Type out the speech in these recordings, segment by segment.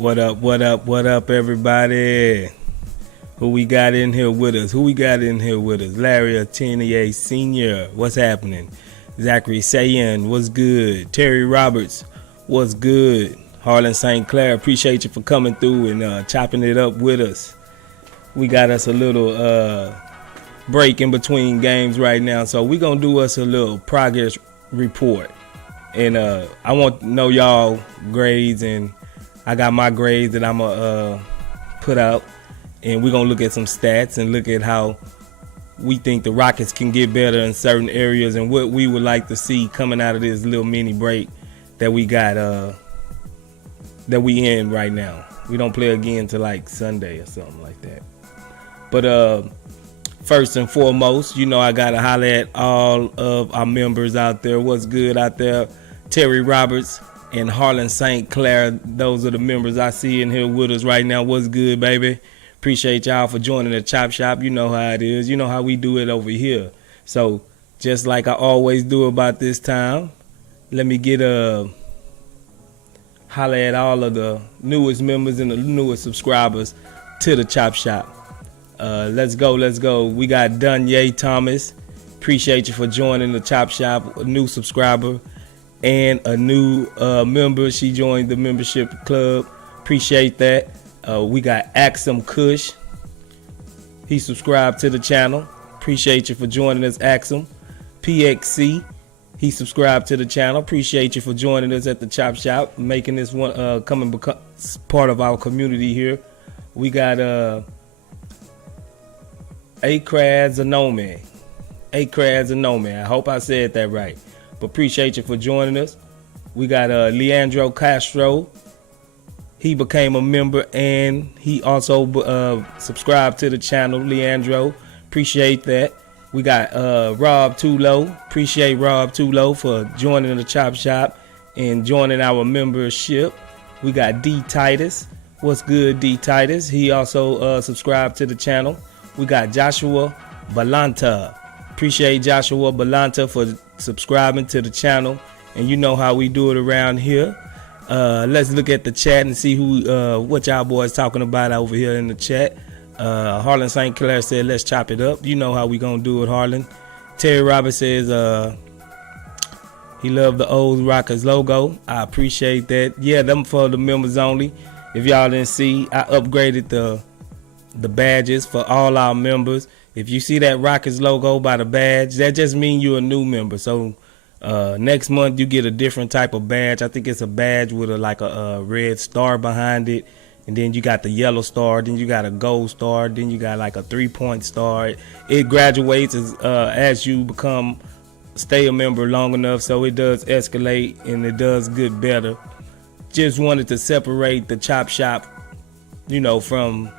What up, what up, what up, everybody? Who we got in here with us? Larry Atenier Sr., what's happening? Zachary Sayin, what's good? Terry Roberts, what's good? Harlan St. Clair, appreciate you for coming through and chopping it up with us. We got us a little break in between games right now, so we're going to do us a little progress report. And I want to know y'all grades, and I got my grades that I'm going to put out. And we're going to look at some stats and look at how we think the Rockets can get better in certain areas and what we would like to see coming out of this little mini break that we got, that we in right now. We don't play again till like Sunday or something like that. But first and foremost, you know I got to holler at all of our members out there. What's good out there? Terry Roberts and Harlan St. Clair, those are the members I see in here with us right now. What's good, baby? Appreciate y'all for joining the Chop Shop. You know how it is. You know how we do it over here. So just like I always do about this time, let me get holler at all of the newest members and the newest subscribers to the Chop Shop. Let's go. We got Dunye Thomas. Appreciate you for joining the Chop Shop. A new subscriber and a new member. She joined the membership club. Appreciate that. We got Axum Kush. He subscribed to the channel. Appreciate you for joining us, Axum. PXC. He subscribed to the channel. Appreciate you for joining us at the Chop Shop, making this one become part of our community here. We got Acrad Zanome. I hope I said that right. But appreciate you for joining us. We got Leandro Castro. He became a member and he also subscribed to the channel. Leandro, appreciate that. We got Rob Tulo. Appreciate Rob Tulo for joining the Chop Shop and joining our membership. We got D Titus. What's good, D Titus? He also subscribed to the channel. We got Joshua Balanta. Appreciate Joshua Balanta for subscribing to the channel. And you know how we do it around here. Let's look at the chat and see what y'all boys talking about over here in the chat. Harlan St. Clair said, let's chop it up. You know how we gonna do it, Harlan. Terry Roberts says he loved the old Rockets logo. I appreciate that. Yeah, them for the members only. If y'all didn't see, I upgraded the badges for all our members. If you see that Rockets logo by the badge, that just means you're a new member. So next month you get a different type of badge. I think it's a badge with a red star behind it, and then you got the yellow star, then you got a gold star, then you got like a 3-point star. It graduates as you stay a member long enough, so it does escalate and it does get better. Just wanted to separate the Chop Shop, from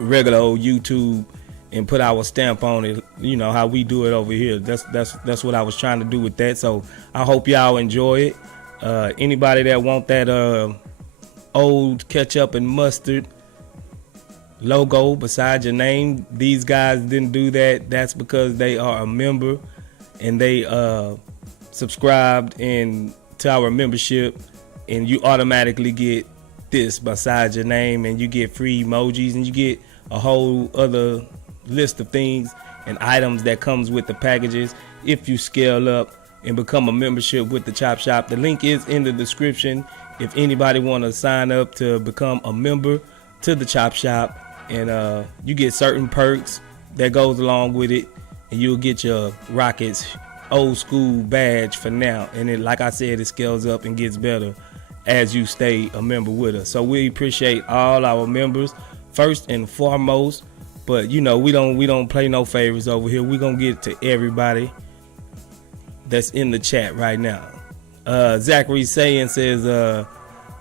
regular old YouTube and put our stamp on it, how we do it over here. That's what I was trying to do with that. So I hope y'all enjoy it. Anybody that want that old ketchup and mustard logo beside your name, these guys didn't do that. That's because they are a member and they subscribed to our membership, and you automatically get this beside your name, and you get free emojis, and you get a whole other list of things and items that comes with the packages if you scale up and become a membership with the Chop Shop. The link is in the description if anybody want to sign up to become a member to the Chop Shop, and you get certain perks that goes along with it, and you'll get your Rockets old school badge for now, and then, like I said, it scales up and gets better as you stay a member with us. So we appreciate all our members first and foremost. But we don't play no favorites over here. We're gonna get to everybody that's in the chat right now. Zachary Sayin says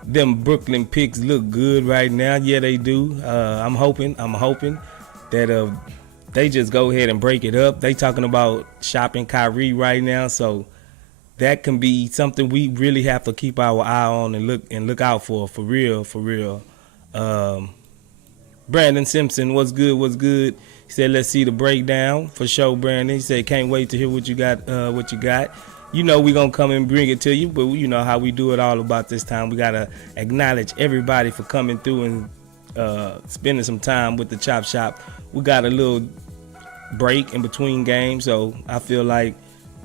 them Brooklyn picks look good right now. Yeah, they do. I'm hoping that they just go ahead and break it up. They talking about shopping Kyrie right now, so that can be something we really have to keep our eye on and look out for real. Brandon Simpson, what's good? He said, let's see the breakdown for sure, Brandon. He said, can't wait to hear what you got. we're going to come and bring it to you, but you know how we do it all about this time. We got to acknowledge everybody for coming through and spending some time with the Chop Shop. We got a little break in between games, so I feel like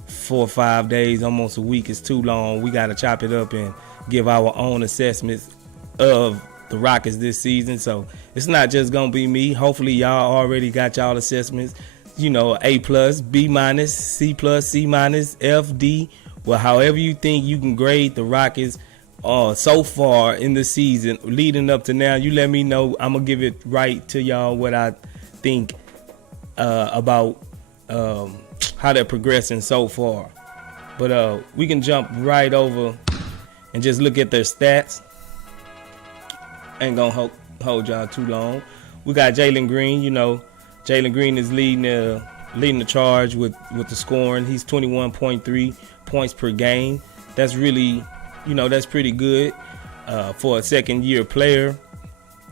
4 or 5 days, almost a week is too long. We got to chop it up and give our own assessments of the Rockets this season. So it's not just going to be me. Hopefully y'all already got y'all assessments. A+, B-, C+, C-, F, D. Well, however you think you can grade the Rockets so far in the season leading up to now, you let me know. I'm going to give it right to y'all what I think about how they're progressing so far. But we can jump right over and just look at their stats. Ain't gonna hold y'all too long. We got Jalen Green. Jalen Green is leading the charge with the scoring. He's 21.3 points per game. That's really, that's pretty good for a second-year player.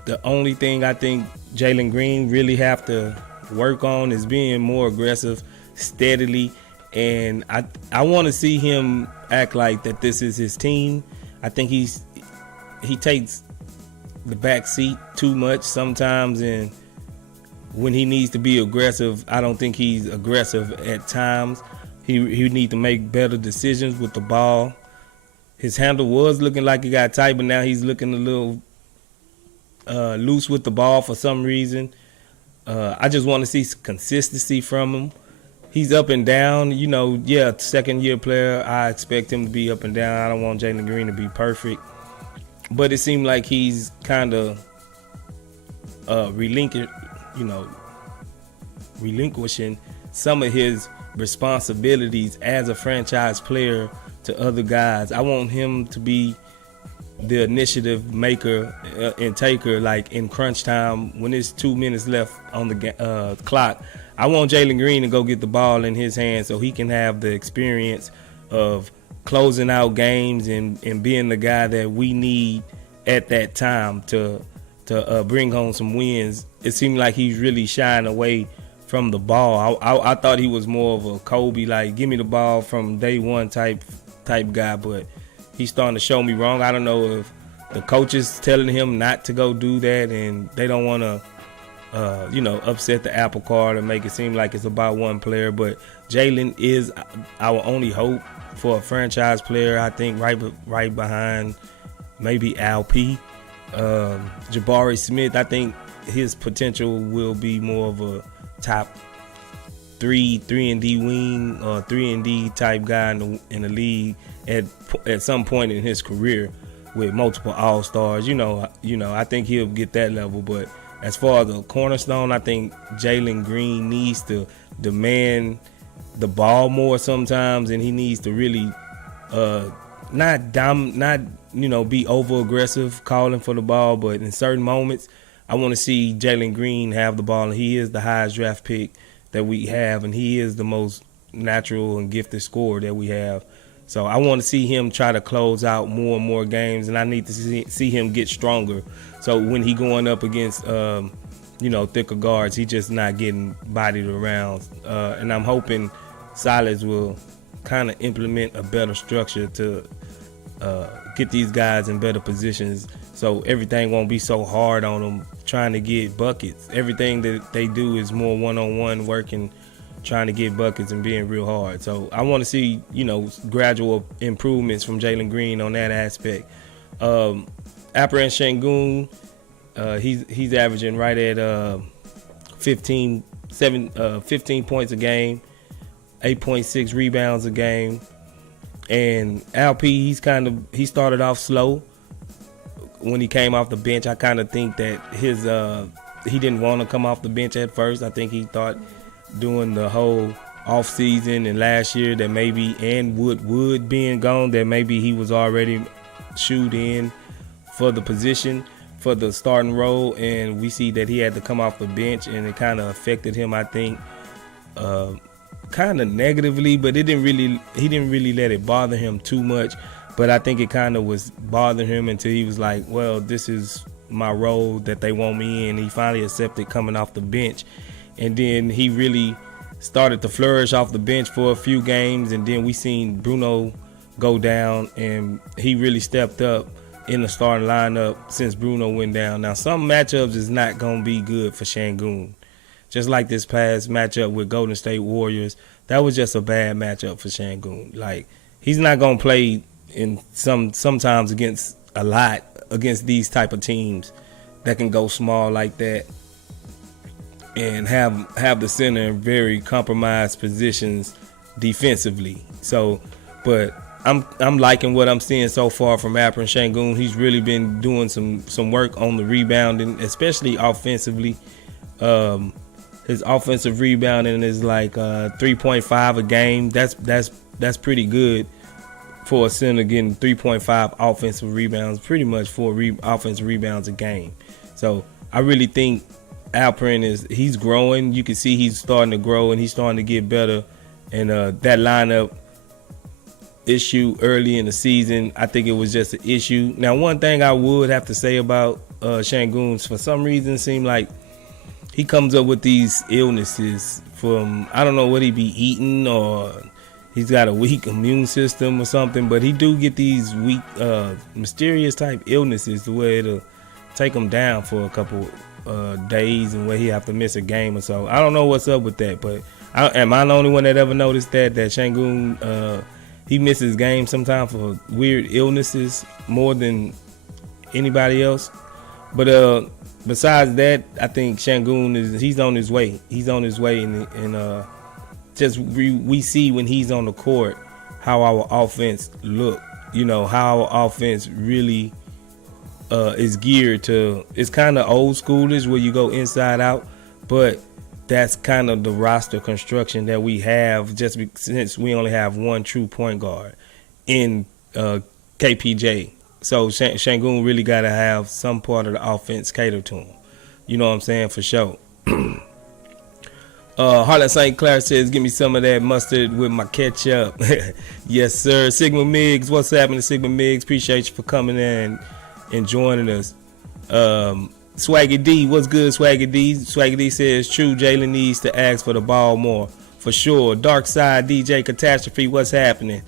The only thing I think Jalen Green really have to work on is being more aggressive steadily, and I want to see him act like that this is his team. I think he takes the back seat too much sometimes, and when he needs to be aggressive, I don't think he's aggressive at times. He need to make better decisions with the ball. His handle was looking like it got tight, but now he's looking a little loose with the ball for some reason. I just want to see consistency from him. He's up and down, second-year player. I expect him to be up and down. I don't want Jalen Green to be perfect. But it seemed like he's kind of relinquishing some of his responsibilities as a franchise player to other guys. I want him to be the initiative maker and taker, like in crunch time when there's 2 minutes left on the clock. I want Jalen Green to go get the ball in his hands so he can have the experience of closing out games and being the guy that we need at that time to bring home some wins. It seemed like he's really shying away from the ball. I thought he was more of a Kobe, like give me the ball from day one type guy, but he's starting to show me wrong. I don't know if the coach is telling him not to go do that and they don't want to upset the apple cart and make it seem like it's about one player. But Jalen is our only hope for a franchise player, I think, right behind maybe Alp. Jabari Smith, I think his potential will be more of a top 3-and-D wing or 3-and-D type guy in the league at some point in his career with multiple all-stars. I think he'll get that level. But as far as the cornerstone, I think Jalen Green needs to demand the ball more sometimes, and he needs to really not be over aggressive calling for the ball, but in certain moments I want to see Jalen Green have the ball, and he is the highest draft pick that we have, and he is the most natural and gifted scorer that we have. So I want to see him try to close out more and more games, and I need to see him get stronger. So when he going up against thicker guards, he just not getting bodied around. And I'm hoping Silas will kind of implement a better structure to get these guys in better positions so everything won't be so hard on them trying to get buckets. Everything that they do is more one-on-one working, trying to get buckets and being real hard. So I want to see, gradual improvements from Jalen Green on that aspect. Alperen Sengun, he's averaging right at 15 points a game, 8.6 rebounds a game. And Alp, he started off slow when he came off the bench. I kind of think that he didn't want to come off the bench at first. I think he thought during the whole off season and last year that maybe, and Wood being gone, that maybe he was already shoed in for the position, for the starting role, and we see that he had to come off the bench, and it kind of affected him, I think, kind of negatively, but he didn't really let it bother him too much. But I think it kind of was bothering him until he was like, well, this is my role that they want me in. He finally accepted coming off the bench, and then he really started to flourish off the bench for a few games, and then we seen Bruno go down, and he really stepped up in the starting lineup since Bruno went down. Now, some matchups is not going to be good for Sengun. Just like this past matchup with Golden State Warriors, that was just a bad matchup for Sengun. Like, he's not going to play in sometimes against a lot against these type of teams that can go small like that and have the center in very compromised positions defensively. So, but I'm liking what I'm seeing so far from Alperen Sengun. He's really been doing some work on the rebounding, especially offensively. His offensive rebounding is like 3.5 a game. That's pretty good for a center, getting 3.5 offensive rebounds, pretty much 4 offensive rebounds a game. So I really think Alperen he's growing. You can see he's starting to grow and he's starting to get better. And that lineup issue early in the season, I think it was just an issue. Now, one thing I would have to say about Sengun, for some reason, it seemed like he comes up with these illnesses from, I don't know what he be eating, or he's got a weak immune system or something, but he do get these weak, mysterious type illnesses to where it'll take him down for a couple days and where he have to miss a game or so. I don't know what's up with that, but am I the only one that ever noticed that Sengun, he misses games sometimes for weird illnesses more than anybody else? But besides that, I think Sengun he's on his way. He's on his way, and just we see when he's on the court how our offense look. You know, how our offense really is geared to. It's kind of old schoolish where you go inside out, but that's kind of the roster construction that we have, just since we only have one true point guard in KPJ. So Sengun really got to have some part of the offense catered to him. You know what I'm saying? For sure. Harlan St. Clair says, give me some of that mustard with my ketchup. Yes, sir. Sigma Miggs, what's happening, Sigma Miggs? Appreciate you for coming in and joining us. Swaggy D, what's good, Swaggy D? Swaggy D says, true, Jalen needs to ask for the ball more. For sure. Dark Side DJ Catastrophe, what's happening?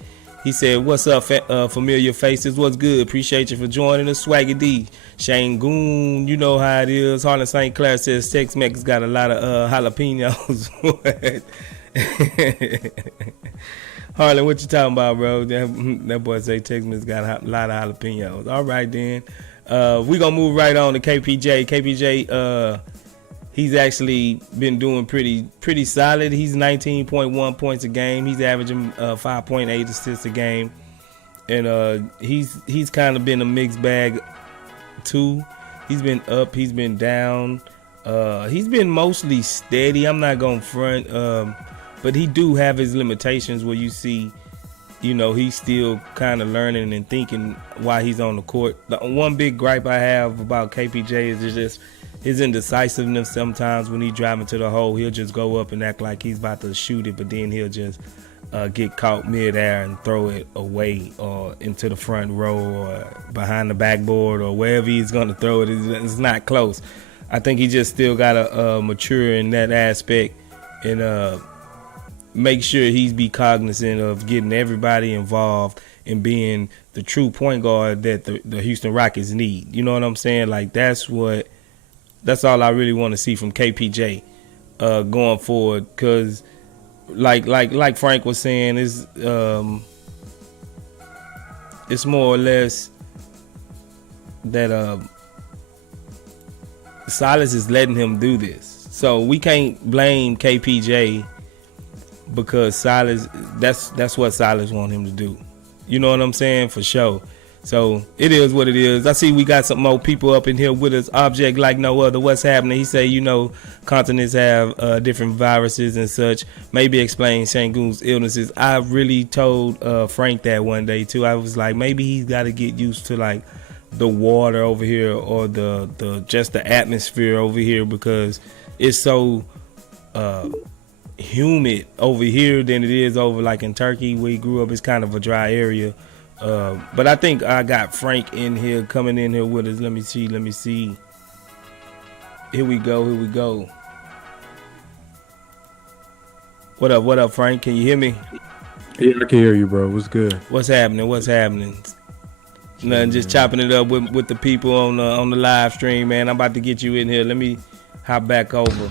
He said, what's up, familiar faces? What's good? Appreciate you for joining us. Swaggy D. Sengun, you know how it is. Harlan St. Clair says, Tex-Mex got a lot of jalapenos. Harlan, what you talking about, bro? That boy say Tex-Mex got a lot of jalapenos. All right, then. We're going to move right on to KPJ. KPJ, he's actually been doing pretty solid. He's 19.1 points a game. He's averaging 5.8 assists a game. And he's kind of been a mixed bag, too. He's been up. He's been down. He's been mostly steady. I'm not going to front. But he do have his limitations where you see, you know, he's still kind of learning and thinking while he's on the court. The one big gripe I have about KPJ is just his indecisiveness. Sometimes when he's driving to the hole, he'll just go up and act like he's about to shoot it, but then he'll just get caught midair and throw it away or into the front row or behind the backboard or wherever he's going to throw it. It's not close. I think he just still got to mature in that aspect and make sure he's be cognizant of getting everybody involved and being the true point guard that the Houston Rockets need. You know what I'm saying? Like, that's all I really want to see from KPJ going forward. Because like Frank was saying, it's more or less that Silas is letting him do this. So we can't blame KPJ because Silas, that's what Silas want him to do. You know what I'm saying? For sure. So it is what it is. I see we got some more people up in here with us. Object like no other. What's happening? He say, you know, continents have different viruses and such. Maybe explain Sengun's illnesses. I really told Frank that one day too. I was like, maybe he's got to get used to like the water over here or the just the atmosphere over here, because it's so humid over here than it is over like in Turkey where he grew up. It's kind of a dry area. But I think I got Frank in here, coming in here with us. Let me see. Here we go. What up? What up, Frank? Can you hear me? Yeah, I can hear you, bro. What's good? What's happening? What's happening? Nothing. Just chopping it up with the people on the live stream, man. I'm about to get you in here. Let me hop back over.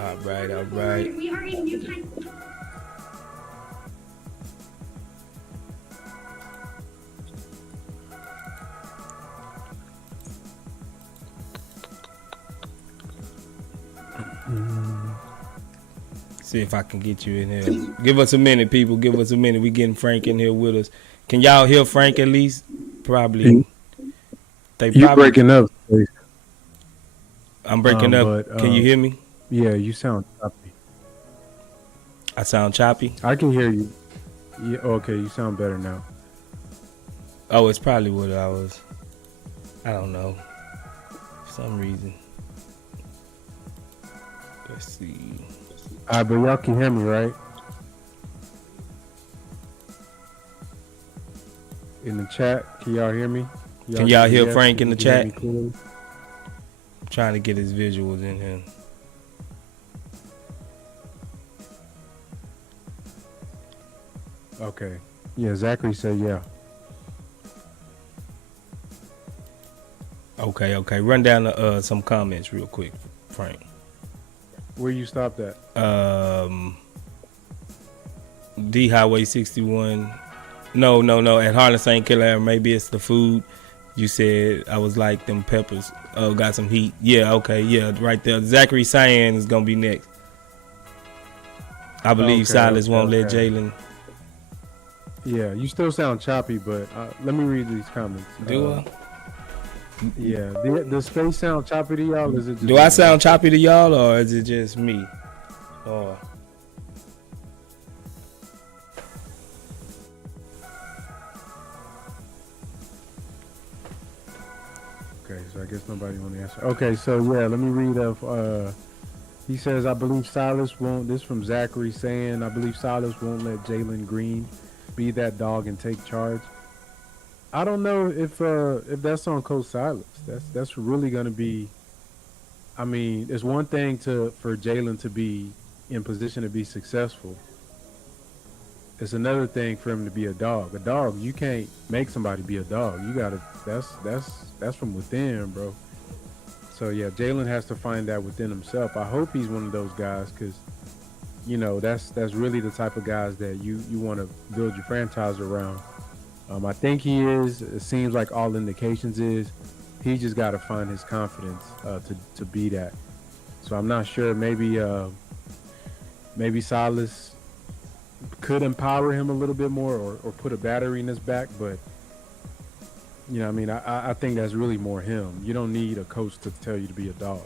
All right. All right. We are in new time. See if I can get you in here. Give us a minute, people. Give us a minute. We getting Frank in here with us. Can y'all hear Frank at least? Probably. You're breaking up. I'm breaking up. Can you hear me? Yeah, you sound choppy. I sound choppy? I can hear you. Yeah, okay, you sound better now. Oh, it's probably what I don't know. For some reason. Let's see. All right, but y'all can hear me, right? In the chat, can y'all hear me? Can y'all hear Frank in the chat? I'm trying to get his visuals in here. Okay. Yeah, Zachary said yeah. Okay. Run down some comments real quick, Frank. Where you stopped at? D Highway 61. No. At Harlan St. Clair, maybe it's the food. You said I was like them peppers. Oh, got some heat. Yeah, okay, yeah, right there. Zachary Cyan is gonna be next. I believe Silas won't let Jalen. Yeah, you still sound choppy, but let me read these comments. Do I? Yeah, does space sound choppy to y'all? Is it just do I sound choppy to y'all, or is it just me? Or okay, so I guess nobody want to answer. Okay, so yeah, let me read. He says, I believe Silas won't. This from Zachary saying, I believe Silas won't let Jalen Green be that dog and take charge. I don't know if that's on Coach Silas. That's really going to be. I mean, it's one thing for Jalen to be in position to be successful. It's another thing for him to be a dog. A dog, you can't make somebody be a dog. You gotta. That's from within, bro. So yeah, Jalen has to find that within himself. I hope he's one of those guys, because you know that's really the type of guys that you want to build your franchise around. I think he is. It seems like all indications is he just got to find his confidence to be that. So I'm not sure. Maybe Silas could empower him a little bit more, or put a battery in his back. But you know, I mean, I think that's really more him. You don't need a coach to tell you to be a dog.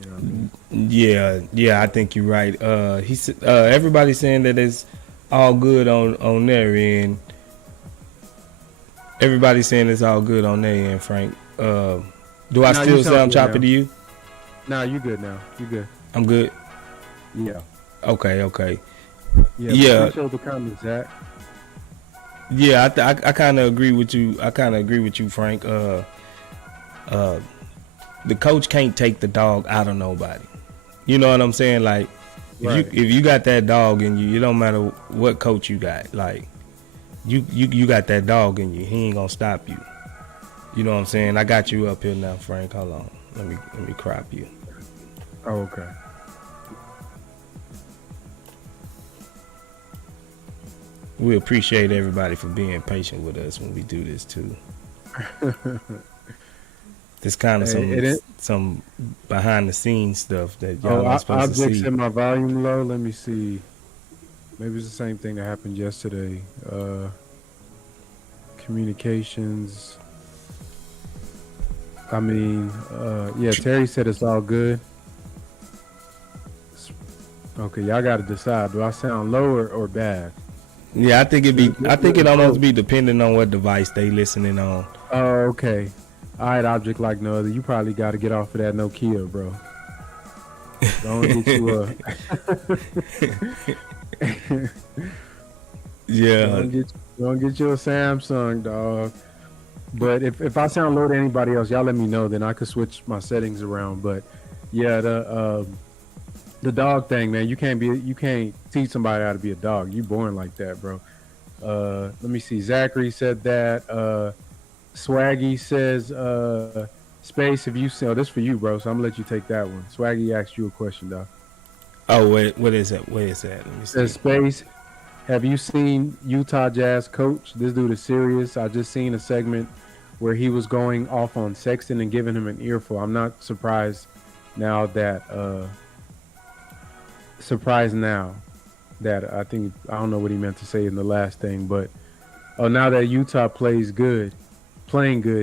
You know what I mean? Yeah, I think you're right. Everybody's saying that it's all good on their end. Everybody's saying it's all good on their end, Frank. Do I still sound choppy to you? Nah, you good now. You good. I'm good? Yeah. Okay. Yeah. Appreciate the comments, Zach. Yeah, I kind of agree with you. Frank. The coach can't take the dog out of nobody. You know what I'm saying? Like, if you got that dog in you, it don't matter what coach you got. Like, you got that dog in you. He ain't gonna stop you. You know what I'm saying? I got you up here now, Frank. Hold on. Let me crop you. Oh, okay. We appreciate everybody for being patient with us when we do this too. This kind of some behind the scenes stuff that y'all are supposed to see. Objects in my volume low. Let me see. Maybe it's the same thing that happened yesterday. Communications. I mean, yeah. Terry said it's all good. Okay, y'all got to decide. Do I sound low or bad? Yeah, I think it almost be depending on what device they listening on. Oh, okay. All right, object like no other. You probably got to get off of that Nokia, bro. Don't get you yeah. Don't get you a Samsung, dog. But if I sound low to anybody else, y'all let me know. Then I could switch my settings around. But yeah, the dog thing, man. You can't teach somebody how to be a dog. You born like that, bro. Let me see. Zachary said that. Swaggy says, Space, have you seen? Oh, this for you, bro. So I'm gonna let you take that one. Swaggy asked you a question, dog. Oh, wait, what is that? What is that? Let me see. Says Space, have you seen Utah Jazz coach? This dude is serious. I just seen a segment where he was going off on Sexton and giving him an earful. I'm not surprised now that I think I don't know what he meant to say in the last thing, but now that Utah playing good,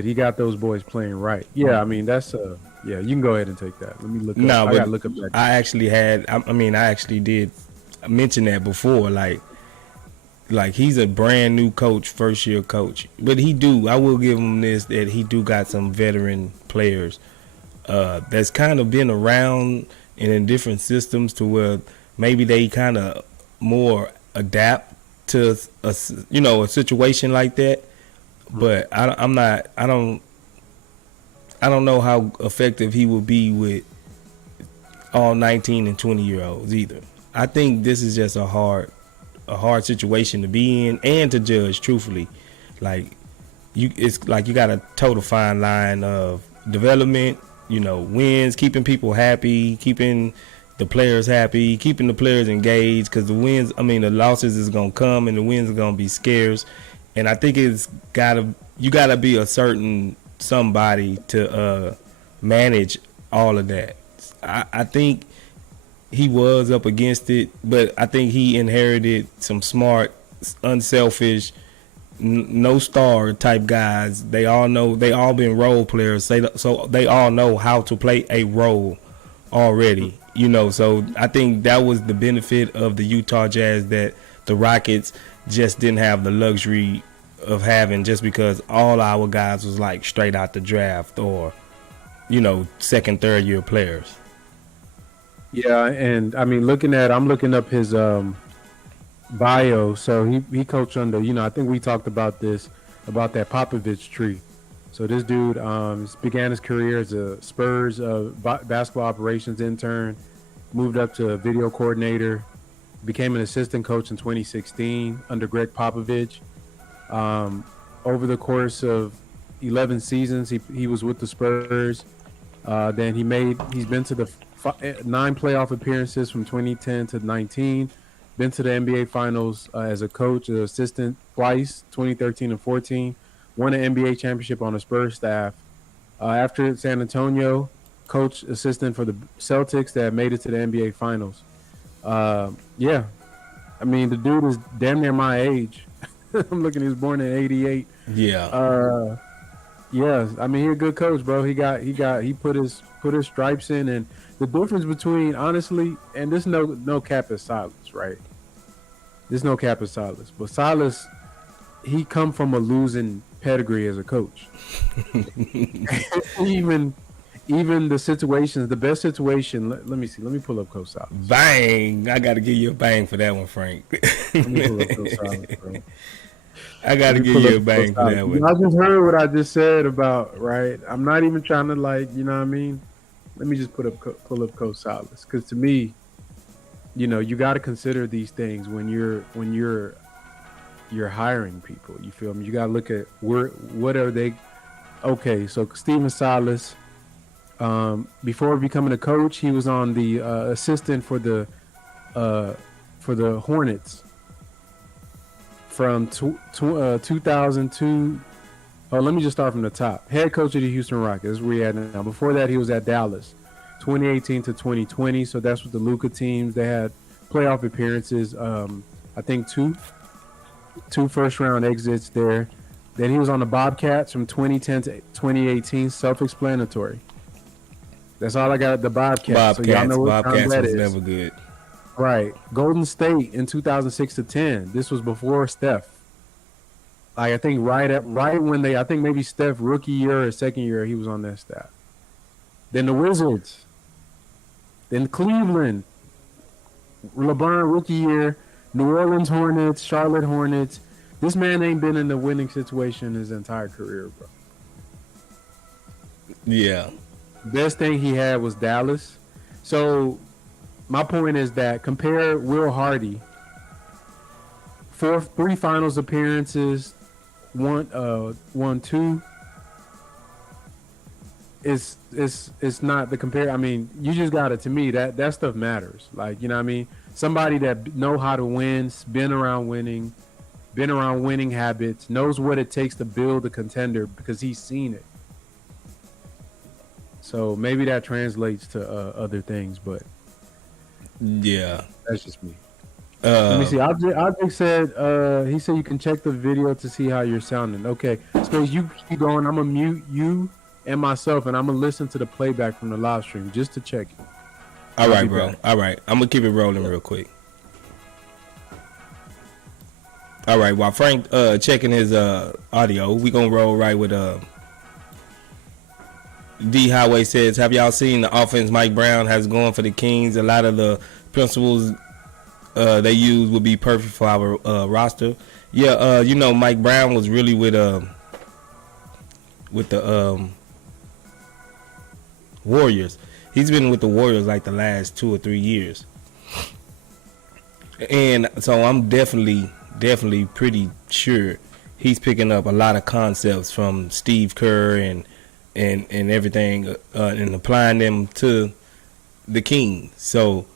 he got those boys playing right. Yeah, I mean that's yeah, you can go ahead and take that. Let me look up. No, I gotta look up that. I actually did mention that before. Like he's a brand new coach, first year coach, but I will give him this, that he do got some veteran players that's kind of been around and in different systems to where maybe they kind of more adapt to a situation like that. But I don't know how effective he will be with all 19 and 20-year-olds either. I think this is just a hard situation to be in and to judge truthfully. It's like you got a total fine line of development, wins, keeping people happy, keeping the players happy, keeping the players engaged, because the losses is gonna come and the wins are gonna be scarce. And I think you gotta be a certain somebody to manage all of that. I think he was up against it, but I think he inherited some smart, unselfish, no star type guys. They all been role players, so they all know how to play a role already. So I think that was the benefit of the Utah Jazz that the Rockets just didn't have the luxury of having, just because all our guys was like straight out the draft or second, third year players. Yeah, and I mean, I'm looking up his bio. So he coached under, I think we talked about that Popovich tree. So this dude began his career as a Spurs basketball operations intern, moved up to a video coordinator, became an assistant coach in 2016 under Greg Popovich. Over the course of 11 seasons, he was with the Spurs. Then he's been to the 9 playoff appearances from 2010 to 19. Been to the NBA Finals as a coach, an assistant twice, 2013 and 14. Won an NBA championship on the Spurs staff. After San Antonio, coach assistant for the Celtics that made it to the NBA Finals. Yeah, I mean the dude is damn near my age. I'm looking. He was born in '88. Yeah. Yeah. I mean, he's a good coach, bro. He put his stripes in, and the difference between, honestly, and there's no cap at Silas, right? There's no cap at Silas, but Silas, he come from a losing pedigree as a coach. Even the situations, the best situation. Let me see. Let me pull up Coach Silas. Bang! I got to give you a bang for that one, Frank. Let me pull up Coach Silas, bro. I got to give you a bang for that one. I just heard what I just said about, right? I'm not even trying to you know what I mean? Let me just pull up Coach Silas, because to me, you got to consider these things when you're hiring people. You feel me? You got to look at what are they. Okay, so Stephen Silas, before becoming a coach, he was on the assistant for the Hornets from 2002. Oh, let me just start from the top. Head coach of the Houston Rockets. That's where he at now. Before that, he was at Dallas, 2018 to 2020. So that's with the Luka teams. They had playoff appearances. I think two first-round exits there. Then he was on the Bobcats from 2010 to 2018. Self-explanatory. That's all I got at the Bobcats. So y'all know what Bobcats that was is. never good. Right. Golden State in 2006 to 10. This was before Steph. I think I think maybe Steph rookie year or second year, he was on that staff. Then the Wizards. Then Cleveland. LeBron rookie year. New Orleans Hornets, Charlotte Hornets. This man ain't been in the winning situation his entire career, bro. Yeah. Best thing he had was Dallas. So my point is that compare Will Hardy, three finals appearances, won two. It's not the compare. I mean, you just got it. To me, that stuff matters. Like, you know what I mean? Somebody that know how to win, been around winning habits, knows what it takes to build a contender because he's seen it. So maybe that translates to other things, but Yeah. that's just me. Let me see. Object said he said you can check the video to see how you're sounding. Okay, Space, you keep going. I'm gonna mute you and myself, and I'm gonna listen to the playback from the live stream just to check it. All right, bro. Back. All right, I'm gonna keep it rolling real quick. All right, while Frank checking his audio, we gonna roll right with D Highway says, have y'all seen the offense Mike Brown has going for the Kings? A lot of the principles they use would be perfect for our roster. Yeah, you know, Mike Brown was really with the Warriors. He's been with the Warriors like the last 2 or 3 years. And so I'm definitely pretty sure he's picking up a lot of concepts from Steve Kerr and everything and applying them to the Kings. So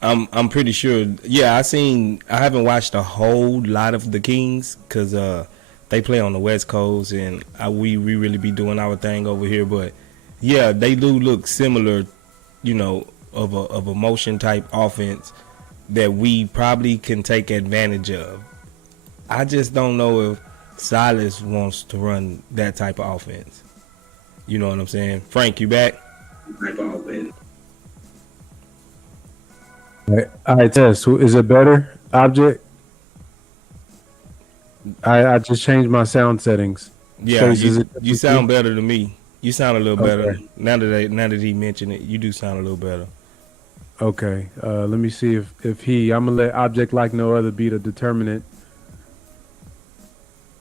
I'm pretty sure. Yeah, I haven't watched a whole lot of the Kings because they play on the West Coast and we really be doing our thing over here. But yeah, they do look similar, you know, of a motion type offense that we probably can take advantage of. I just don't know if Silas wants to run that type of offense. You know what I'm saying? Frank, you back? All right, Tess. Is it better? Object? I just changed my sound settings. Yeah, you sound better to me. You sound a little better now that he mentioned it. You do sound a little better. Okay. Let me see if I'm gonna let object like no other be the determinant.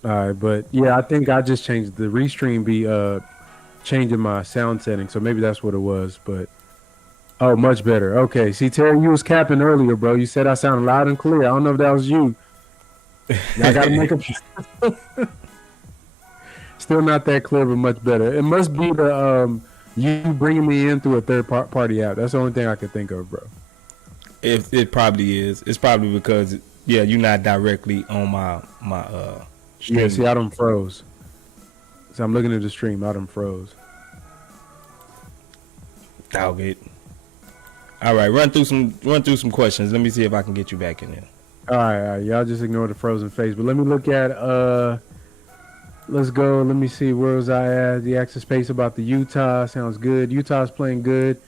All right, but yeah, I think I just changed the restream be changing my sound setting, so maybe that's what it was. But oh, much better. Okay. See, Terry, you was capping earlier, bro. You said I sounded loud and clear. I don't know if that was you. I gotta make a. Still not that clear, but much better. It must be the you bringing me in through a third party app. That's the only thing I could think of, bro. It probably is. It's probably because you're not directly on my stream. Yeah, see, I done froze. So I'm looking at the stream. I done froze. Dog it. All right, run through some questions. Let me see if I can get you back in there. All right. Y'all just ignore the frozen face. But let me look at let's go. Let me see. Where was I at? The access space about the Utah. Sounds good. Utah's playing good.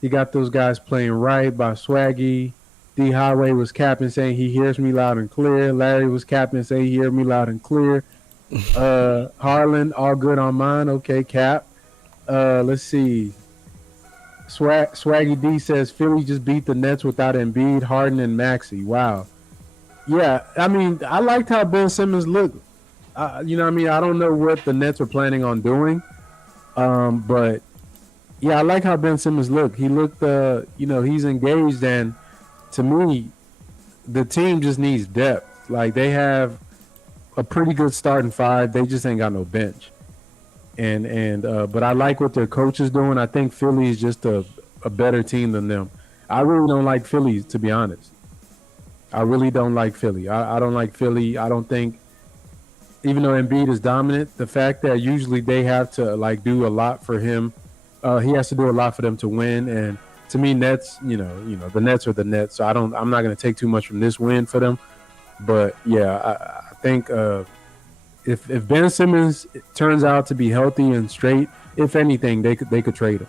You got those guys playing right by Swaggy. D Highway was capping saying he hears me loud and clear. Larry was capping saying he hears me loud and clear. Harlan, all good on mine. Okay, Cap. Let's see. Swaggy D says Philly just beat the Nets without Embiid, Harden, and Maxey. Wow. Yeah, I mean, I liked how Ben Simmons looked. You know what I mean? I don't know what the Nets are planning on doing. But yeah, I like how Ben Simmons looked. He looked, he's engaged. And to me, the team just needs depth. Like, they have a pretty good starting five. They just ain't got no bench. But I like what their coach is doing. I think Philly is just a better team than them. I really don't like Philly, to be honest. I really don't like Philly. I don't like Philly. I don't think, even though Embiid is dominant, the fact that usually they have to like do a lot for him, he has to do a lot for them to win. And to me, Nets, the Nets are the Nets. So I'm not going to take too much from this win for them. But yeah, I think if Ben Simmons turns out to be healthy and straight, if anything, they could trade him.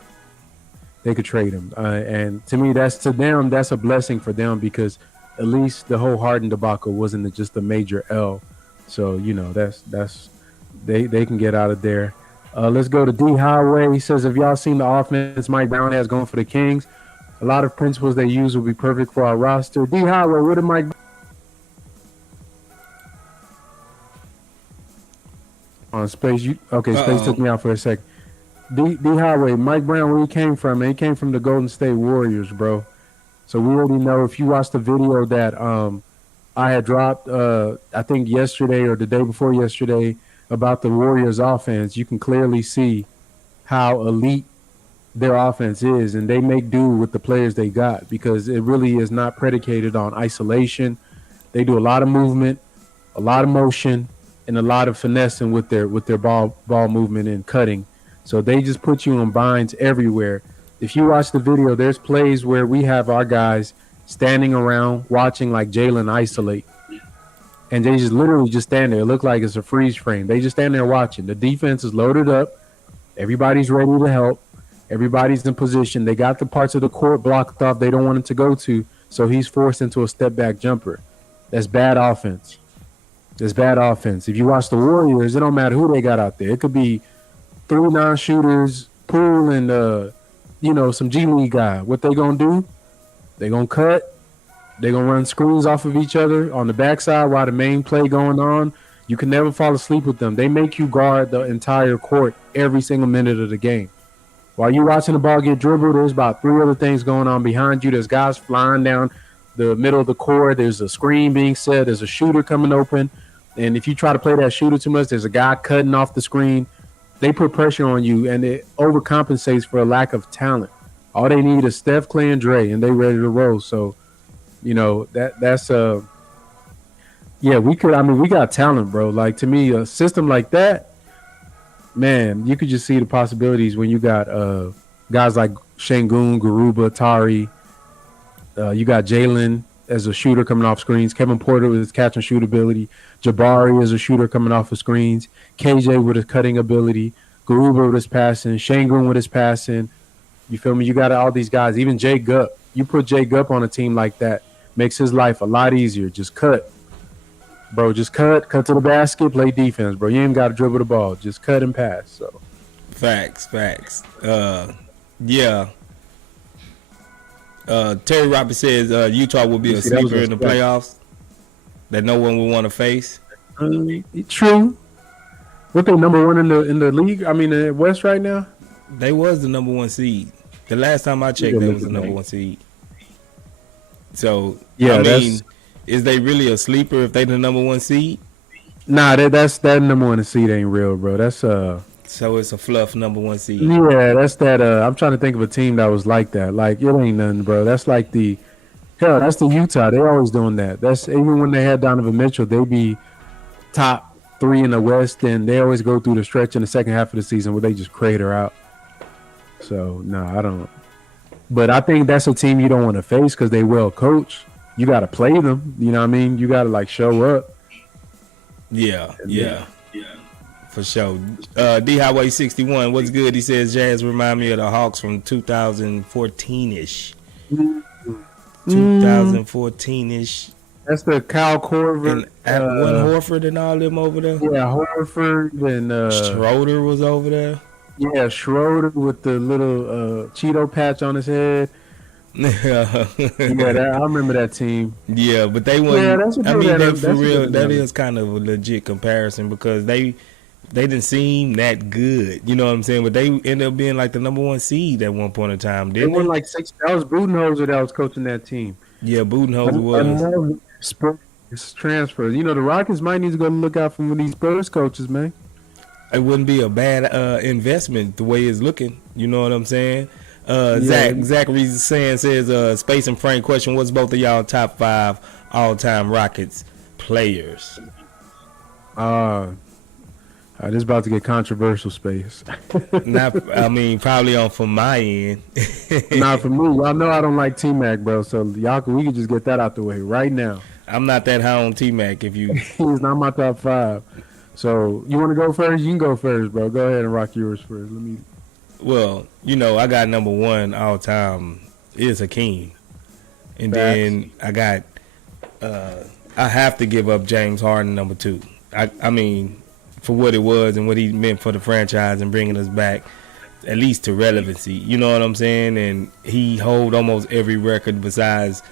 They could trade him, and to me, that's a blessing for them because at least the whole Harden debacle wasn't just a major L. So that's they can get out of there. Let's go to D Highway. He says, "Have y'all seen the offense Mike Brown has going for the Kings? A lot of principles they use will be perfect for our roster." D Highway, what did Mike? On Space, Space took me out for a second. D Highway, Mike Brown, where he came from, man, he came from the Golden State Warriors, bro. So we already know if you watch the video that I had dropped I think yesterday or the day before yesterday about the Warriors offense, you can clearly see how elite their offense is, and they make do with the players they got because it really is not predicated on isolation. They do a lot of movement, a lot of motion, and a lot of finessing with their ball movement and cutting. So they just put you on binds everywhere. If you watch the video, there's plays where we have our guys standing around watching like Jalen isolate. And they just literally just stand there. It look like it's a freeze frame. They just stand there watching. The defense is loaded up. Everybody's ready to help. Everybody's in position. They got the parts of the court blocked off they don't want him to go to, so he's forced into a step-back jumper. That's bad offense. That's bad offense. If you watch the Warriors, it don't matter who they got out there. It could be 3 non-shooters, Poole, and some G League guy. What they gonna do? They gonna cut. They gonna run screens off of each other on the backside while the main play going on. You can never fall asleep with them. They make you guard the entire court every single minute of the game. While you're watching the ball get dribbled, there's about 3 other things going on behind you. There's guys flying down the middle of the court. There's a screen being set. There's a shooter coming open. And if you try to play that shooter too much, there's a guy cutting off the screen. They put pressure on you, and it overcompensates for a lack of talent. All they need is Steph, Clay, and Dre, and they ready to roll. So, that's we got talent, bro. Like, to me, a system like that, man, you could just see the possibilities when you got guys like Sengun, Garuba, Tari. You got Jalen as a shooter coming off screens. Kevin Porter with his catch and shoot ability. Jabari as a shooter coming off of screens. KJ with his cutting ability. Garuba with his passing. Sengun with his passing. You feel me? You got all these guys. Even Jay Gupp. You put Jay Gupp on a team like that, makes his life a lot easier. Just cut. Bro, just cut to the basket, play defense, bro. You ain't got to dribble the ball. Just cut and pass. So, facts. Yeah. Terry Roberts says Utah will be a sleeper in the playoffs that no one will want to face. True. What they number one in the league? I mean, in the West right now. They was the number 1 seed. The last time I checked, they was the number 1 seed. So yeah, I mean, is they really a sleeper if they the number 1 seed? Nah, that number 1 seed ain't real, bro. That's So it's a fluff number 1 seed. Yeah, that's that. I'm trying to think of a team that was like that. Like, it ain't nothing, bro. That's like that's the Utah. They always doing that. That's even when they had Donovan Mitchell, they be top 3 in the West, and they always go through the stretch in the second half of the season where they just crater out. So no, I don't. But I think that's a team you don't want to face because they well coached. You got to play them. You know what I mean? You got to like show up. Yeah. For sure. D Highway 61, what's good? He says Jazz remind me of the Hawks from 2014-ish. 2014-ish. That's the Kyle Korver. And Horford and all them over there. Yeah, Horford and Schroeder was over there. Yeah, Schroeder with the little Cheeto patch on his head. I remember that team. Yeah, but they won. Yeah, for real, that is kind of a legit comparison because they didn't seem that good. You know what I'm saying? But they ended up being like the number 1 seed at one point in time, didn't they? Won like 6. That was Budenholzer that was coaching that team. Yeah, Budenholzer was. Spurs transfers. The Rockets might need to go look out for one of these Spurs coaches, man. It wouldn't be a bad investment the way it's looking. You know what I'm saying? Zachary says, Space and Frank question, what's both of y'all top 5 all-time Rockets players? This is about to get controversial, Space. Probably on from my end. Not for me. Y'all know I don't like T-Mac, bro. So we can just get that out the way right now. I'm not that high on T-Mac. He's not my top 5. So you want to go first? You can go first, bro. Go ahead and rock yours first. Well, I got number 1 all time is Hakeem, and then I got I have to give up James Harden number 2. I mean, for what it was and what he meant for the franchise and bringing us back at least to relevancy. You know what I'm saying? And he hold almost every record besides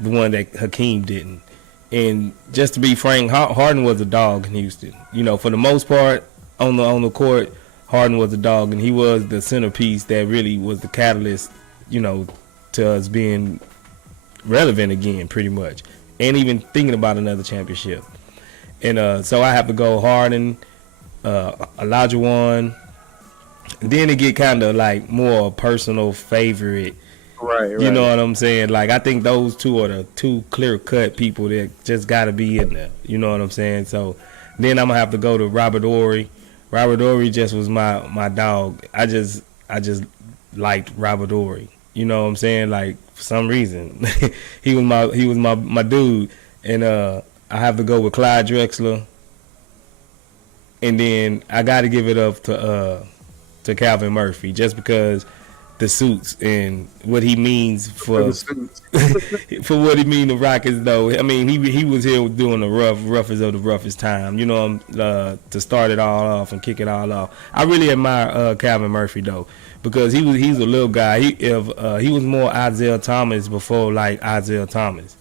the one that Hakeem didn't. And just to be frank, Harden was a dog in Houston. For the most part on the court, Harden was a dog, and he was the centerpiece that really was the catalyst, to us being relevant again, pretty much, and even thinking about another championship. And so I have to go Harden, Olajuwon. Then it get kind of like more personal favorite. Right. You know what I'm saying? Like, I think those two are the two clear-cut people that just got to be in there. You know what I'm saying? So then I'm going to have to go to Robert Horry. Robert Horry just was my dog. I just liked Robert Horry. You know what I'm saying? Like, for some reason. he was my dude. And I have to go with Clyde Drexler. And then I got to give it up to Calvin Murphy, just because the suits and what he means for what he mean to Rockets, though. I mean, he was here doing the roughest of the roughest time, to start it all off and kick it all off. I really admire Calvin Murphy, though, because he's a little guy. He was more Isaiah Thomas before, like, Isaiah Thomas.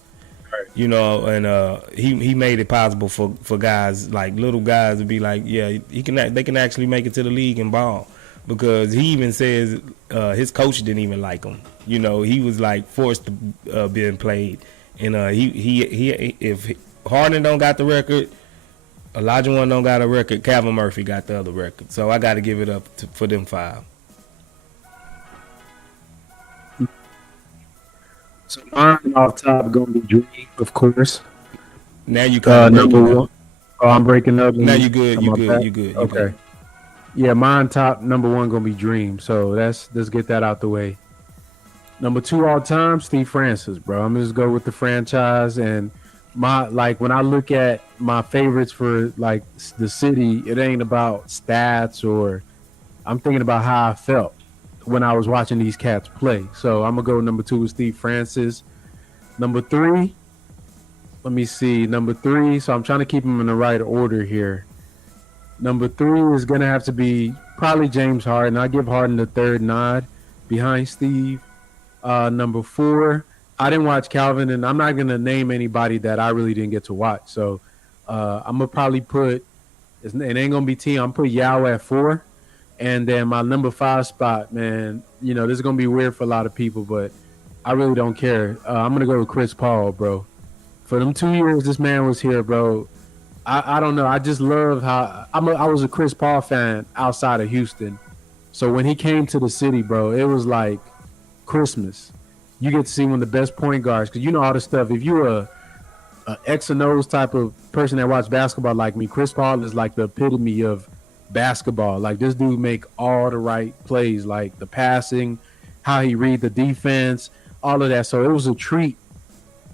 And he made it possible for guys, like little guys, to be like, yeah, they can actually make it to the league and ball. Because he even says his coach didn't even like him. He was like forced to being played. And he if Harden don't got the record, Olajuwon don't got a record, Calvin Murphy got the other record. So I got to give it up for them 5. So mine off top gonna be Dream, of course. Now you kind of number 1. Oh, I'm breaking up. Now you good. You good. Okay. Yeah, mine top number 1 gonna be Dream. So let's get that out the way. Number 2 all time, Steve Francis, bro. I'm just go with the franchise, and when I look at my favorites for like the city, it ain't about stats, or I'm thinking about how I felt when I was watching these cats play. So I'm gonna go number 2 with Steve Francis. Number 3, let me see. Number 3, so I'm trying to keep them in the right order here. Number 3 is gonna have to be probably James Harden. I give Harden the 3rd nod behind Steve. Number 4, I didn't watch Calvin, and I'm not gonna name anybody that I really didn't get to watch. So I'm gonna probably put, it ain't gonna be team. I'm put Yao at 4, and then my number 5 spot, man. This is gonna be weird for a lot of people, but I really don't care. I'm gonna go with Chris Paul, bro. For them 2 years this man was here, bro. I don't know. I just love how I was a Chris Paul fan outside of Houston. So when he came to the city, bro, it was like Christmas. You get to see one of the best point guards, because all the stuff. If you're a X and O's type of person that watch basketball like me, Chris Paul is like the epitome of basketball. Like, this dude make all the right plays, like the passing, how he read the defense, all of that. So it was a treat.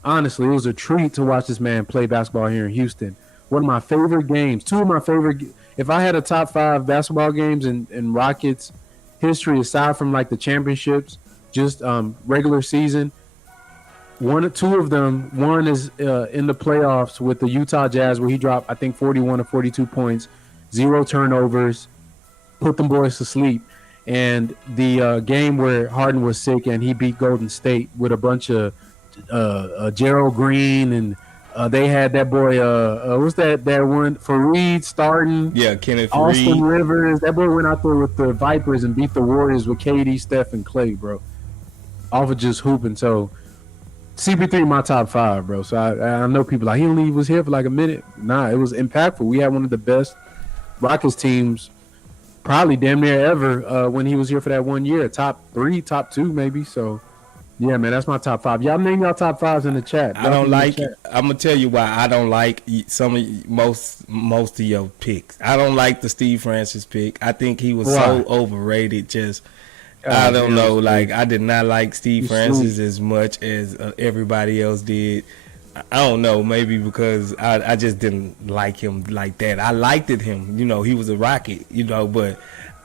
Honestly, it was a treat to watch this man play basketball here in Houston. One of my favorite games, 2 of my favorite. If I had a top 5 basketball games in Rockets history, aside from like the championships, just regular season, 1 or 2 of them. One is in the playoffs with the Utah Jazz, where he dropped, I think, 41 or 42 points, 0 turnovers, put them boys to sleep. And the game where Harden was sick and he beat Golden State with a bunch of Jalen Green, and they had that boy, what's that one, Fareed starting? Yeah, Kenneth Austin Reed. Rivers. That boy went out there with the Vipers and beat the Warriors with KD, Steph, and Clay, bro. Off of just hooping. So CP3 my top 5, bro. So I know people like, he only was here for like a minute. Nah, it was impactful. We had one of the best Rockets teams probably damn near ever when he was here for that 1 year. Top 3, top 2 maybe. So yeah, man, that's my top 5. Y'all name y'all top 5s in the chat. I don't like it. I'm gonna tell you why I don't like some of most of your picks. I don't like the Steve Francis pick. I think he was so overrated. I don't know. Like, I did not like Steve Francis as much as everybody else did. I don't know. Maybe because I just didn't like him like that. I liked him. He was a Rocket. But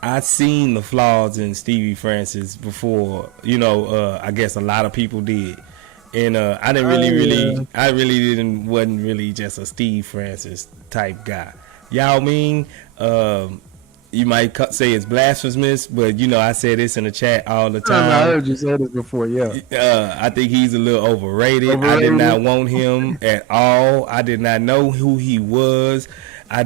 I seen the flaws in Stevie Francis before, I guess a lot of people did. And I wasn't really just a Steve Francis type guy. Y'all mean, you might say it's blasphemous, but I say this in the chat all the time. I heard you say this before, yeah. I think he's a little overrated. I did not want him at all. I did not know who he was. I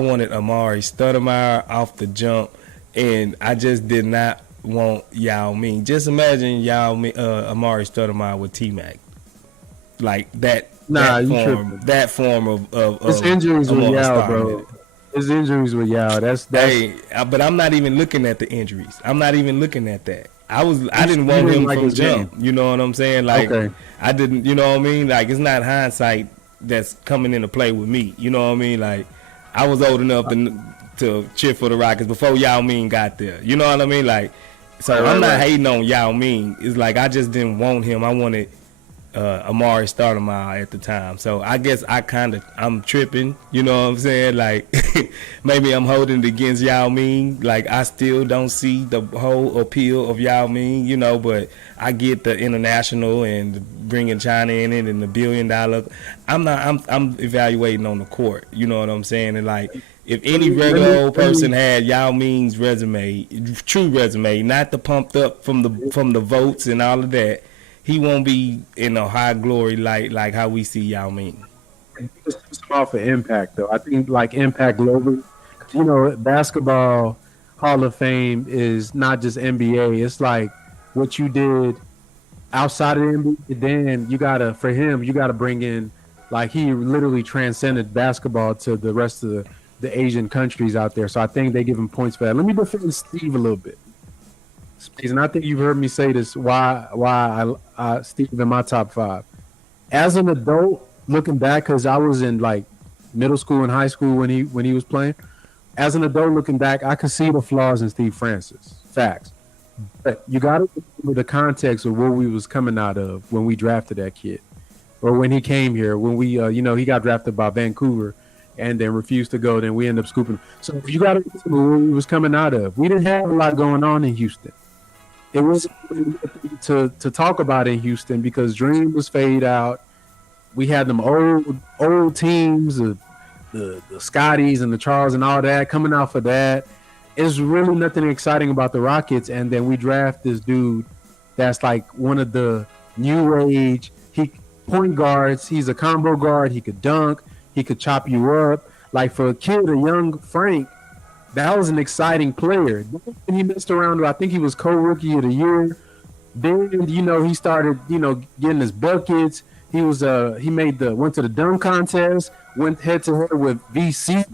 wanted Amari Stoudemire off the jump. and I just did not want Yao Ming. Just imagine Amari Stoudemire with T Mac, like that. Nah, you tripping. That form of His injuries with Amari Yao, starting bro. it. His injuries with Yao. That's. Hey, but I'm not even looking at the injuries. I'm not even looking at that. I didn't want him like from his jump. game. You know what I'm saying? Like, Okay. I didn't. You know what I mean? Like, it's not hindsight that's coming into play with me. You know what I mean? Like, I was old enough to cheer for the Rockets before Yao Ming got there. You know what I mean? Like, so I'm not hating on Yao Ming. It's like I just didn't want him. I wanted Amari Stoudemire at the time. So I guess I'm tripping, you know what I'm saying? Like, maybe I'm holding it against Yao Ming. Like, I still don't see the whole appeal of Yao Ming, you know, but I get the international and bringing China in it and the $1 billion. I'm evaluating on the court, you know what I'm saying? And like, if any regular old person had Yao Ming's resume, true resume, not the pumped up from the votes and all of that, he won't be in a high glory like how we see Yao Ming. It's about for impact, though. I think like impact globally. You know, basketball Hall of Fame is not just NBA. It's like what you did outside of the NBA. Then you gotta bring in, like, he literally transcended basketball to the rest of the Asian countries out there. So I think they give him points for that. Let me defend Steve a little bit. And I think you've heard me say this. Why I Steve in my top 5. As an adult, looking back, because I was in like middle school and high school when he was playing. As an adult, looking back, I could see the flaws in Steve Francis. Facts. But you got to remember the context of where we was coming out of when we drafted that kid, or when he came here. When we, he got drafted by Vancouver, and then refused to go. Then we ended up scooping him. So you got to remember where we was coming out of. We didn't have a lot going on in Houston. It wasn't to talk about in Houston because Dream was fade out. We had them old teams, the Scotties and the Charles and all that coming out for that. It's really nothing exciting about the Rockets. And then we draft this dude that's like one of the new age point guards. He's a combo guard. He could dunk. He could chop you up. Like, for a kid, a young Frank, that was an exciting player. Then he messed around. I think he was co-rookie of the year. Then, he started, getting his buckets. He was went to the dunk contest, went head to head with VC,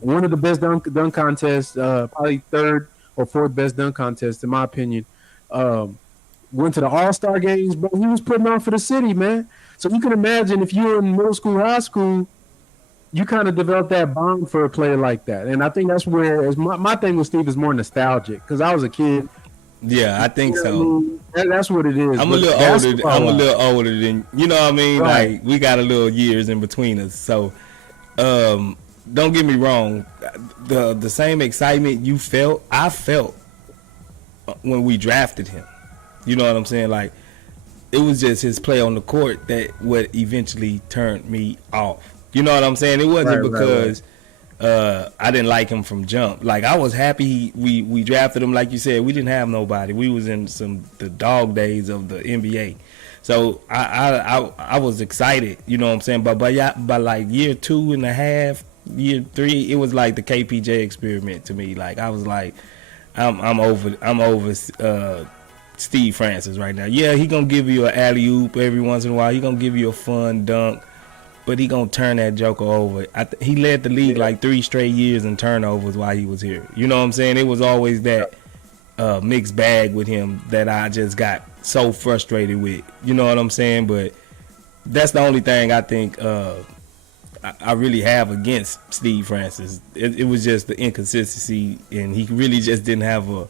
one of the best dunk contests, probably third or fourth best dunk contest in my opinion. Went to the All-Star games, but he was putting on for the city, man. So you can imagine if you were in middle school, high school, you kind of develop that bond for a player like that. And I think that's where my thing with Steve is more nostalgic because I was a kid. Yeah, I think so. That's what it is. I'm a little older than, you know what I mean? Right. Like, we got a little years in between us. So, don't get me wrong. The same excitement I felt when we drafted him. You know what I'm saying? Like, it was just his play on the court that what eventually turned me off. You know what I'm saying? It wasn't because I didn't like him from jump. Like, I was happy we drafted him. Like you said, we didn't have nobody. We was in the dog days of the NBA. So I was excited. You know what I'm saying? But by like year 2.5, year 3, it was like the KPJ experiment to me. Like, I was like, I'm over Steve Francis right now. Yeah, he gonna give you an alley-oop every once in a while. He gonna give you a fun dunk. But he gonna turn that joker over. He led the league like 3 straight years in turnovers while he was here. You know what I'm saying? It was always that mixed bag with him that I just got so frustrated with. You know what I'm saying? But that's the only thing I think I really have against Steve Francis. It was just the inconsistency, and he really just didn't have an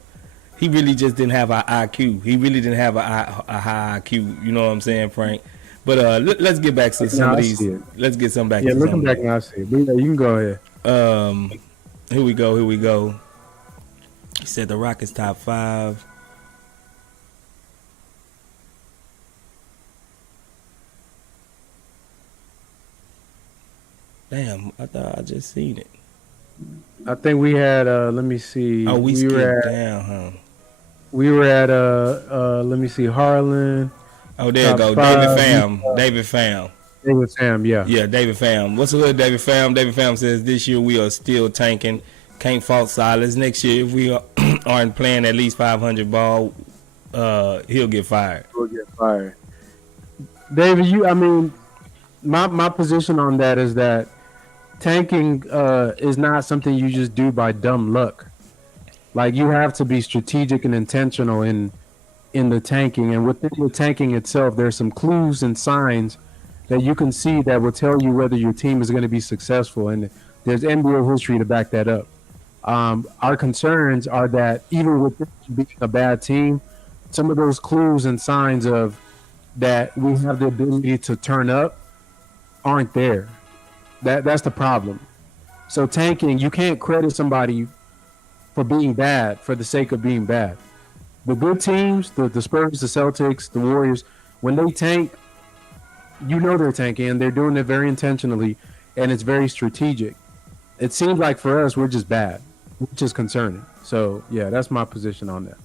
IQ. He really didn't have a high IQ. You know what I'm saying, Frank? But let's get back to some of these. Let's get some back. Yeah, looking back now, I see it. But yeah, you can go ahead. Here we go. He said the Rockets top 5. Damn, I thought I just seen it. I think we had. Let me see. Oh, we skipped down, huh? We were at. Let me see. Harlan. Oh, there you go. 5, David Pham. Yeah. Yeah, David Pham. What's the hood, David Pham? David Pham says this year we are still tanking. Can't fault Silas. Next year, if we are aren't playing at least 500 ball, he'll get fired. He'll get fired. David, my position on that is that tanking is not something you just do by dumb luck. Like, you have to be strategic and intentional in the tanking, and within the tanking itself, there's some clues and signs that you can see that will tell you whether your team is going to be successful, and there's NBA history to back that up. Our concerns are that even with this being a bad team, some of those clues and signs of that we have the ability to turn up aren't there. That's the problem. So tanking, you can't credit somebody for being bad for the sake of being bad. The good teams, the Spurs, the Celtics, the Warriors, when they tank, you know they're tanking, and they're doing it very intentionally, and it's very strategic. It seems like for us, we're just bad, which is concerning. So, yeah, that's my position on that.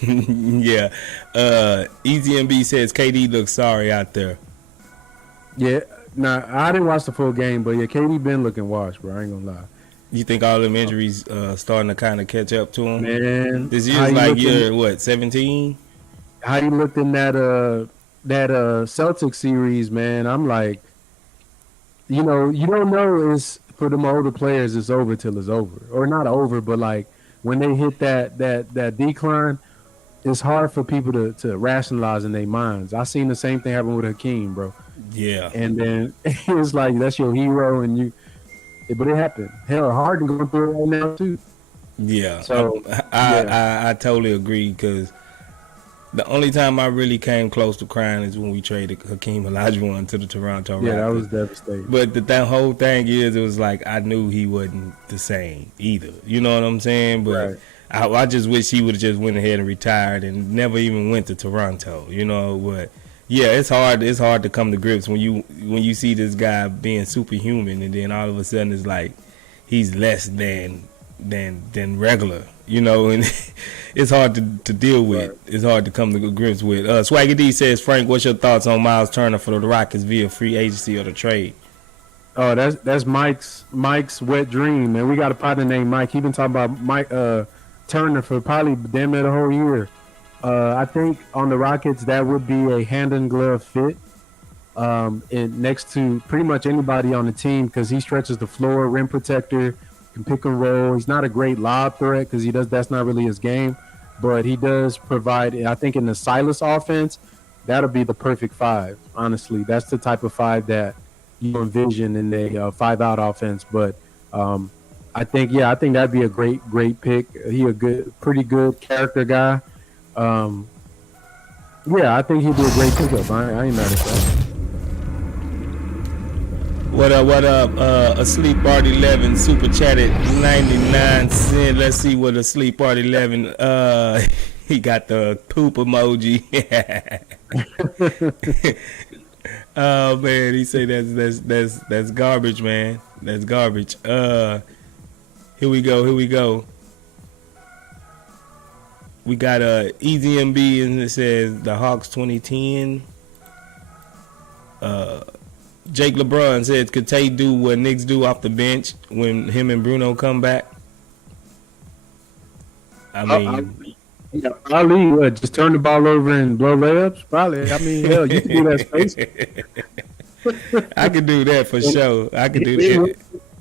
Yeah. EZMB says KD looks sorry out there. Yeah. Nah, I didn't watch the full game, but yeah, KD been looking washed, bro. I ain't gonna lie. You think all them injuries starting to kind of catch up to him? Man, this year's like year 17? How you looked in that Celtics series, man? I'm like, you don't know is for them older players it's over till it's over, or not over, but like when they hit that decline, it's hard for people to rationalize in their minds. I seen the same thing happen with Hakeem, bro. Yeah, and then it was like that's your hero, but it happened. Hell, Harden going through it right now too. Yeah, so I totally agree, because the only time I really came close to crying is when we traded Hakeem Olajuwon to the Toronto Raptors. Yeah, that was devastating. But that whole thing is, it was like I knew he wasn't the same either. You know what I'm saying? But right. I just wish he would have just went ahead and retired and never even went to Toronto. You know, but yeah, it's hard. It's hard to come to grips when you see this guy being superhuman, and then all of a sudden it's like he's less than regular. You know, and it's hard to deal with. Right. It's hard to come to grips with. Swaggy D says, Frank, what's your thoughts on Miles Turner for the Rockets via free agency or the trade? Oh, that's Mike's wet dream, man. We got a partner named Mike. He been talking about Mike Turner for probably damn near the whole year. I think on the Rockets that would be a hand in glove fit, and next to pretty much anybody on the team, because he stretches the floor, rim protector, can pick and roll. He's not a great lob threat because that's not really his game, but he does provide. I think in the Silas offense, that'll be the perfect five. Honestly, that's the type of five that you envision in a 5-out offense. But I think that'd be a great pick. He pretty good character guy. I think he'd be a great pickup. I ain't mad at that. What up? Asleep Art 11 super chatted 99 cents. Let's see what Asleep Art 11. He got the poop emoji. Oh man, he say that's garbage, man. That's garbage. Here we go. We got EZMB, and it says the Hawks 2010. Jake LeBron said, could Tate do what Knicks do off the bench when him and Bruno come back? I mean, probably just turn the ball over and blow layups. Probably. I mean, hell, you can do that space. I could do that for sure. I could do that.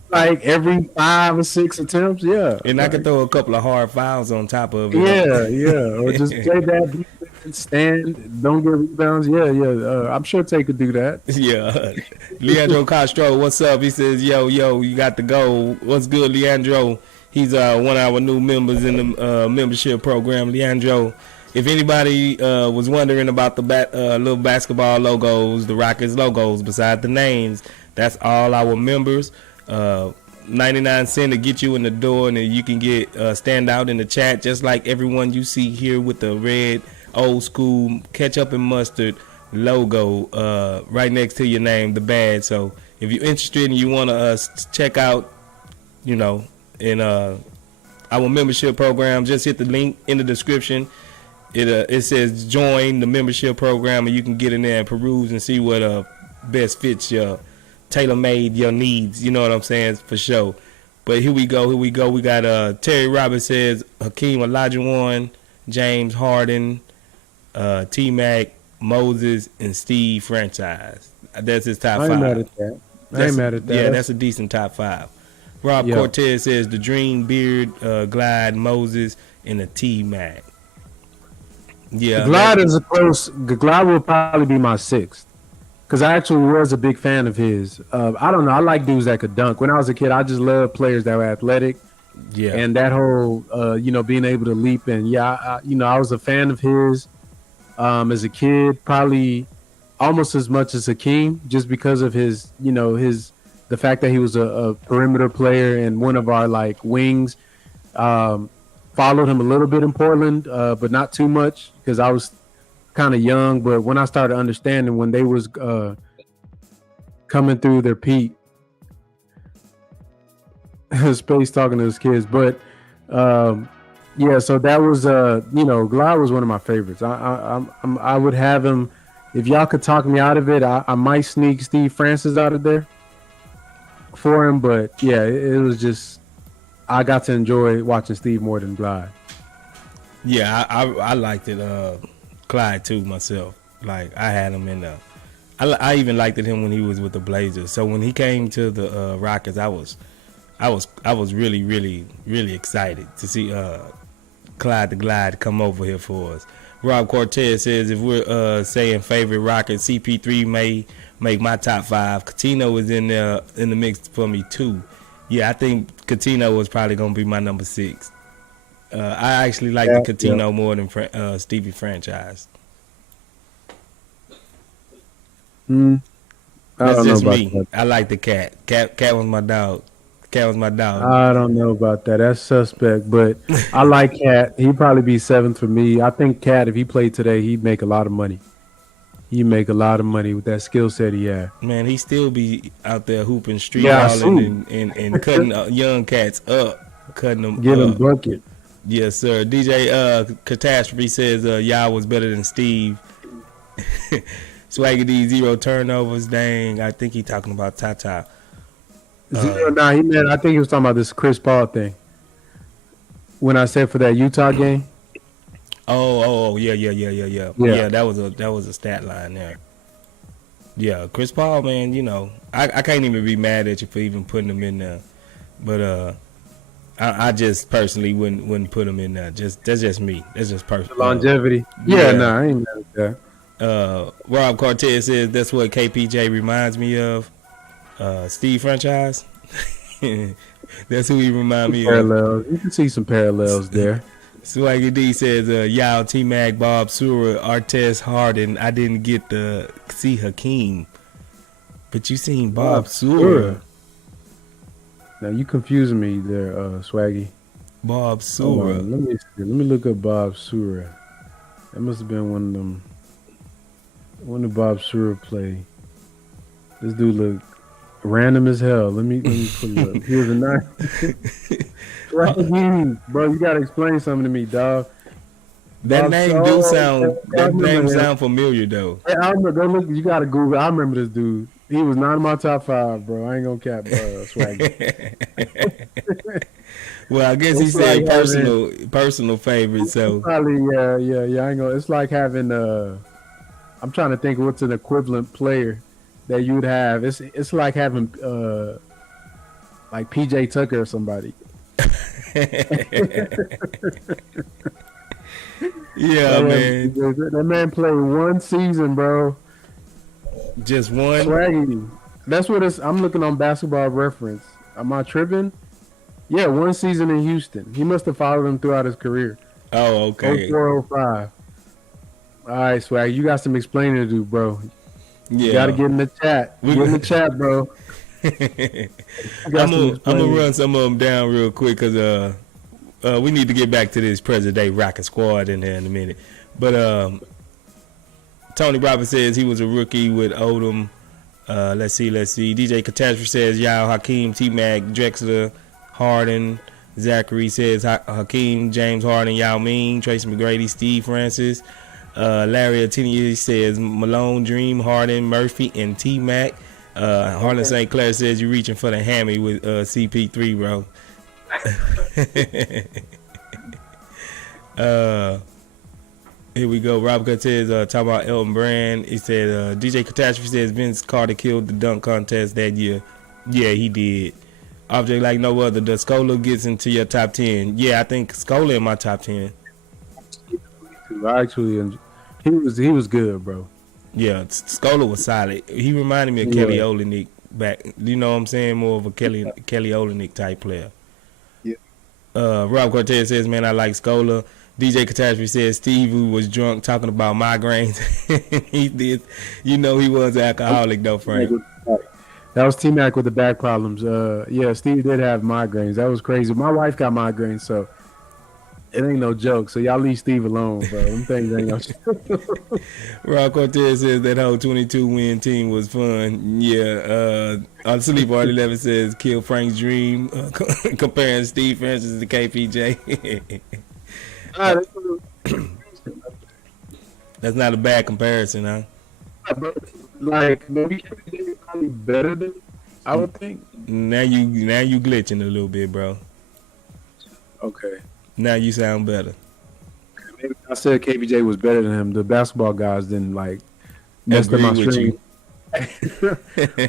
Like every 5 or 6 attempts, yeah. And I could throw a couple of hard fouls on top of it. Yeah. Or just play that defense, stand, don't get rebounds. Yeah. I'm sure Tate could do that. Yeah. Leandro Castro, what's up? He says, yo, you got to go. What's good, Leandro? He's one of our new members in the membership program. Leandro, if anybody was wondering about the little basketball logos, the Rockets logos, beside the names, that's all our members. 99 cents to get you in the door, and then you can get stand out in the chat just like everyone you see here with the red old school ketchup and mustard logo right next to your name, the badge. So if you're interested and you want to check out, in our membership program, just hit the link in the description. It says join the membership program, and you can get in there and peruse and see what best fits your tailor-made your needs, you know what I'm saying, for sure. But here we go. We got Terry Roberts says Hakeem Olajuwon, James Harden, T-Mac, Moses, and Steve Franchise. That's his top I ain't five. mad at that. I ain't mad at that. Yeah, that's a decent top five. Rob Cortez says the Dream, Beard, Glide, Moses, and the T-Mac. Yeah, Glide is a close. Glide will probably be my sixth. Because I actually was a big fan of his. I don't know. I like dudes that could dunk. When I was a kid, I just loved players that were athletic. Yeah. And that whole, being able to leap. And I was a fan of his as a kid, probably almost as much as Hakeem, just because of his, the fact that he was a perimeter player and one of our like wings. Followed him a little bit in Portland, but not too much because I was kind of young. But when I started understanding when they was coming through their peak, Space talking to his kids. But so that was Glide was one of my favorites. I would have him if y'all could talk me out of it. I might sneak Steve Francis out of there for him, but yeah, it was just I got to enjoy watching Steve more than Glide. Yeah, I liked it. Clyde too myself. Like I had him in the. I even liked him when he was with the Blazers. So when he came to the Rockets, I was really, really, really excited to see Clyde the Glide come over here for us. Rob Cortez says if we're saying favorite Rockets, CP3 may make my top five. Coutinho is in there in the mix for me too. Yeah, I think Coutinho was probably gonna be my number 6. I actually like the Coutinho more than Stevie Franchise. That's just me. That. I like the Cat. Cat was my dog. I don't know about that. That's suspect, but I like Cat. He'd probably be 7th for me. I think Cat, if he played today, he'd make a lot of money. He'd make a lot of money with that skill set he had. Man, he still be out there hooping, street balling, and cutting young cats up, cutting them Getting bucket. Yes, sir. DJ Catastrophe says y'all was better than Steve. Swaggy D 0 turnovers. Dang, I think he talking about Tata. I think he was talking about this Chris Paul thing. When I said for that Utah game. Yeah. Yeah, that was a stat line there. Yeah, Chris Paul, man, I can't even be mad at you for even putting him in there. But I just personally wouldn't put him in there. That's just me. That's just personal. Longevity. I ain't mad at that. Rob Cortez says that's what KPJ reminds me of. Steve Franchise. That's who he remind me of. You can see some parallels there. Swaggy D says, Yao, T-Mac, Bob Sura, Artest, Harden. I didn't get to see Hakeem. But you seen Bob Sura. Now you confusing me there, Swaggy. Bob Sura. Let me see. Let me look up Bob Sura. That must have been one of them. When did Bob Sura play? This dude look random as hell. Let me pull it up. He was a nice. Bro, you gotta explain something to me, dog. That name sound familiar though. Hey, I remember. Don't look. You gotta Google. I remember this dude. He was not in my top 5, bro. I ain't gonna cap Swaggy. Well, I guess he said like personal favorite. So probably yeah. I ain't gonna. It's like having I'm trying to think of what's an equivalent player that you'd have. It's like having like PJ Tucker or somebody. Yeah, man. That man played one season, bro. Just one. Swaggy. That's what it's. I'm looking on Basketball Reference. Am I tripping? Yeah, one season in Houston. He must have followed him throughout his career. Oh, okay. 04-05. All right, Swag. You got some explaining to do, bro. Yeah. You got to get in the chat. Get in the chat, bro. I'm gonna run some of them down real quick because we need to get back to this present day Rocket Squad in there in a minute. But Tony Roberts says he was a rookie with Odom. Let's see. DJ Catastrophe says Yao, Hakeem, T-Mac, Drexler, Harden. Zachary says Hakeem, James Harden, Yao Ming, Tracy McGrady, Steve Francis. Larry Atini says Malone, Dream, Harden, Murphy, and T-Mac. Harlan St. Clair says you're reaching for the hammy with CP3, bro. Here we go. Rob Cortez talking about Elton Brand. He said DJ Catastrophe says Vince Carter killed the dunk contest that year. Yeah, he did. Object like no other. Does Scola gets into your top 10? Yeah, I think Scola in my top 10. I actually, he was good, bro. Yeah, Scola was solid. He reminded me of Kelly Olynyk back. You know what I'm saying? More of a Kelly Olynyk type player. Yeah. Rob Cortez says, man, I like Scola. DJ Catastrophe says Steve who was drunk talking about migraines. He did. You know he was an alcoholic though, Frank. That was T-Mac with the back problems. Yeah, Steve did have migraines. That was crazy. My wife got migraines, so it ain't no joke. So y'all leave Steve alone, bro. Them things ain't no joke. Rob Cortez says that whole 22-win team was fun. Yeah. Sleep Art 11 says kill Frank's dream. Comparing Steve Francis to KPJ. That's not a bad comparison, huh? Like maybe KPJ probably better than I would think. Now you glitching a little bit, bro. Okay. Now you sound better. Maybe I said KPJ was better than him. The basketball guys didn't like mess up my stream.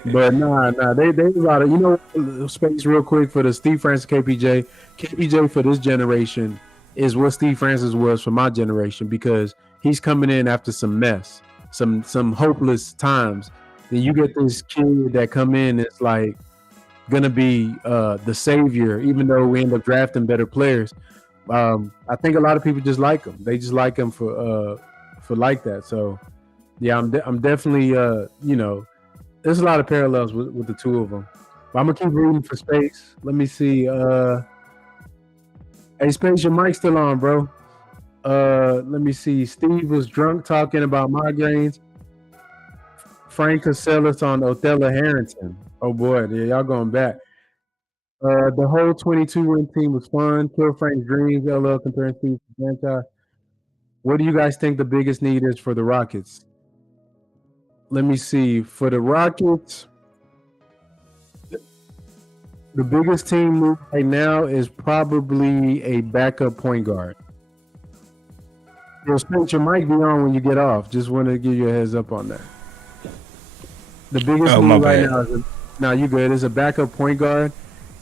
But nah, they was out of, you know, space real quick for the Steve Francis KPJ. KPJ for this generation is what Steve Francis was for my generation, because he's coming in after some mess, some hopeless times. Then you get this kid that come in, it's like gonna be the savior, even though we end up drafting better players. I think a lot of people just like him. They just like him for like that. So yeah, I'm definitely you know, there's a lot of parallels with the two of them. But I'm gonna keep reading for Space. Let me see. Hey Space, your mic's still on, bro. Let me see. Steve was drunk talking about migraines. Frank Casellas on Othello Harrington. Oh boy, yeah, y'all going back. The whole 22-win team was fun. Kill Frank's dreams. LL comparing Steve to franchise. What do you guys think the biggest need is for the Rockets? Let me see. For the Rockets, the biggest team move right now is probably a backup point guard. You'll Spence, your mic be on when you get off. Just want to give you a heads up on that. The biggest move right now you good. Is a backup point guard.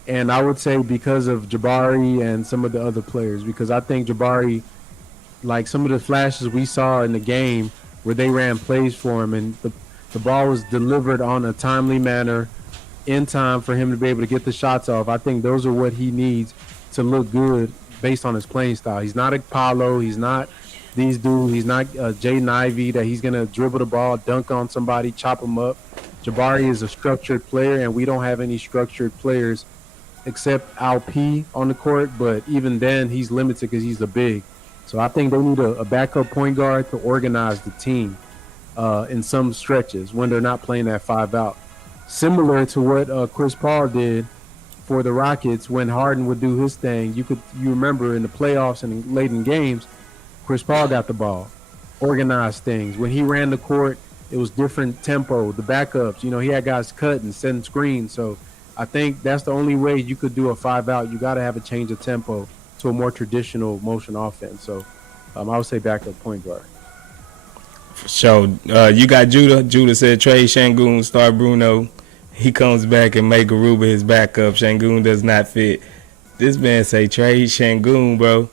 And I would say because of Jabari and some of the other players, because I think Jabari, like some of the flashes we saw in the game where they ran plays for him and the ball was delivered on a timely manner in time for him to be able to get the shots off. I think those are what he needs to look good based on his playing style. He's not a Paulo. He's not these dudes. He's not Jaden Ivey that he's going to dribble the ball, dunk on somebody, chop him up. Jabari is a structured player, and we don't have any structured players except Al P on the court, but even then he's limited because he's a big. So I think they need a backup point guard to organize the team in some stretches when they're not playing that 5-out. Similar to what Chris Paul did for the Rockets when Harden would do his thing. You remember in the playoffs and late in games, Chris Paul got the ball, organized things. When he ran the court, it was different tempo, the backups. You know, he had guys cut and setting screens. So I think that's the only way you could do a 5-out. You got to have a change of tempo to a more traditional motion offense. So I would say backup point guard. For sure. You got Judah. Judah said trade Sengun, start Bruno. He comes back and make Garuba his backup. Sengun does not fit. This man say trade Sengun, bro.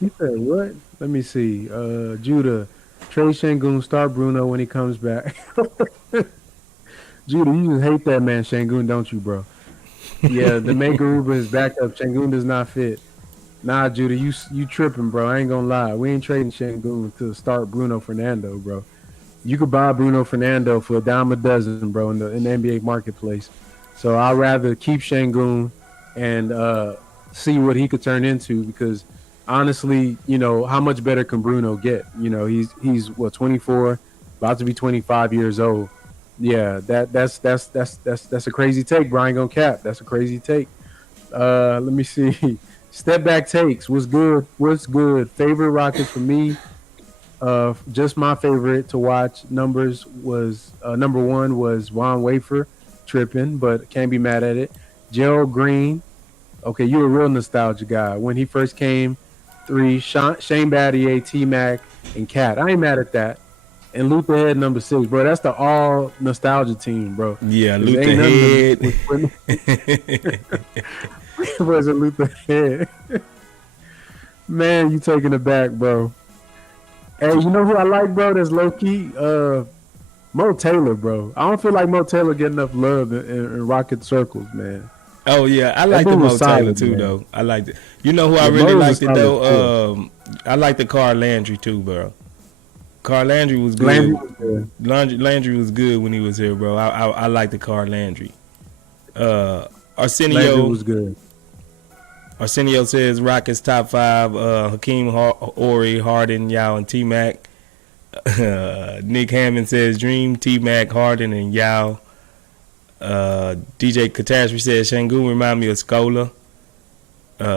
You said what? Let me see. Judah, trade Sengun, start Bruno when he comes back. Judah, you just hate that man Sengun, don't you, bro? Yeah, the make Garuba his backup. Sengun does not fit. Nah, Judah, you tripping, bro. I ain't gonna lie. We ain't trading Sengun to start Bruno Fernando, bro. You could buy Bruno Fernando for a dime a dozen, bro, in the NBA marketplace. So I'd rather keep Sengun and see what he could turn into, because honestly, you know, how much better can Bruno get? You know, he's what, 24, about to be 25 years old. Yeah, that's a crazy take, Brian. Gonna cap. That's a crazy take. Let me see. Step back takes. What's good? Favorite Rockets for me. Just my favorite to watch. Numbers was number one was Juan Wafer. tripping, but can't be mad at it. Gerald Green. Okay, you a real nostalgia guy. When he first came, 3, Shane Battier, T-Mac, and Cat. I ain't mad at that. And Luther Head number 6, bro. That's the all nostalgia team, bro. Yeah, Luther Head. Was it Luther Head? Man, you taking it back, bro. Hey, you know who I like, bro? That's low key. Mo Taylor, bro. I don't feel like Mo Taylor get enough love in Rocket circles, man. Oh yeah, I like the Mo Taylor too, though. I like it. You know who I really liked it though? I like the Carl Landry too, bro. Carl Landry was good. Landry was good when he was here, bro. I like the Carl Landry. Arsenio Landry was good. Arsenio says Rockets top 5. Hakeem, Ori, Harden, Yao, and T-Mac. Nick Hammond says Dream, T-Mac, Harden, and Yao. DJ Catastrophe says Sengun remind me of Scola.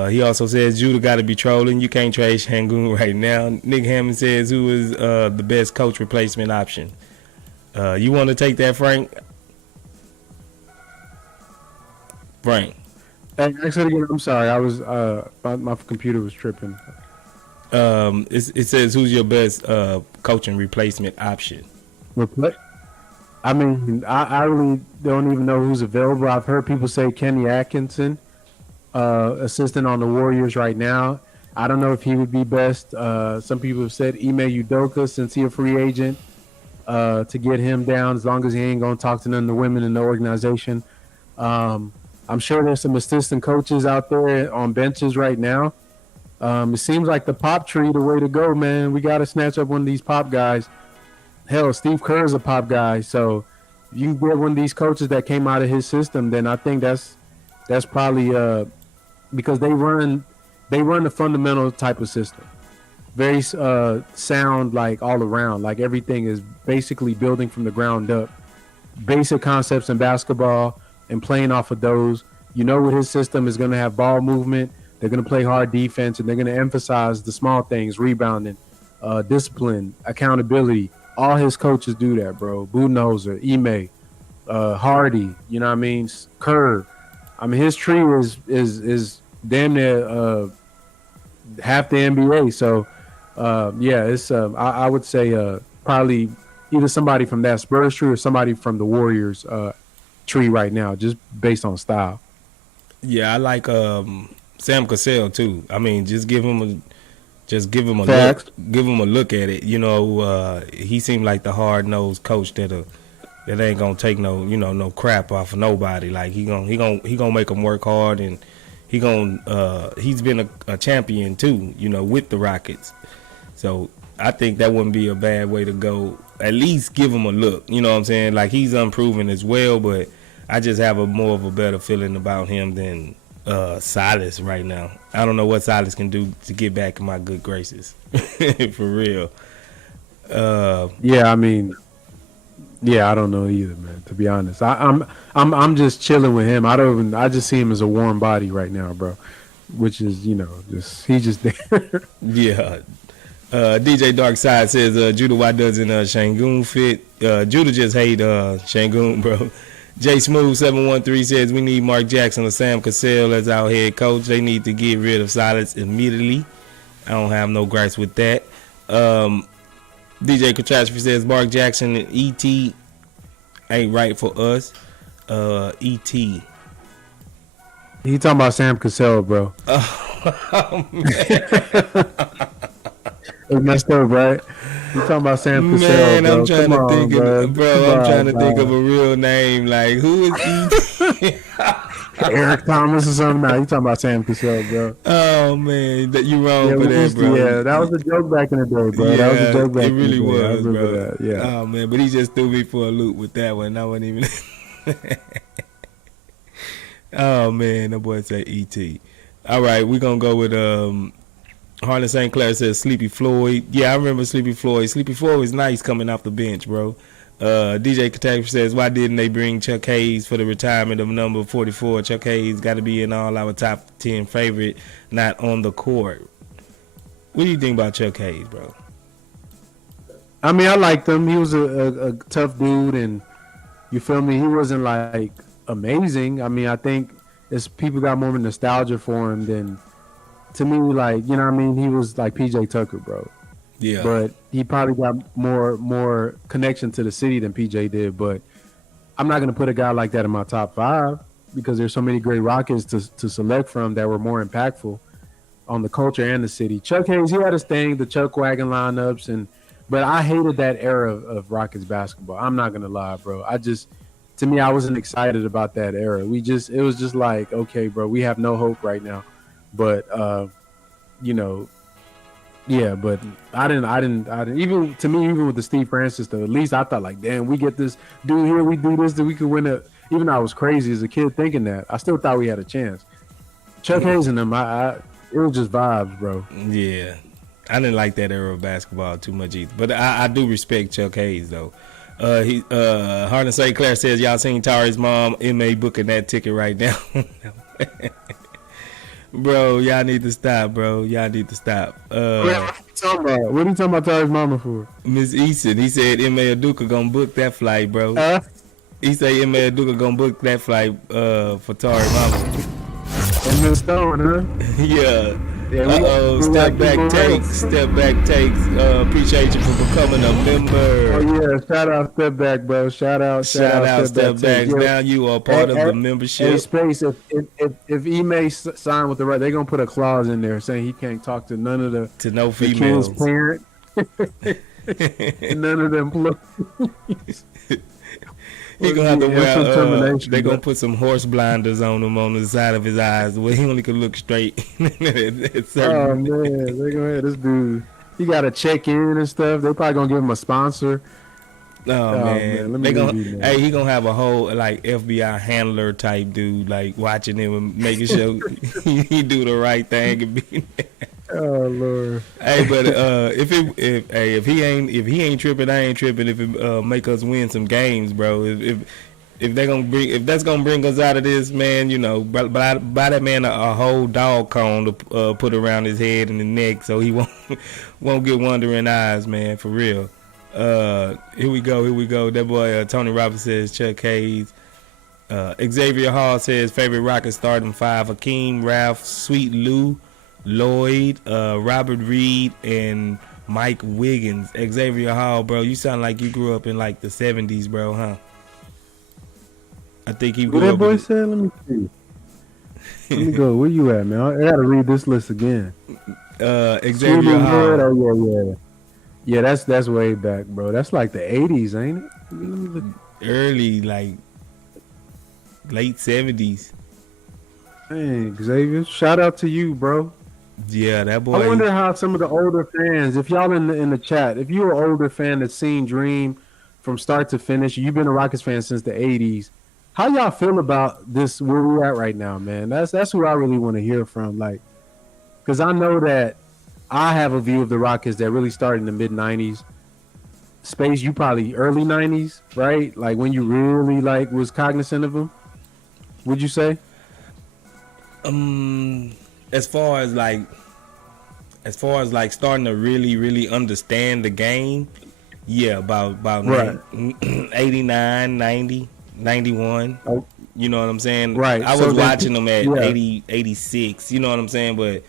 He also says Judah got to be trolling. You can't trade Sengun right now. Nick Hammond says who is the best coach replacement option. You want to take that, Frank? Frank. Hey, actually, again, I'm sorry. I was my computer was tripping. It says who's your best coaching replacement option. I mean, I really don't even know who's available. I've heard people say Kenny Atkinson, assistant on the Warriors right now. I don't know if he would be best. Some people have said Ime Udoka, since he's a free agent, to get him down as long as he ain't going to talk to none of the women in the organization. I'm sure there's some assistant coaches out there on benches right now. It seems like the pop tree, the way to go, man. We got to snatch up one of these pop guys. Hell, Steve Kerr's a pop guy. So if you can get one of these coaches that came out of his system, then I think that's probably because they run a fundamental type of system. Very sound, like all around. Like everything is basically building from the ground up. Basic concepts in basketball and playing off of those. You know, with his system is going to have ball movement. They're going to play hard defense, and they're going to emphasize the small things, rebounding, discipline, accountability. All his coaches do that, bro. Budenholzer, Ime, Hardy, you know what I mean? Kerr. I mean, his tree is damn near half the NBA. So, yeah, it's I would say probably either somebody from that Spurs tree or somebody from the Warriors tree right now, just based on style. Yeah, I like Sam Cassell too. I mean, just give him a look at it. You know, he seemed like the hard nosed coach that ain't gonna take no crap off of nobody. Like he gonna make them work hard, and he's been a champion too. You know, with the Rockets. So I think that wouldn't be a bad way to go. At least give him a look. You know what I'm saying? Like he's unproven as well, but I just have more of a better feeling about him than Silas right now. I don't know what Silas can do to get back in my good graces. For real. Yeah, I mean, yeah, I don't know either, man. To be honest, I'm just chilling with him. I just see him as a warm body right now, bro. Which is, he's just there. Yeah. DJ Darkside says, Judah, why doesn't Sengun fit? Judah just hate Sengun, bro. J Smooth 713 says we need Mark Jackson or Sam Cassell as our head coach. They need to get rid of Silas immediately. I don't have no gripes with that. DJ Catastrophe says Mark Jackson and ET ain't right for us. ET. He talking about Sam Cassell, bro. Oh man. It's messed up, right? You talking about Sam Cassell, man, bro. I'm trying to think of a real name. Like, who is he? Eric Thomas or something? Nah, you talking about Sam Cassell, bro. Oh man, that you wrong for that, bro. Yeah, that was a joke back in the day, bro. Yeah, that was a joke back it really in the day. was, bro. That. Yeah. Oh man, but he just threw me for a loop with that one. I wasn't even. Oh man, that boy say ET. All right, we're gonna go with Harlan St. Clair says Sleepy Floyd. Yeah, I remember Sleepy Floyd. Sleepy Floyd was nice coming off the bench, bro. DJ Catastrophe says, why didn't they bring Chuck Hayes for the retirement of number 44? Chuck Hayes got to be in all our top 10 favorite, not on the court. What do you think about Chuck Hayes, bro? I mean, I liked him. He was a tough dude, and You feel me? He wasn't like amazing. I mean, I think it's people got more nostalgia for him than to me. Like, you know what I mean? He was like PJ Tucker, bro. Yeah. But he probably got more connection to the city than PJ did. But I'm not gonna put a guy like that in my top 5 because there's so many great Rockets to select from that were more impactful on the culture and the city. Chuck Hayes, he had his thing, the Chuck Wagon lineups, but I hated that era of Rockets basketball. I'm not gonna lie, bro. To me, I wasn't excited about that era. It was just like, okay, bro, we have no hope right now. But you know, yeah, but I didn't even to me, even with the Steve Francis stuff, at least I thought like, damn, we get this dude here, we do this, that we could win it. Even though I was crazy as a kid thinking that, I still thought we had a chance. Chuck Hayes and them, it was just vibes, bro. Yeah. I didn't like that era of basketball too much either. But I do respect Chuck Hayes though. Harlan St. Clair says y'all seen Tari's mom MA booking that ticket right now. Bro, y'all need to stop, bro. Y'all need to stop. What are you talking about Tari's mama for? Miss Eason, he said M.A. Aduka gonna book that flight, bro. He said M.A. Aduka gonna book that flight for Tari mama. And Miss Stone, huh? Yeah. Step back takes. Appreciate you for becoming a member. Oh yeah, shout out Step Back, bro. Shout out Step Back. Now you are part of the membership. Hey, Space, if Ime sign with the right, they're gonna put a clause in there saying he can't talk to none of no females. The parent. None of them employees. He gonna have to wear. They gonna put some horse blinders on him on the side of his eyes where he only can look straight. Oh man, they gonna have this dude. He got to check in and stuff. They probably gonna give him a sponsor. Oh man. Hey, he gonna have a whole like FBI handler type dude like watching him and making sure he do the right thing and be. Oh Lord. Hey, but if he ain't tripping, I ain't tripping. If it make us win some games, bro. If that's gonna bring us out of this, man, you know, buy that man a whole dog cone to put around his head and the neck so he won't get wandering eyes, man, for real. Here we go. That boy Tony Roberts says Chuck Hayes. Xavier Hall says favorite Rockets starting 5: Hakeem, Ralph, Sweet Lou, Lloyd, Robert Reed, and Mike Wiggins. Xavier Hall, bro, you sound like you grew up in like the 70s, bro, huh? I think he grew what up. That boy said, let me see. Let me go. Where you at, man? I gotta read this list again. Xavier Hall. Oh yeah. That's way back, bro. That's like the 80s, ain't it? Early, like late 70s. Hey, Xavier, shout out to you, bro. Yeah, that boy. I wonder how some of the older fans, if y'all in the chat, if you're an older fan that's seen Dream from start to finish, you've been a Rockets fan since the 80s, how y'all feel about this, where we're at right now, man? That's who I really want to hear from. Like, because I know that I have a view of the Rockets that really started in the mid-90s. Space, you probably early 90s, right? Like when you really like was cognizant of them, would you say? As far as like starting to really understand the game, yeah, about right. 89, 90, 91. Oh. You know what I'm saying? Right. I was watching them at 80, 86, you know what I'm saying? But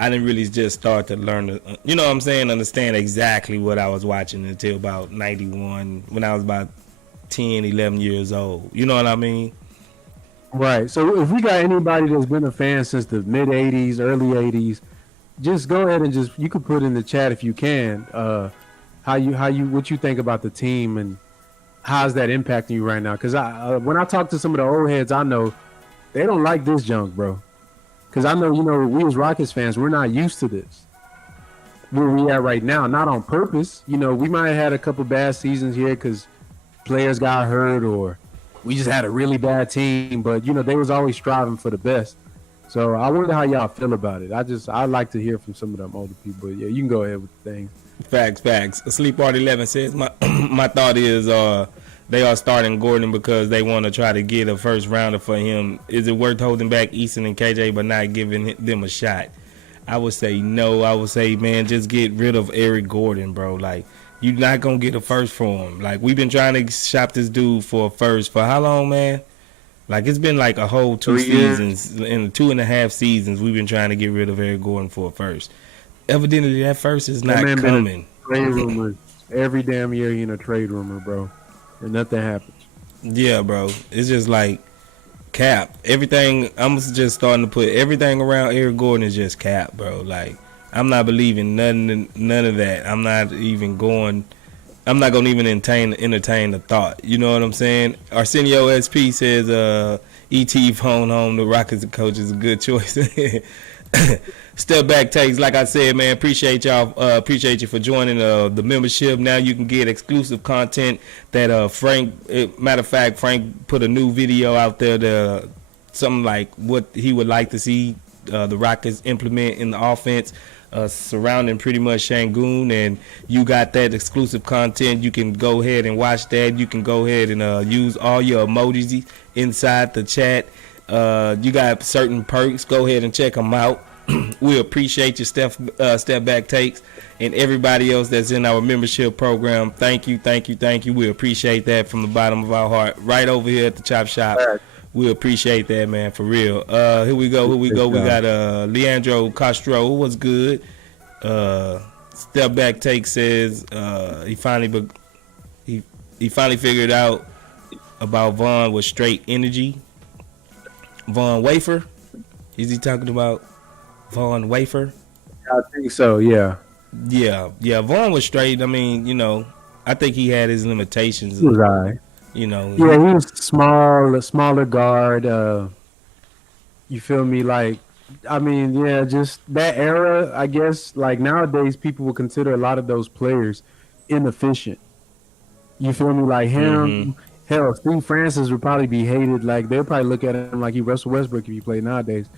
I didn't really just start to learn, you know what I'm saying, understand exactly what I was watching until about 91, when I was about 10, 11 years old. You know what I mean? Right. So if we got anybody that's been a fan since the mid 80s, early 80s, just go ahead and you could put in the chat if you can, what you think about the team and how's that impacting you right now? Because when I talk to some of the old heads, I know they don't like this junk, bro. Because I know, we as Rockets fans, we're not used to this. Where we at right now, not on purpose. We might have had a couple bad seasons here because players got hurt or we just had a really bad team, but they was always striving for the best. So I wonder how y'all feel about it. I'd like to hear from some of them older people. Yeah, you can go ahead with the things. Facts. Sleep Art 11 says my thought is they are starting Gordon because they want to try to get a first rounder for him. Is it worth holding back Eason and KJ but not giving them a shot? I would say no. I would say, man, just get rid of Eric Gordon, bro. Like, you're not gonna get a first for him. Like we've been trying to shop this dude for a first for how long, man? Like it's been like a whole 2 seasons, in 2.5 seasons, we've been trying to get rid of Eric Gordon for a first. Evidently, that first is not coming. Trade rumors every damn year in a trade rumor, bro, and nothing happens. Yeah, bro. It's just like cap. Everything. I'm just starting to put everything around Eric Gordon is just cap, bro. Like I'm not believing none of that. I'm not gonna even entertain the thought. You know what I'm saying? Arsenio SP says ET phone home the Rockets coach is a good choice. Step back takes, like I said, man, appreciate y'all. Appreciate you for joining the membership. Now you can get exclusive content that Frank, matter of fact, Frank put a new video out there, something like what he would like to see the Rockets implement in the offense surrounding pretty much Sengun, and you got that exclusive content. You can go ahead and watch that. You can go ahead and use all your emojis inside the chat. You got certain perks. Go ahead and check them out. We appreciate your step back takes and everybody else that's in our membership program. Thank you. We appreciate that from the bottom of our heart. Right over here at the Chop Shop. We appreciate that, man, for real. Here we go. We got Leandro Castro. What's good? Step back take says he finally figured out about Vaughn with straight energy. Vaughn Wafer? Is he talking about Vaughn Wafer? I think so, yeah. Yeah, Vaughn was straight. I mean, you know, I think he had his limitations. He was all right. You know. Yeah, he was smaller guard. You feel me? Like, I mean, yeah, just that era, I guess, like nowadays people would consider a lot of those players inefficient. You feel me? Like him, hell, Steve Francis would probably be hated. Like, they'll probably look at him like he Russell Westbrook if he played nowadays.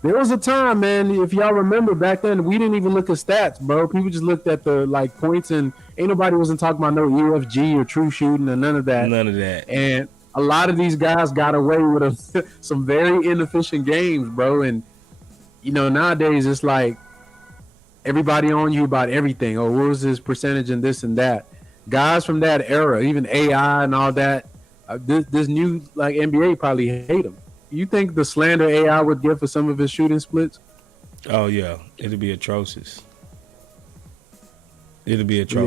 There was a time, man, if y'all remember back then, we didn't even look at stats, bro. People just looked at the like points, and ain't nobody wasn't talking about no EFG or true shooting or none of that. And a lot of these guys got away with some very inefficient games, bro. And you know, nowadays it's like everybody on you about everything. Oh, what was his percentage and this and that? Guys from that era, even AI and all that, this new like NBA probably hate him. You think the slander AI would get for some of his shooting splits? Oh yeah, it'd be atrocious. Yeah,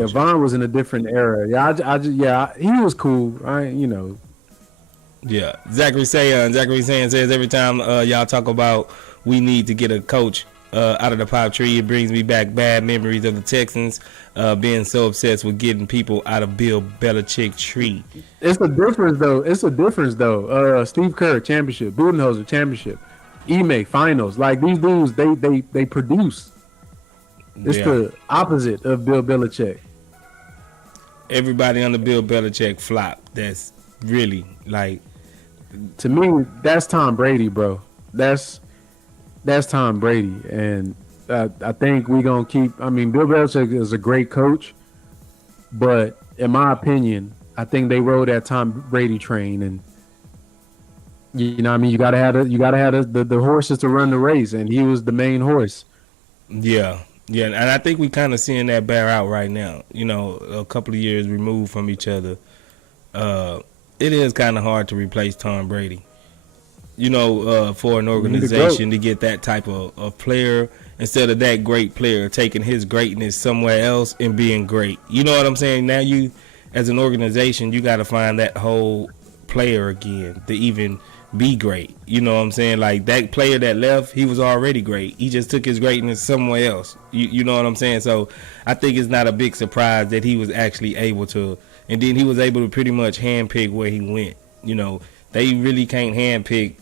Vaughn was in a different era. Yeah, he was cool. Yeah, Zachary saying says every time y'all talk about we need to get a coach out of the pop tree, it brings me back bad memories of the Texans being so obsessed with getting people out of Bill Belichick tree. It's a difference though. Steve Kerr championship, Budenholzer championship, Ime finals. Like these dudes, they produce. It's the opposite of Bill Belichick. Everybody under Bill Belichick flop. That's really like, to me, that's Tom Brady, bro. That's Tom Brady, and I think we're gonna keep. I mean, Bill Belichick is a great coach, but in my opinion, I think they rode that Tom Brady train, and you know, what I mean, you gotta have the horses to run the race, and he was the main horse. Yeah, and I think we kind of seeing that bear out right now. You know, a couple of years removed from each other, it is kind of hard to replace Tom Brady. You know, for an organization to get that type of player instead of that great player taking his greatness somewhere else and being great. You know what I'm saying? Now you, as an organization, you got to find that whole player again to even be great. You know what I'm saying? Like that player that left, he was already great. He just took his greatness somewhere else. You know what I'm saying? So I think it's not a big surprise that he was actually able to, and then he was able to pretty much handpick where he went. You know, they really can't handpick,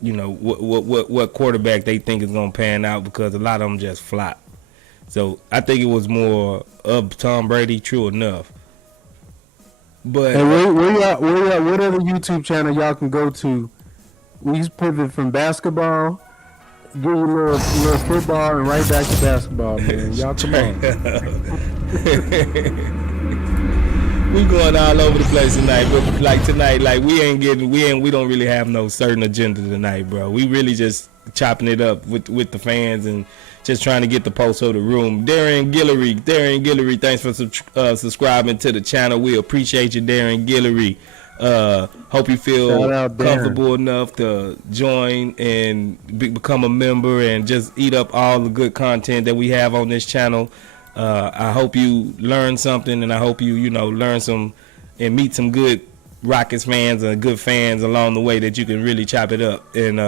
you know, what quarterback they think is going to pan out, because a lot of them just flop. So I think it was more of Tom Brady, true enough. But hey, what other YouTube channel y'all can go to? We pivot from basketball, give you a little football, and right back to basketball, man. Y'all come on. We going all over the place tonight, but like tonight, like we don't really have no certain agenda tonight, bro. We really just chopping it up with the fans and just trying to get the pulse of the room. Darren Guillory, thanks for subscribing to the channel. We appreciate you, Darren Guillory. Hope you feel comfortable enough to join and become a member and just eat up all the good content that we have on this channel. I hope you learn something, and I hope you learn some and meet some good Rockets fans and good fans along the way that you can really chop it up and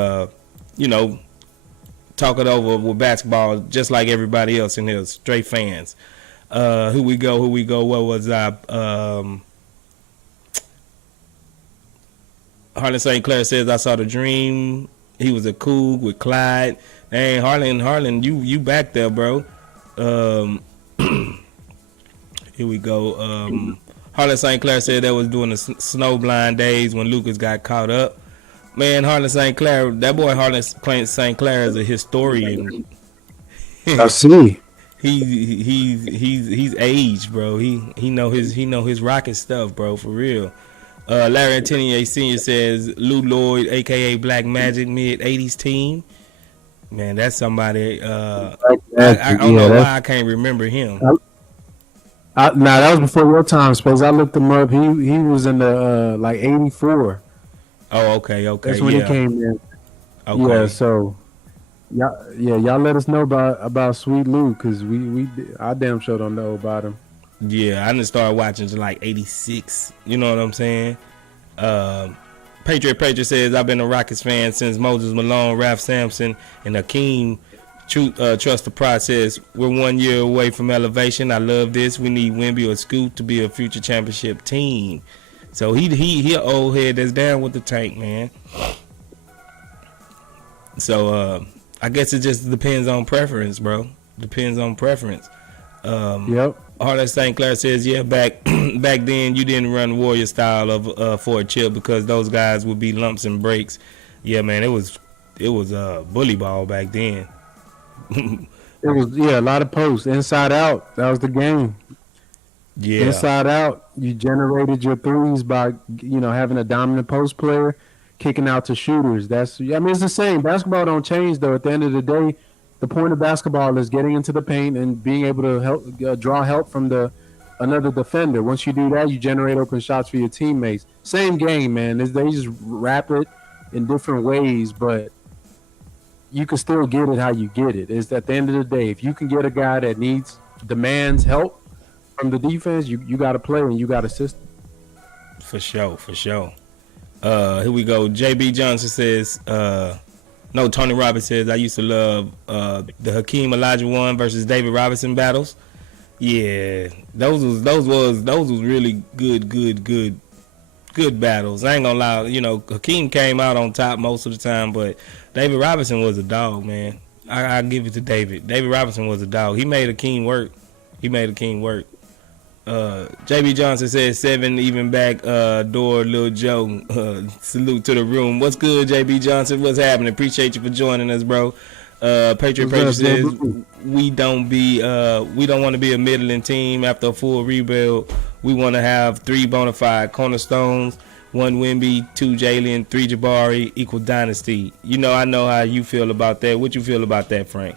talk it over with basketball just like everybody else in here, straight fans. Who we go? What was I? Harlan St. Clair says, I saw the dream. He was a Coug with Clyde. Dang, Harlan, you back there, bro. Here we go. Harlan St. Clair said that was during the snowblind days when Lucas got caught up. Man, Harlan St. Clair, that boy Harlan St. Clair is a historian. I see. He's aged, bro. He know his Rocket stuff, bro, for real. Larry Antinier Sr. says Lou Lloyd, aka Black Magic, mid-80s team. Man, that's somebody. I don't know why I can't remember him. That was before your time, Space. I looked him up. He was in the like 84. Oh, okay. That's when he came in. Okay. Yeah, so y'all let us know about Sweet Lou, because I damn sure don't know about him. Yeah, I didn't start watching to like 86. You know what I'm saying? Patriot says, I've been a Rockets fan since Moses Malone, Ralph Sampson, and Hakeem. Trust the process. We're 1 year away from elevation. I love this. We need Wemby or Scoot to be a future championship team. So he an old head that's down with the tank, man. So I guess it just depends on preference, bro. Depends on preference. Yep. Harlan St. Clair says, yeah, back then you didn't run Warrior style of for a chip because those guys would be lumps and breaks. Yeah, man, it was bully ball back then. It was a lot of posts inside out. That was the game. Yeah, inside out. You generated your threes by having a dominant post player kicking out to shooters. It's the same. Basketball don't change though. At the end of the day, the point of basketball is getting into the paint and being able to help draw help from another defender. Once you do that, you generate open shots for your teammates. Same game, man. They just wrap it in different ways, but you can still get it how you get it. It's at the end of the day, if you can get a guy that demands help from the defense, you got to play and you got a system. For sure. Here we go. JB Johnson says, no, Tony Roberts says, I used to love the Hakeem Olajuwon versus David Robinson battles. Yeah, those was really good battles. I ain't gonna lie, Hakeem came out on top most of the time, but David Robinson was a dog, man. I give it to David. David Robinson was a dog. He made Hakeem work. JB Johnson says 7 even back door Lil Joe. Salute to the room. What's good, JB Johnson? What's happening? Appreciate you for joining us, bro. Patriot says we don't want to be a middling team after a full rebuild. We want to have 3 bona fide cornerstones, 1 Wemby, 2 Jalen, 3 Jabari, equal dynasty. I know how you feel about that. What you feel about that, Frank?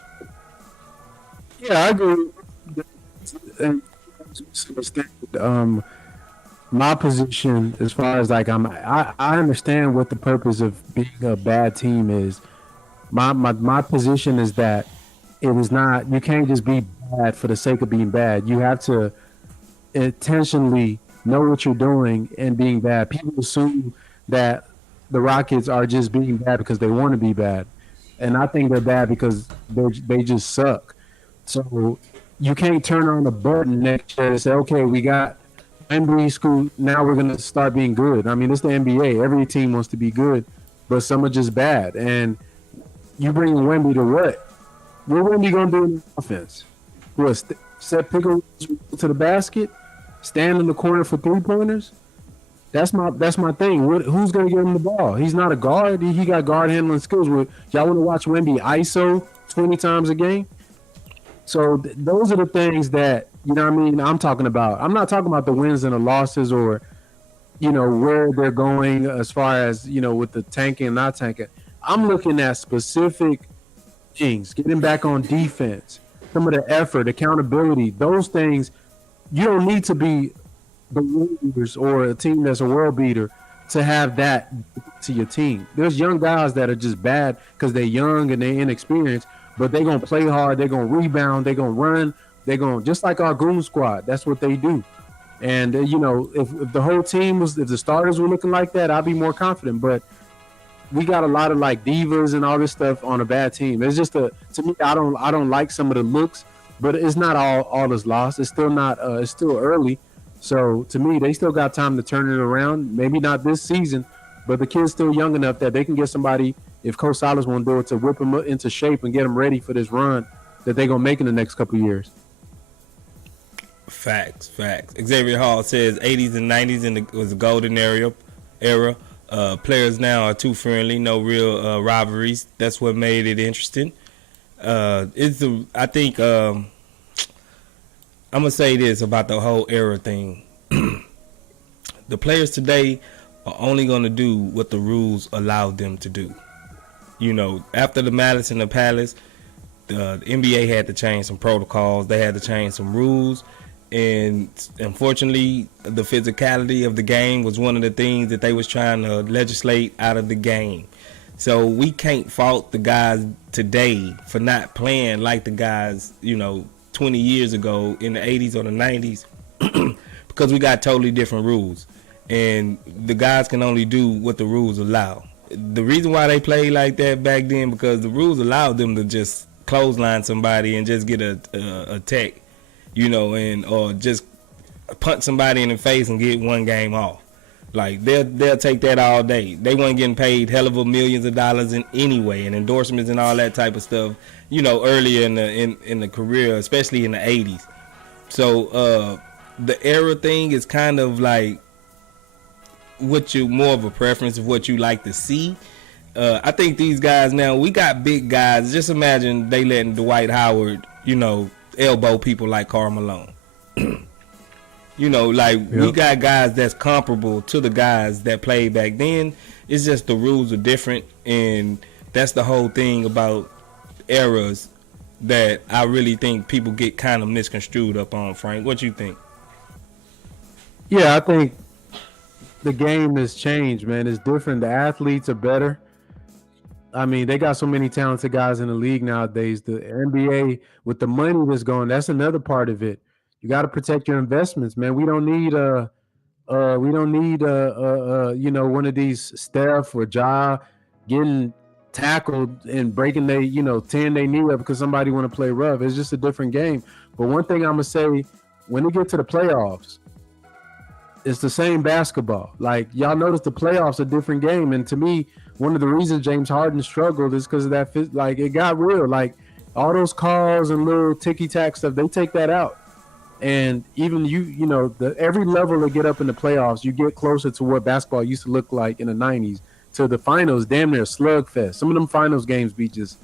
Yeah, I agree. My position, as far as like I understand what the purpose of being a bad team is. My position is that it is not. You can't just be bad for the sake of being bad. You have to intentionally know what you're doing and being bad. People assume that the Rockets are just being bad because they want to be bad, and I think they're bad because they just suck. So you can't turn on a button next year and say, okay, we got NBA school. Now we're gonna start being good. I mean, it's the NBA. Every team wants to be good, but some are just bad. And you bring Wemby to what? What Wemby gonna do in the offense? What, set pick to the basket, stand in the corner for 3-pointers? That's my thing. Who's gonna give him the ball? He's not a guard. He got guard handling skills. Y'all want to watch Wemby ISO 20 times a game? So those are the things that You know what I mean? I'm not talking about the wins and the losses or, where they're going as far as, with the tanking and not tanking. I'm looking at specific things, getting back on defense, some of the effort, accountability, those things. You don't need to be the Warriors or a team that's a world beater to have that to your team. There's young guys that are just bad because they're young and they're inexperienced, but they're going to play hard, they're going to rebound, they're going to run, they're going to, just like our goon squad, that's what they do. And, if the whole team if the starters were looking like that, I'd be more confident. But we got a lot of like divas and all this stuff on a bad team. It's just to me, I don't like some of the looks, but it's not all is lost. It's still not, it's still early. So to me, they still got time to turn it around. Maybe not this season, but the kid's still young enough that they can get somebody, if Coach Silas won't do it, to whip them into shape and get them ready for this run that they're going to make in the next couple of years. Facts. Xavier Hall says 80s and 90s was a golden era. Players now are too friendly, no real rivalries. That's what made it interesting. I'm gonna say this about the whole era thing. The players today are only gonna do what the rules allow them to do. After the Malice in the Palace, the NBA had to change some protocols. They had to change some rules. And unfortunately, the physicality of the game was one of the things that they was trying to legislate out of the game. So we can't fault the guys today for not playing like the guys, 20 years ago in the 80s or the 90s because we got totally different rules. And the guys can only do what the rules allow. The reason why they played like that back then because the rules allowed them to just clothesline somebody and just get a tech. Or just punch somebody in the face and get one game off. Like they'll take that all day. They weren't getting paid hell of a millions of dollars anyway, and endorsements and all that type of stuff. Earlier in the career, especially in the 80s. So the era thing is kind of like more of a preference of what you like to see. I think these guys now, we got big guys. Just imagine they letting Dwight Howard, elbow people like Karl Malone. We got guys that's comparable to the guys that played back then. It's just the rules are different, and that's the whole thing about eras that I really think people get kind of misconstrued up on. Frank, what you think? Yeah, I think the game has changed, man. It's different. The athletes are better. I mean, they got so many talented guys in the league nowadays. The NBA, with the money that's going, that's another part of it. You got to protect your investments, man. We don't need one of these Steph or Ja getting tackled and breaking tearing their knee up because somebody want to play rough. It's just a different game. But one thing I'm gonna say, when they get to the playoffs, it's the same basketball. Like, y'all notice the playoffs are a different game, and to me, one of the reasons James Harden struggled is because of that. Like, it got real. Like, all those calls and little ticky-tack stuff, they take that out. And even every level to get up in the playoffs, you get closer to what basketball used to look like in the 90s. To the finals, damn near slugfest. Some of them finals games be just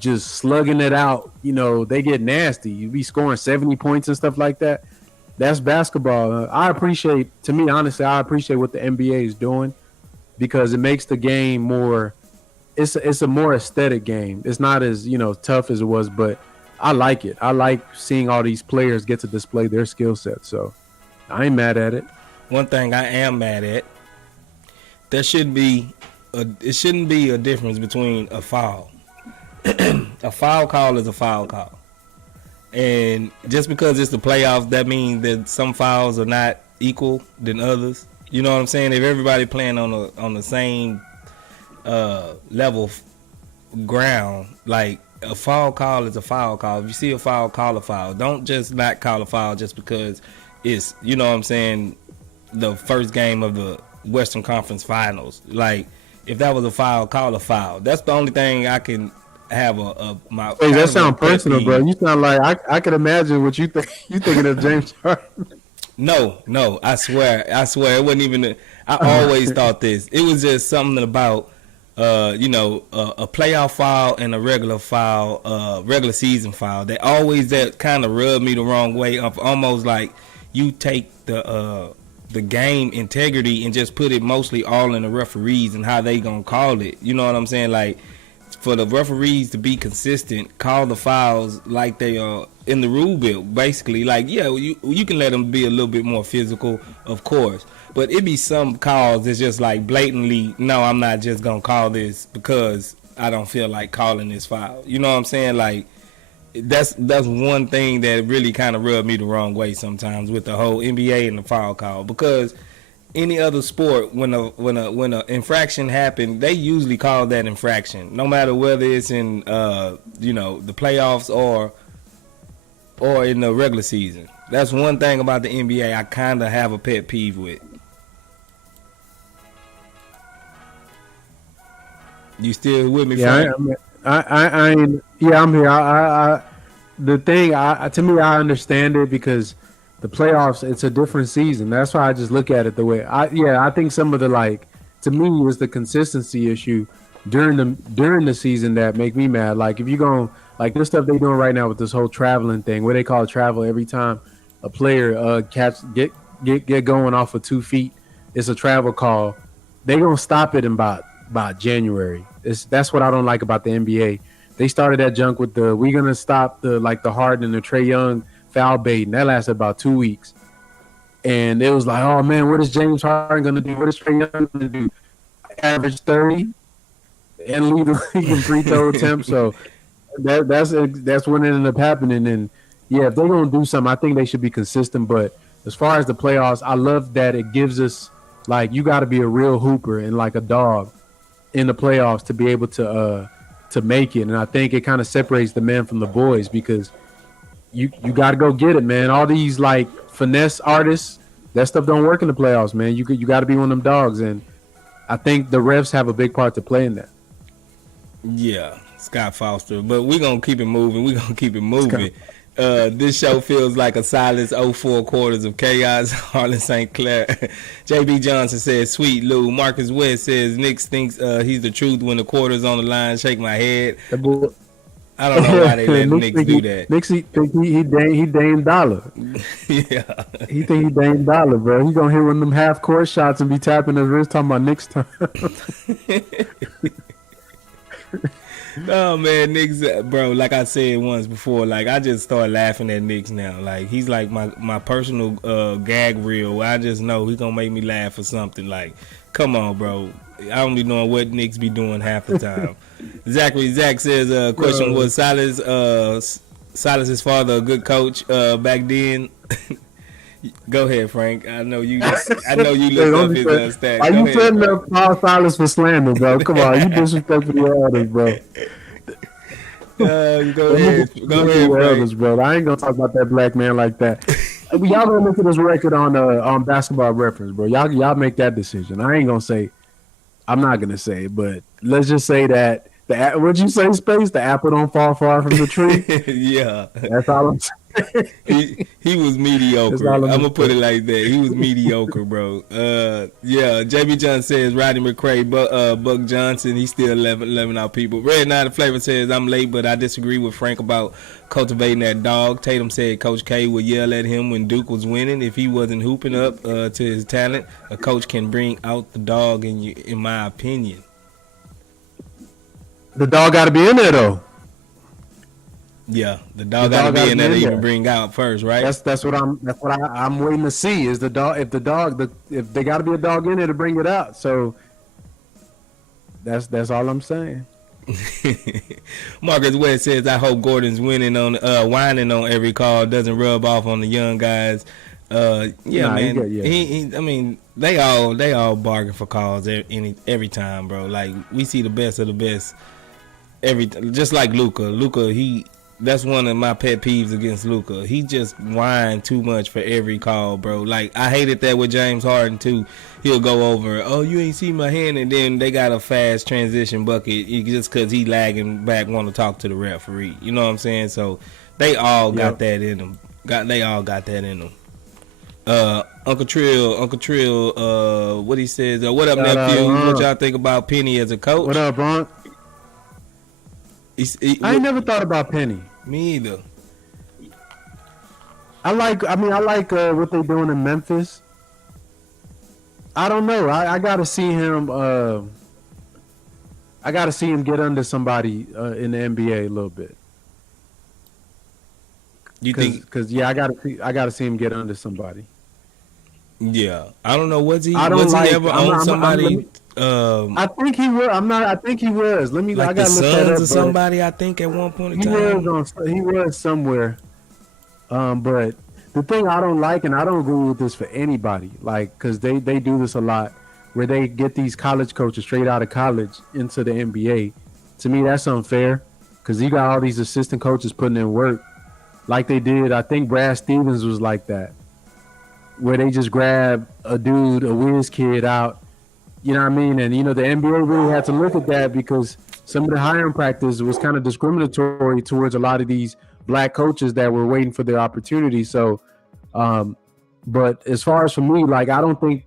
slugging it out. They get nasty. You be scoring 70 points and stuff like that. That's basketball. I appreciate what the NBA is doing, because it makes the game more. It's a more aesthetic game. It's not as tough as it was, but I like it. I like seeing all these players get to display their skill set. So I ain't mad at it. One thing I am mad at, it shouldn't be a difference between a foul. A foul call is a foul call. And just because it's the playoffs, that means that some fouls are not equal than others. You know what I'm saying? If everybody playing on the same level ground, like, a foul call is a foul call. If you see a foul, call a foul. Don't just not call a foul just because it's, the first game of the Western Conference Finals. Like, if that was a foul, call a foul. That's the only thing I can have my. Hey, that sounds personal, bro. You sound like I can imagine what you think. You thinking of James Harden? No, I swear, it wasn't even. I always thought this. It was just something about a playoff foul and a regular foul, regular season foul. They always that kind of rub me the wrong way. Of almost like you take the game integrity and just put it mostly all in the referees and how they gonna call it. You know what I'm saying? Like for the referees to be consistent, call the fouls like they are in the rule book. Basically, like yeah, you can let them be a little bit more physical, of course. But it be some calls that's just like blatantly, no, I'm not just gonna call this because I don't feel like calling this foul. You know what I'm saying? Like that's one thing that really kind of rubbed me the wrong way sometimes with the whole NBA and the foul call. Because any other sport, when a infraction happened, they usually call that infraction, no matter whether it's in the playoffs or in the regular season. That's one thing about the NBA I kind of have a pet peeve with. You still with me, Frank? I'm here. The thing, to me, I understand it because the playoffs, it's a different season. That's why I just look at it the way I think some of the to me is the consistency issue during the season that make me mad. Like if you go this stuff they doing right now with this whole traveling thing, where they call it travel every time a player get going off of 2 feet, it's a travel call. They gonna stop it in about January. That's what I don't like about the NBA. They started that junk with we gonna stop the Harden and the Trae Young foul baiting. That lasted about 2 weeks, and it was like, oh man, what is James Harden gonna do? What is Trae Young gonna do? Average 30 and lead the league in free throw attempts. So that's what ended up happening. And yeah, if they're gonna do something, I think they should be consistent. But as far as the playoffs, I love that it gives us you got to be a real hooper and like a dog in the playoffs to be able to make it. And I think it kind of separates the men from the boys because you got to go get it, man. All these finesse artists, that stuff don't work in the playoffs, man. You got to be one of them dogs, and I think the refs have a big part to play in that. Yeah, Scott Foster. But we're going to keep it moving. This show feels like a silence 04 quarters of chaos. Harlan St. Clair. JB Johnson says, sweet Lou. Marcus West says, Knicks thinks he's the truth when the quarter's on the line. Shake my head. I don't know why they let Knicks do that. Knicks think he Dame Dollar. Yeah. He think he Dame Dollar, bro. He gonna hit one of them half court shots and be tapping his wrist talking about Knicks time. Oh man, Knicks, bro. Like I said once before, I just start laughing at Knicks now. He's like my personal gag reel. I just know he's gonna make me laugh or something. Come on, bro. I don't be knowing what Knicks be doing half the time. Zach says, question was Silas's father a good coach back then? Go ahead, Frank. I know you looked up his stats. Are you setting up Paul Silas for slander, bro? Come on, you disrespectful to your elders, bro. Go ahead, Frank. Bro. I ain't gonna talk about that black man like that. Y'all gonna look at this record on Basketball Reference, bro. Y'all make that decision. I ain't gonna say. I'm not gonna say, but let's just say that what'd you say, Space? The apple don't fall far from the tree. Yeah, that's all I'm saying. He was mediocre. I'm gonna put it like that. He was mediocre, bro. Yeah. JB Johnson says Rodney McCray, Buck Johnson. He's still 11 out people. Red Night of Flavor says I'm late, but I disagree with Frank about cultivating that dog. Tatum said Coach K would yell at him when Duke was winning if he wasn't hooping up to his talent. A coach can bring out the dog in my opinion. The dog got to be in there though. Yeah, the dog got to be in there to even bring out first, right? That's what I'm waiting to see is the dog. If they got to be a dog in there to bring it out. So that's all I'm saying. Marcus West says, I hope Gordon's whining on every call doesn't rub off on the young guys. Man. I mean, they all bargain for calls every time, bro. We see the best of the best just like Luka. That's one of my pet peeves against Luka. He just whine too much for every call, bro. I hated that with James Harden too. He'll go over, oh, you ain't see my hand, and then they got a fast transition bucket just because he lagging back, want to talk to the referee. You know what I'm saying? So they all got that in them. They all got that in them. Uncle Trill, what he says, what up, Shout nephew? out, What y'all think about Penny as a coach? What up, Bronk? I ain't never thought about Penny. Me either. I like what they doing in Memphis. I don't know. I gotta see him. I gotta see him get under somebody in the NBA a little bit. You think? Because I gotta see him get under somebody. Yeah, I don't know. Was he like, ever on somebody? I think he was. I think he was. Let me. Like I gotta the look that Suns up. or somebody. I think at one point in He time. he was somewhere. But the thing I don't like, and I don't agree with this for anybody, like, because they do this a lot, where they get these college coaches straight out of college into the NBA. To me, that's unfair, because you got all these assistant coaches putting in work, like they did. I think Brad Stevens was like that, where they just grab a dude, a whiz kid out, you know what I mean? And, the NBA really had to look at that, because some of the hiring practice was kind of discriminatory towards a lot of these black coaches that were waiting for their opportunity. So, but as far as for me, like, I don't think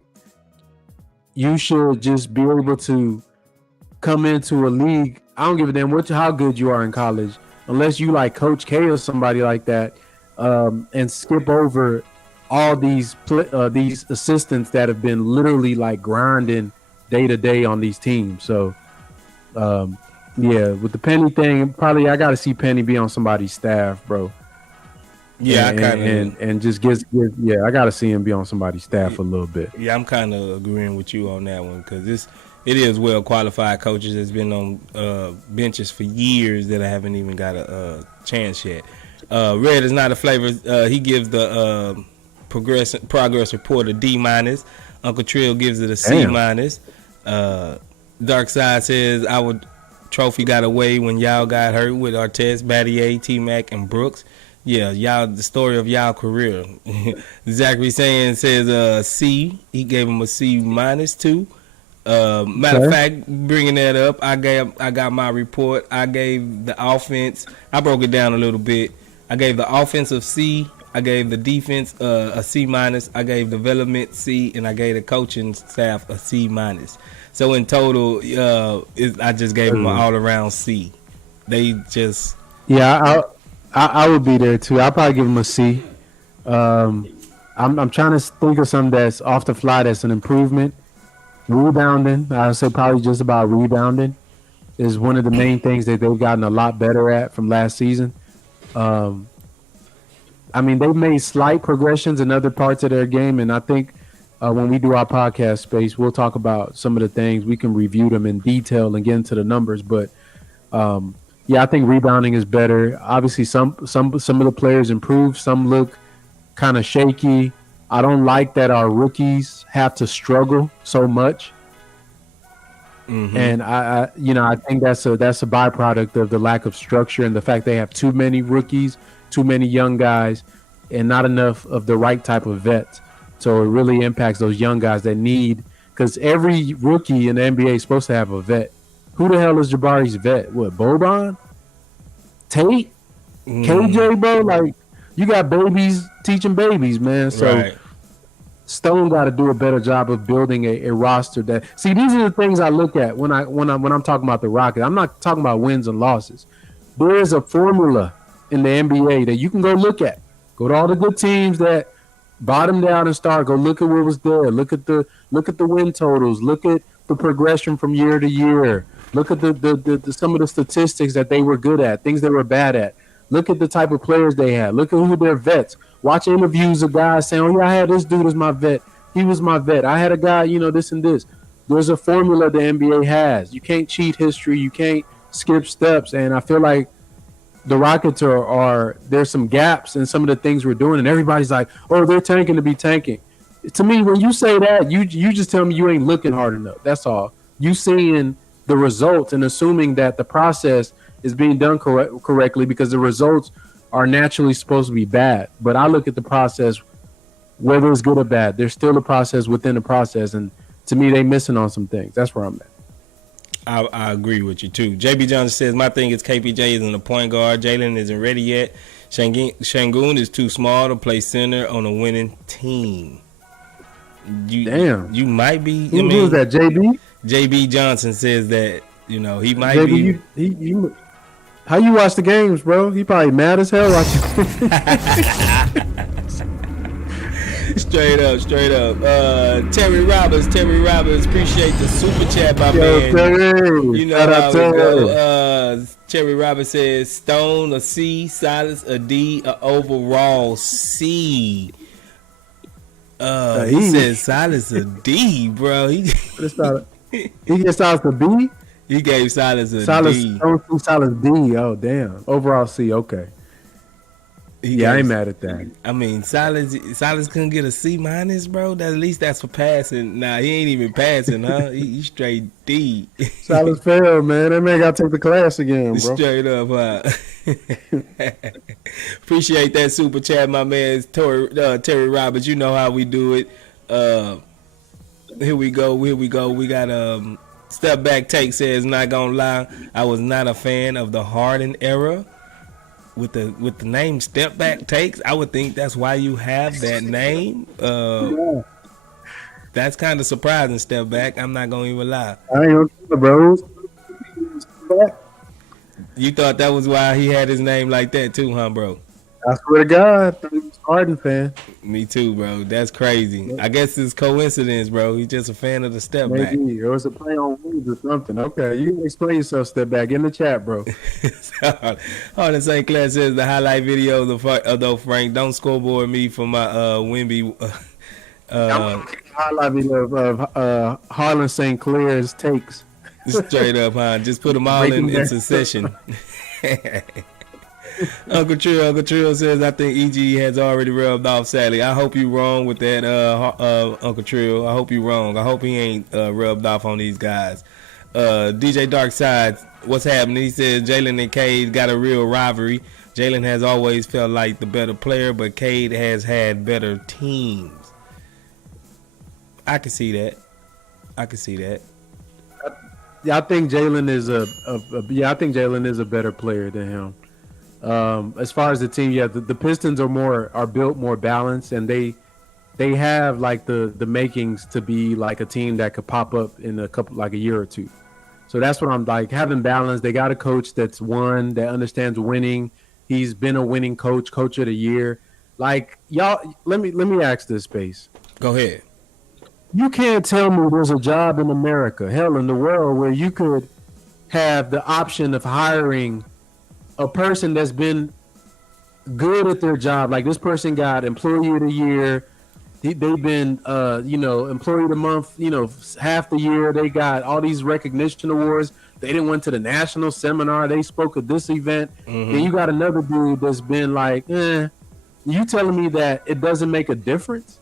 you should just be able to come into a league. I don't give a damn how good you are in college, unless you like Coach K or somebody like that, and skip over all these assistants that have been literally like grinding day to day on these teams. So, with the Penny thing, probably I got to see Penny be on somebody's staff, bro. Yeah, and just I got to see him be on somebody's staff a little bit. Yeah, I'm kind of agreeing with you on that one, because it is well qualified coaches that's been on benches for years that I haven't even got a chance yet. Red is not a flavor. He gives the progress report a D-. Uncle Trill gives it a C-. Dark Side says our trophy got away when y'all got hurt with Artest, Battier, T-Mac, and Brooks. Yeah, y'all, the story of y'all career. Zachary says C. He gave him a C- too. Matter of fact, bringing that up, I got my report. I gave the offense. I broke it down a little bit. I gave the offensive C. I gave the defense a C-. I gave development C, and I gave the coaching staff a C-. So in total, I just gave them an all-around C. They just I would be there too. I'll probably give them a C. I'm trying to think of something that's off the fly that's an improvement. Rebounding, I'd say probably just about rebounding is one of the main things that they've gotten a lot better at from last season. They've made slight progressions in other parts of their game, and I think when we do our podcast space, we'll talk about some of the things. We can review them in detail and get into the numbers, but I think rebounding is better. Obviously, some of the players improved. Some look kind of shaky. I don't like that our rookies have to struggle so much. Mm-hmm. And I think that's a byproduct of the lack of structure and the fact they have too many rookies, too many young guys, and not enough of the right type of vets. So it really impacts those young guys that need, because every rookie in the NBA is supposed to have a vet. Who the hell is Jabari's vet? What, Boban? Tate? KJ, bro? Like, you got babies teaching babies, man. So right. Stone got to do a better job of building a roster that. See, these are the things I look at when I'm talking about the Rockets. I'm not talking about wins and losses. There is a formula in the NBA that you can go look at. Go to all the good teams that bottomed out and start. Go look at what was there. Look at the win totals. Look at the progression from year to year. Look at the some of the statistics that they were good at, things they were bad at. Look at the type of players they had. Look at who their vets. Watch interviews of guys saying, "Oh yeah, I had this dude as my vet. He was my vet. I had a guy, this and this." There's a formula the NBA has. You can't cheat history. You can't skip steps. And I feel like the Rockets are there's some gaps in some of the things we're doing, and everybody's like, "Oh, they're tanking to be tanking." To me, when you say that, you just tell me you ain't looking hard enough. That's all. You seeing the results and assuming that the process is being done correctly, because the results are naturally supposed to be bad. But I look at the process, whether it's good or bad, there's still a process within the process. And to me, they missing on some things. That's where I'm at. I agree with you too. JB Johnson says, my thing is KPJ isn't a point guard. Jalen isn't ready yet. Sengun is too small to play center on a winning team. Damn. You might be. Who's that? JB? JB Johnson says that he might JB, be. How you watch the games, bro? He probably mad as hell watching. Straight up. Terry Roberts, appreciate the super chat, my man. Terry. You know how we go. Terry Roberts says Stone a C, Silas a D, a overall C. He said Silas a D, bro. He gets Silas a B. He gave Silas a D. Silas D. Oh damn. Overall C. Okay. I ain't mad at that. I mean, Silas couldn't get a C minus, bro. At least that's for passing. Nah, he ain't even passing, huh? he straight D. Silas failed, man. That man got to take the class again, bro. Straight up, huh? Appreciate that super chat, my man. Terry Roberts. You know how we do it. Here we go. We got Step Back Take says, not gonna lie, I was not a fan of the Harden era. With the name Step Back Takes, I would think that's why you have that name. That's kind of surprising, Step Back. I'm not gonna even lie. I ain't gonna bro. You thought that was why he had his name like that too, huh, bro? I swear to God, he was a Harden fan. Me too, bro. That's crazy. I guess it's coincidence, bro. He's just a fan of the Step Back. Maybe it was a play on words or something. Okay, you can explain yourself, Step Back, in the chat, bro. Harden St. Clair says the highlight video though, Frank, don't scoreboard me for my Wemby. Highlight video of Harlan St. Clair's takes. Straight up, huh? Just put them all in succession. Uncle Trill says, I think EG has already rubbed off Sally. I hope you wrong with that, Uncle Trill. I hope you wrong. I hope he ain't rubbed off on these guys. DJ Darkside, what's happening? He says Jalen and Cade got a real rivalry. Jalen has always felt like the better player, but Cade has had better teams. I can see that. Yeah, I think Jalen is a better player than him. As far as the team, the Pistons are built more balanced, and they have like the makings to be like a team that could pop up in a year or two. So that's what I'm like, having balance. They got a coach that's won, that understands winning. He's been a winning coach of the year. Like, y'all, let me ask this, Space. Go ahead. You can't tell me there's a job in America, hell, in the world, where you could have the option of hiring a person that's been good at their job. Like, this person got employee of the year. They've been, employee of the month, half the year. They got all these recognition awards. They didn't went to the national seminar. They spoke at this event. Mm-hmm. Then you got another dude that's been like, you telling me that it doesn't make a difference?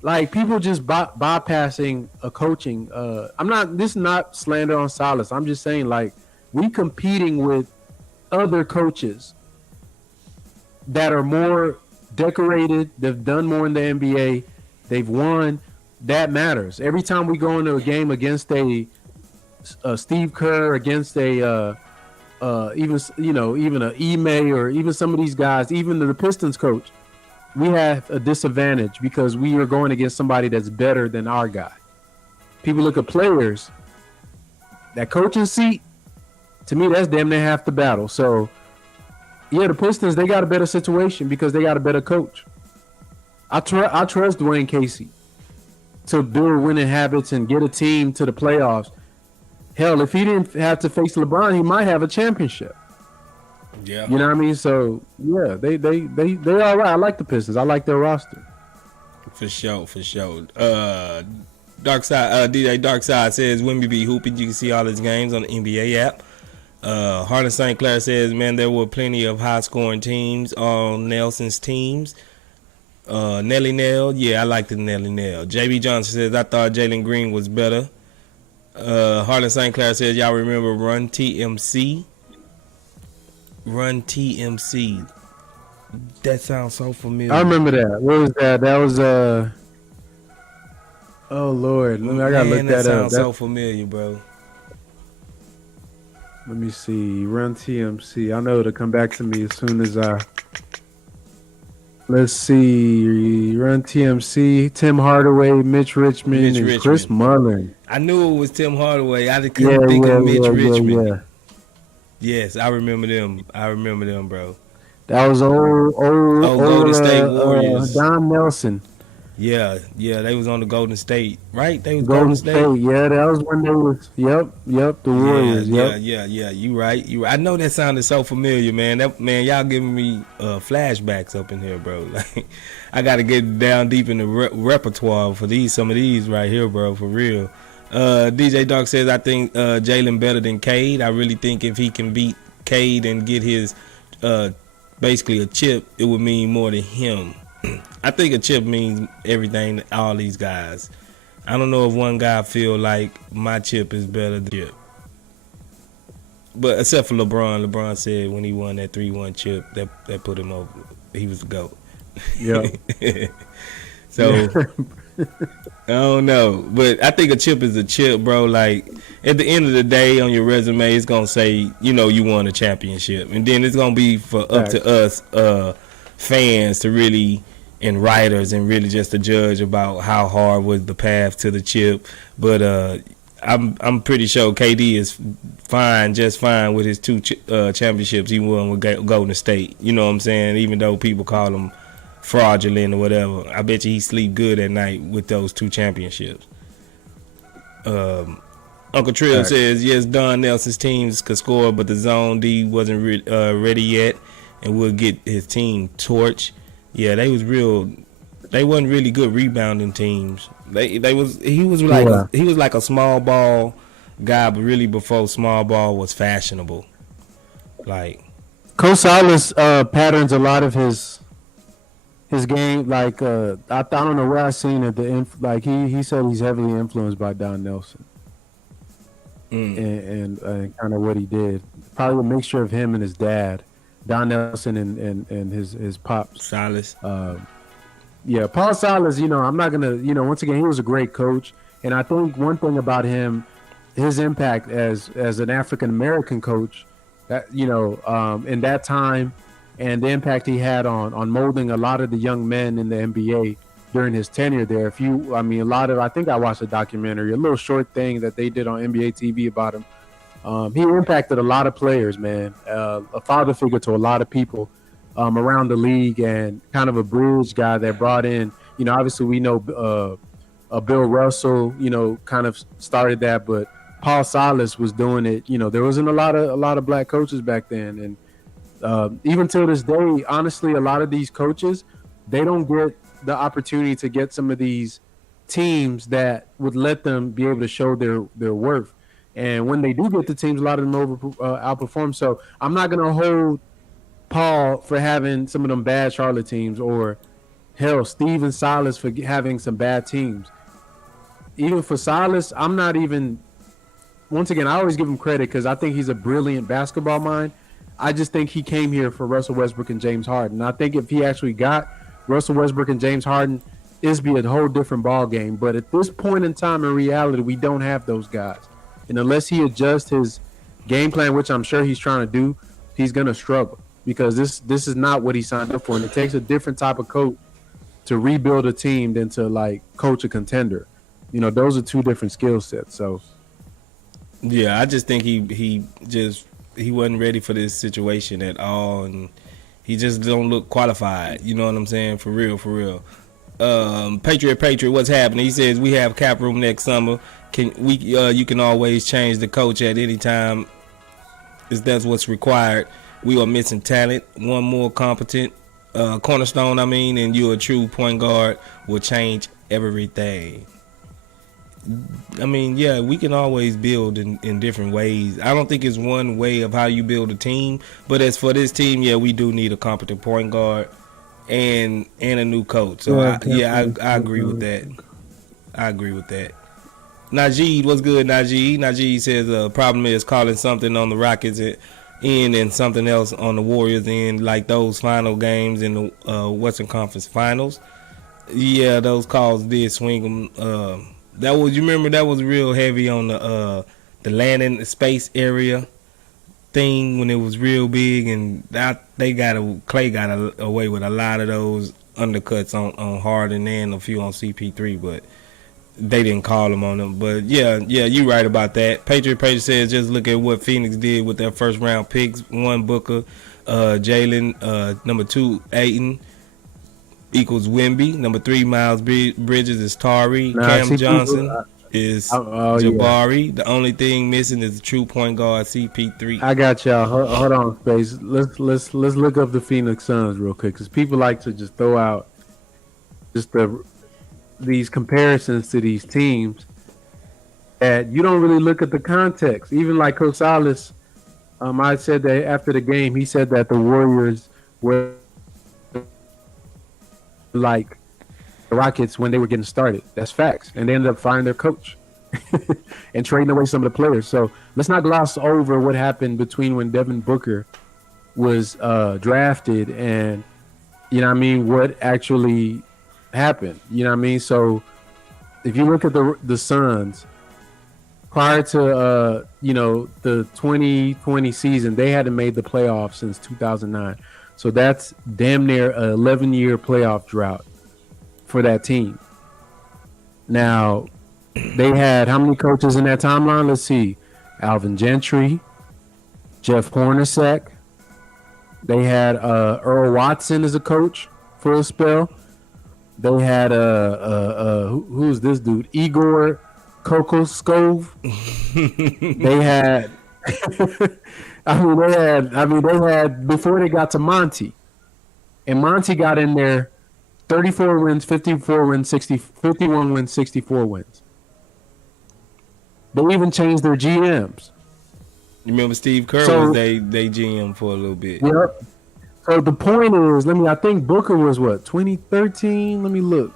Like, people just bypassing a coaching. This is not slander on Silas. I'm just saying, like, we competing with other coaches that are more decorated. They've done more in the NBA. They've won. That matters. Every time we go into a game against a Steve Kerr, against even a Ime, or even some of these guys, even the Pistons coach, we have a disadvantage because we are going against somebody that's better than our guy. People look at players. That coaching seat, to me, that's damn near half the battle. So, yeah, the Pistons, they got a better situation because they got a better coach. I trust Dwayne Casey to build winning habits and get a team to the playoffs. Hell, if he didn't have to face LeBron, he might have a championship. Yeah, you know what I mean. So yeah, they're all right. I like the Pistons. I like their roster. For sure. DJ Darkside says Wemby be hooping. You can see all his games on the NBA app. Harden St. Clair says, man, there were plenty of high scoring teams on Nelson's teams. Nelly Nell, yeah, I like the Nelly Nell. JB Johnson says, I thought Jalen Green was better. Harden St. Clair says, y'all remember Run TMC? That sounds so familiar. I remember that. What was that? That was oh Lord, I gotta look that up. That sounds so familiar, bro. Let me see. Run TMC. I know it'll come back to me as soon as I Let's see. Run TMC, Tim Hardaway, Mitch Richmond, Mitch and Chris Richmond. Mullin. I knew it was Tim Hardaway. I Yeah, couldn't think of yeah, Mitch yeah, yeah, Richmond. yeah. Yes, I remember them. I remember them, bro. That was Oh, Golden State Warriors. Don Nelson. Yeah, yeah, they was on the Golden State, right? They was Golden Golden State. State. Yeah, that was when they was. Yep. The Yeah, Warriors. yeah, Yep. yeah, yeah. You right. You. Right. I know that sounded so familiar, man. That man, y'all giving me flashbacks up in here, bro. Like, I got to get down deep in the repertoire for some of these right here, bro. For real. DJ Dark says I think Jalen better than Cade. I really think if he can beat Cade and get his basically a chip, it would mean more to him. I think a chip means everything to all these guys. I don't know if one guy feel like my chip is better than chip. But except for LeBron. LeBron said when he won that 3-1 chip, that put him over. He was the GOAT. Yeah. So, I don't know. But I think a chip is a chip, bro. Like, at the end of the day on your resume, it's going to say, you won a championship. And then it's going to be up to us fans to really, and writers, and really just to judge about how hard was the path to the chip. But I'm pretty sure KD is just fine with his 2 championships he won with Golden State. You know what I'm saying? Even though people call him fraudulent or whatever, I bet you he sleep good at night with those 2 championships. Uncle Trill says, yes, Don Nelson's teams could score, but the zone D wasn't ready yet, and we'll get his team torch. Yeah, they wasn't really good rebounding teams. He was like a small ball guy, but really before small ball was fashionable. Like, Coach Silas patterns a lot of his game. Like I don't know where I seen it. He said he's heavily influenced by Don Nelson, and kind of what he did. Probably a mixture of him and his dad, Don Nelson, and his pops Silas. Yeah, Paul Silas, I'm not going to, once again, he was a great coach. And I think one thing about him, his impact as an African-American coach, in that time, and the impact he had on molding a lot of the young men in the NBA during his tenure there. I think I watched a documentary, a little short thing that they did on NBA TV about him. He impacted a lot of players, man, a father figure to a lot of people. Around the league, and kind of a bridge guy that brought in, obviously we know Bill Russell, kind of started that, but Paul Silas was doing it. There wasn't a lot of black coaches back then, and even till this day, honestly, a lot of these coaches, they don't get the opportunity to get some of these teams that would let them be able to show their worth. And when they do get the teams, a lot of them outperform. So I'm not going to hold Paul for having some of them bad Charlotte teams, or hell, Steve and Silas for having some bad teams. Even for Silas, I'm not even. Once again, I always give him credit because I think he's a brilliant basketball mind. I just think he came here for Russell Westbrook and James Harden. I think if he actually got Russell Westbrook and James Harden, it'd be a whole different ball game. But at this point in time, in reality, we don't have those guys, and unless he adjusts his game plan, which I'm sure he's trying to do, he's gonna struggle. Because this is not what he signed up for, and it takes a different type of coach to rebuild a team than to coach a contender. Those are 2 different skill sets. So, yeah, I just think he wasn't ready for this situation at all, and he just don't look qualified. You know what I'm saying? For real. Patriot, what's happening? He says we have cap room next summer. You can always change the coach at any time. If that's what's required. We are missing talent. One more competent cornerstone, and you're a true point guard will change everything. Yeah, we can always build in different ways. I don't think it's one way of how you build a team, but as for this team, yeah, we do need a competent point guard and a new coach. So I agree with that. Najee, what's good, Najee? Najee says problem is calling something on the Rockets end and something else on the Warriors end, like those final games in the Western Conference Finals. Yeah, those calls did swing them. You remember that was real heavy on the landing space area thing when it was real big, and Clay got away with a lot of those undercuts on Harden and a few on CP3, but they didn't call him on them. But yeah, you right about that. Patriot Page says just look at what Phoenix did with their first round picks. 1 Booker, Jalen, number 2 Ayton equals Wemby. Number 3 Miles Bridges is Tari. Cam Johnson is Jabari. Yeah. The only thing missing is the true point guard CP3. I got y'all. Hold on, Space. Let's look up the Phoenix Suns real quick, because people like to just throw out just these comparisons to these teams that you don't really look at the context. Even like Coach Salas, I said that after the game, he said that the Warriors were like the Rockets when they were getting started. That's facts. And they ended up firing their coach and trading away some of the players. So let's not gloss over what happened between when Devin Booker was drafted and, you know what I mean, what actually happened. You know what I mean? So if you look at the Suns, prior to, the 2020 season, they hadn't made the playoffs since 2009. So that's damn near an 11-year playoff drought for that team. Now, they had how many coaches in that timeline? Let's see. Alvin Gentry, Jeff Hornacek. They had Earl Watson as a coach for a spell. They had who's this dude? Igor Kokoskov. They had they had before they got to Monty. And Monty got in there 34 wins, 54 wins, 51 wins, 64 wins. They even changed their GMs. You remember Steve Kerr was they GM for a little bit. Yep. So the point is, I think Booker was what, 2013? Let me look.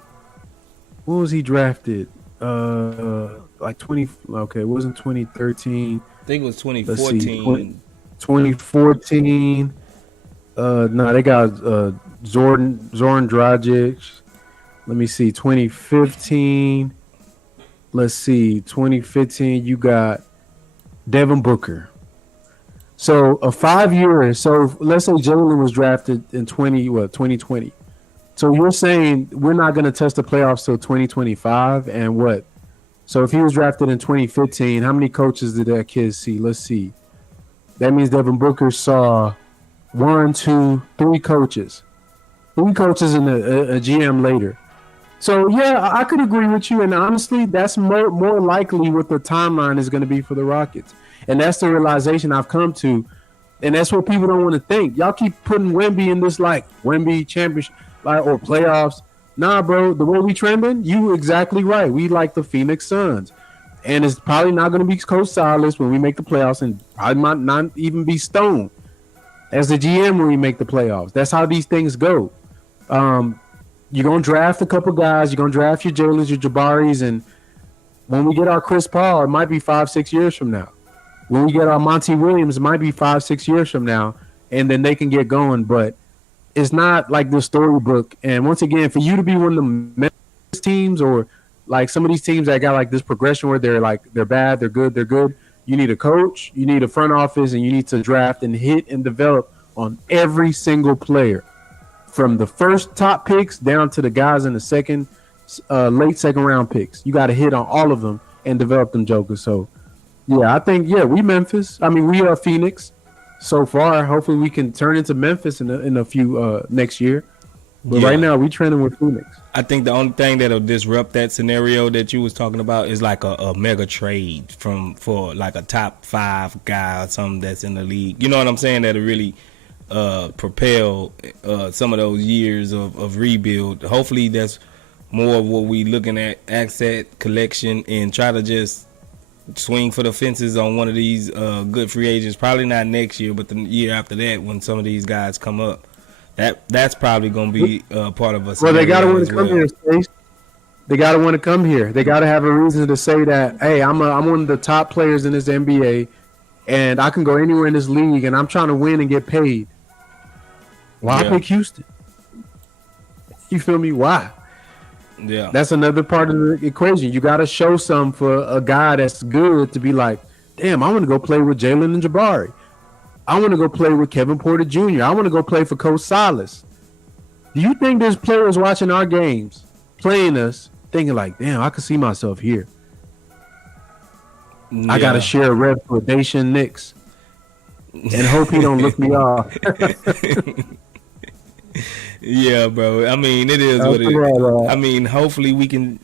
When was he drafted? Like 20. Okay, it wasn't 2013. I think it was 2014. 2014. No, they got Zoran Dragic. Let me see. 2015. Let's see. 2015. You got Devin Booker. So a 5 year. So let's say Jalen was drafted in 2020. So you're saying we're not going to test the playoffs till 2025, and what? So if he was drafted in 2015, how many coaches did that kid see? Let's see. That means Devin Booker saw 1, 2, 3 coaches. 3 coaches and a GM later. So, yeah, I could agree with you. And honestly, that's more likely what the timeline is going to be for the Rockets. And that's the realization I've come to. And that's what people don't want to think. Y'all keep putting Wemby in this, like, Wemby championship or playoffs. Nah, bro, the way we trending, you exactly right. We like the Phoenix Suns. And it's probably not going to be Coach Silas when we make the playoffs, and probably might not even be Stone as the GM when we make the playoffs. That's how these things go. You're going to draft a couple guys. You're going to draft your Jalen's, your Jabaris, and when we get our Chris Paul, it might be 5-6 years from now. When we get our Monty Williams, it might be 5-6 years from now, and then they can get going. But it's not like the storybook. And once again, for you to be one of the Memphis teams or like some of these teams that got like this progression where they're bad, they're good. You need a coach, you need a front office, and you need to draft and hit and develop on every single player. From the first top picks down to the guys in the second, late second round picks. You got to hit on all of them and develop them jokers. So, yeah, I think, we Memphis. I mean, we are Phoenix so far. Hopefully we can turn into Memphis in a few next year. But right now we trending with Phoenix. I think the only thing that'll disrupt that scenario that you was talking about is like a mega trade for like a top 5 guy or something that's in the league. You know what I'm saying? That'll really propel some of those years of rebuild. Hopefully that's more of what we looking at, asset collection, and try to just swing for the fences on one of these good free agents. Probably not next year, but the year after that when some of these guys come up. That's probably going to be part of us. Well, they got to want to come here, Stace. They got to want to come here. They got to have a reason to say that, hey, I'm one of the top players in this NBA, and I can go anywhere in this league, and I'm trying to win and get paid. Why pick Houston? You feel me? Why? Yeah. That's another part of the equation. You got to show some for a guy that's good to be like, damn, I want to go play with Jalen and Jabari. I want to go play with Kevin Porter Jr. I want to go play for Coach Silas. Do you think there's players watching our games, playing us, thinking like, damn, I could see myself here. I gotta Yeah. share a rep with Dacian Nix and hope he don't look me off. Yeah, bro. I mean, it is what it. I mean, hopefully we can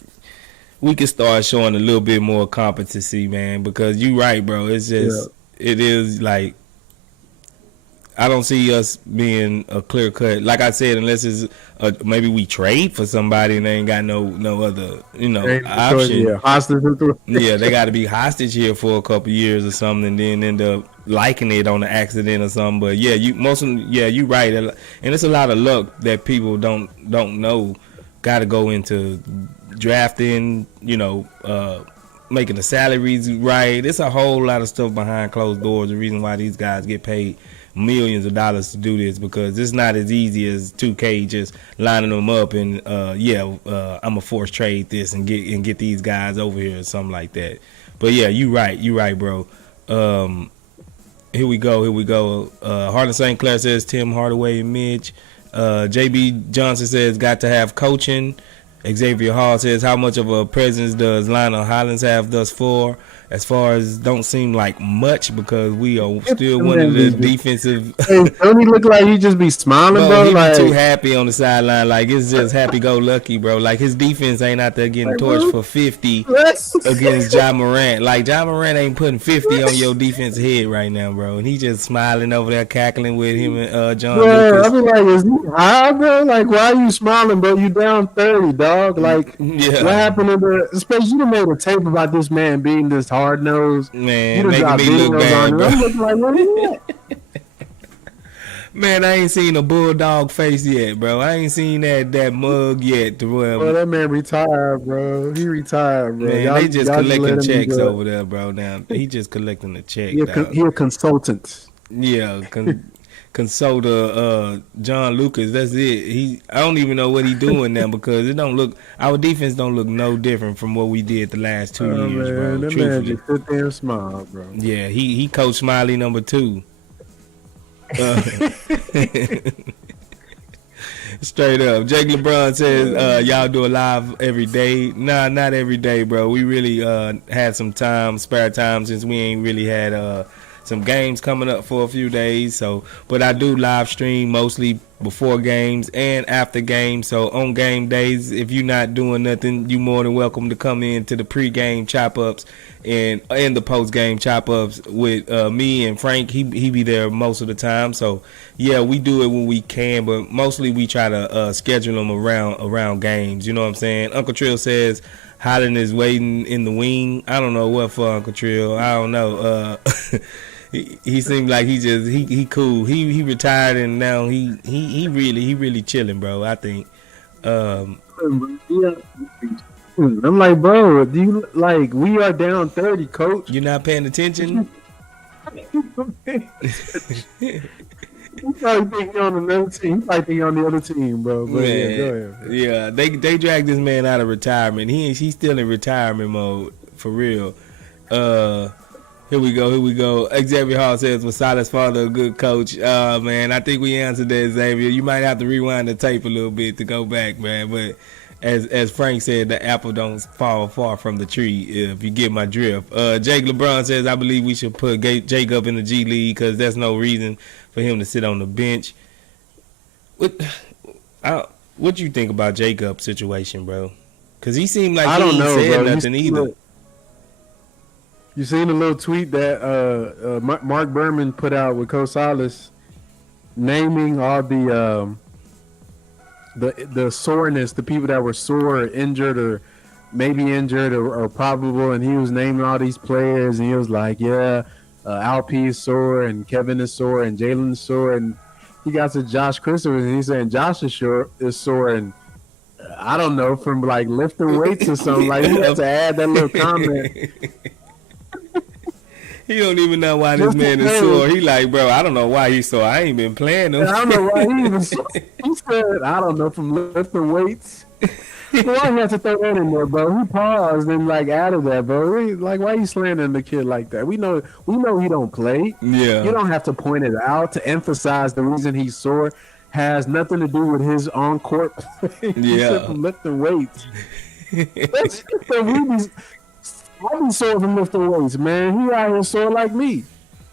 start showing a little bit more competency, man. Because you right, bro. It's just it is like I don't see us being a clear cut. Like I said, unless it's maybe we trade for somebody and they ain't got no other option. Yeah, hostage. Yeah, they got to be hostage here for a couple years or something, and then end up liking it on an accident or something. But yeah, you right, and it's a lot of luck that people don't know. Got to go into drafting, making the salaries right. It's a whole lot of stuff behind closed doors. The reason why these guys get paid millions of dollars to do this, because it's not as easy as 2K just lining them up and I'm a force trade this and get these guys over here or something like that. But yeah, you right, bro. Here we go. Harlan St. Clair says Tim Hardaway and Mitch. JB Johnson says got to have coaching. Xavier Hall says how much of a presence does Lionel Hollins have thus far? As far as don't seem like much, because we are still one of the defensive. Hey, don't he look like he just be smiling, bro? He like, be too happy on the sideline. Like, it's just happy-go-lucky, bro. Like, his defense ain't out there getting torched for 50 against Ja Morant. Like, Ja Morant ain't putting 50 on your defense head right now, bro. And he just smiling over there, cackling with him and John Lucas. I be like, is he high, bro? Like, why are you smiling, bro? You down 30, dog. Like, what happened in the... Especially, you made a tape about this man being this hard nose. Man, making me look bad, bro. Like, what is that? Man, I ain't seen a bulldog face yet, bro. I ain't seen that mug yet. Bro, that man retired, bro. He retired, bro. Man, they just collecting checks over there, bro. Now he just collecting the check. He a consultant. Yeah, consult John Lucas. That's it. I don't even know what he doing now, because our defense don't look no different from what we did the last 2 years, man, bro. That man just sit there and smile, bro. Yeah, he Coach Smiley number 2. Straight up. Jake LeBron says y'all do a live every day. Nah, not every day, bro. We really had some spare time, since we ain't really had some games coming up for a few days. But I do live stream mostly before games and after games. So on game days, if you're not doing nothing, you more than welcome to come in to the pre-game chop-ups and the post-game chop-ups with me and Frank. He be there most of the time. So yeah, we do it when we can, but mostly we try to schedule them around games. You know what I'm saying? Uncle Trill says Holland is waiting in the wing. I don't know what for, Uncle Trill. I don't know. He seemed like he cool. He retired and now he really chilling, bro. I think. I'm like, bro, do you like we are down 30, coach? You're not paying attention? You probably think you're on another team. You probably think you're on the other team, bro. But man, yeah, go ahead. Yeah, they dragged this man out of retirement. He's still in retirement mode for real. Here we go. Xavier Hall says, was Silas' father a good coach? Man, I think we answered that, Xavier. You might have to rewind the tape a little bit to go back, man. But as Frank said, the apple don't fall far from the tree, if you get my drift. Jake LeBron says, I believe we should put Jake up in the G League, because there's no reason for him to sit on the bench. What you think about Jacob's situation, bro? Because he seemed like he ain't said nothing either. You seen a little tweet that Mark Berman put out with Coach Silas, naming all the soreness, the people that were sore or injured or maybe injured or probable, and he was naming all these players, and he was like, Alp is sore and Kevin is sore and Jalen is sore, and he got to Josh Christopher and he's saying Josh is sore and I don't know, from like lifting weights or something. Like, he had to add that little comment. He don't even know why this man is sore. He like, bro, I don't know why he's sore. I ain't been playing him. I don't know why he even sore. He said, I don't know, from lifting weights. Why he had to throw that in there, bro? He paused and like added that, bro. Like, why you slandering the kid like that? We know he don't play. Yeah. You don't have to point it out to emphasize the reason he's sore. has nothing to do with his on court play. Except Yeah. from lifting weights. That's the I be sore from lifting weights, man. He out here sore like me.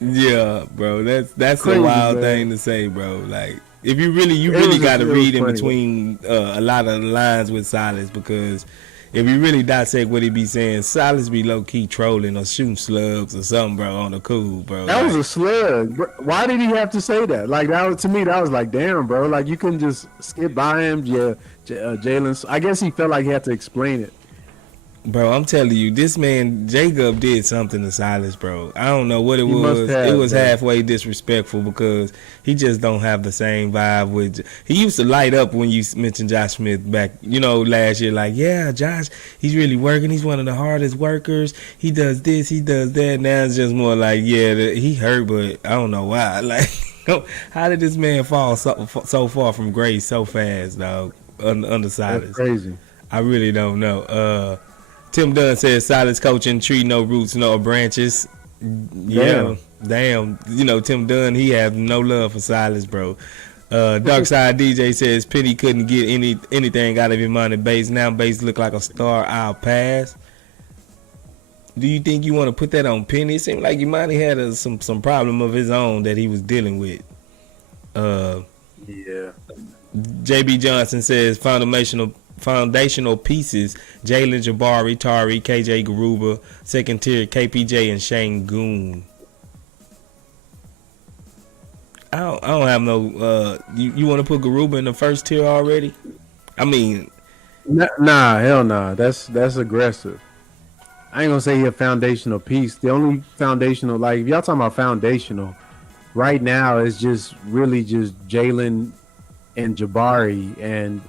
Yeah, bro. That's a Crazy, wild man. thing to say, bro. Like if you It really was got to it was read in funny. between a lot of the lines with Silas, because if you really dissect what he be saying, Silas be low key trolling or shooting slugs or something, bro, on the cool, bro. That was Like, a slug. Why did he have to say that? Like that was, to me, that was like, damn, bro. Like you couldn't just skip by him. Yeah, Jalen. I guess he felt like he had to explain it. bro, I'm telling you, this man Jacob did something to Silas, bro. I don't know what it He must was. It have, was bro. halfway disrespectful because he just don't have the same vibe with. He used to light up when you mentioned Josh Smith back, last year. Like, yeah, Josh, he's really working. He's one of the hardest workers. He does this, he does that. Now it's just more like, yeah, he hurt, but I don't know why. Like, how did this man fall so far from grace so fast, dog? Under That's Silas, crazy. I really don't know. Tim Dunn says Silas coaching tree no roots, no branches. Yeah, damn. Tim Dunn, he have no love for Silas, bro. Darkside DJ says Penny couldn't get anything out of him on the base. Now base look like a star. I'll pass. Do you think you want to put that on Penny? It seemed like he might have had some problem of his own that he was dealing with. Yeah. JB Johnson says foundational pieces: Jalen, Jabari, Tari, KJ Garuba, second tier KPJ and Sengun. I don't have no. You want to put Garuba in the first tier already? I mean, Nah, hell nah. That's aggressive. I ain't gonna say he a foundational piece. The only foundational, like if y'all talking about foundational, right now is just really just Jalen and Jabari and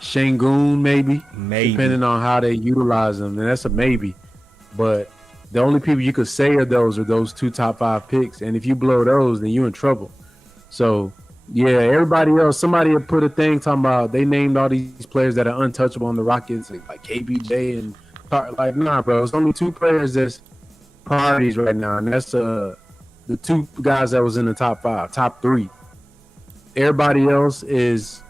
Sengun, maybe depending on how they utilize them, and that's a maybe. But the only people you could say are those two top 5 picks, and if you blow those, then you're in trouble. So yeah, everybody else, somebody had put a thing talking about they named all these players that are untouchable on the Rockets, like KBJ and like, nah, bro. It's only 2 players that's priorities right now, and that's the 2 guys that was in the top 5, top 3. Everybody else is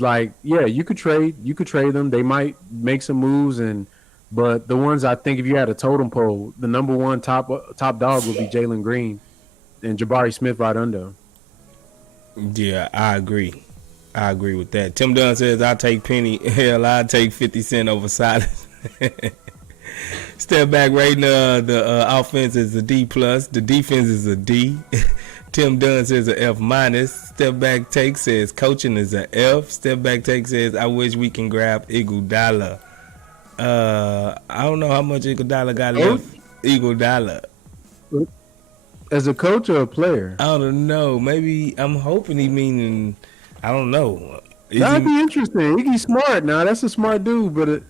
like, yeah, you could trade them. They might make some moves, but the ones I think if you had a totem pole, the number 1 top dog would be Jalen Green and Jabari Smith right under him. yeah, I agree with that. Tim Dunn says I'll take Penny. Hell, I'll take 50 Cent over Silas. Step back rating, the offense is a D plus. The defense is a D. Tim Dunn says a F minus. Step back take says coaching is a F. Step back take says I wish we can grab Iguodala. I don't know how much Iguodala got left. Iguodala. As a coach or a player? I don't know. Maybe I'm hoping he meaning. I don't know. That'd be interesting. Iggy's smart now. That's a smart dude. But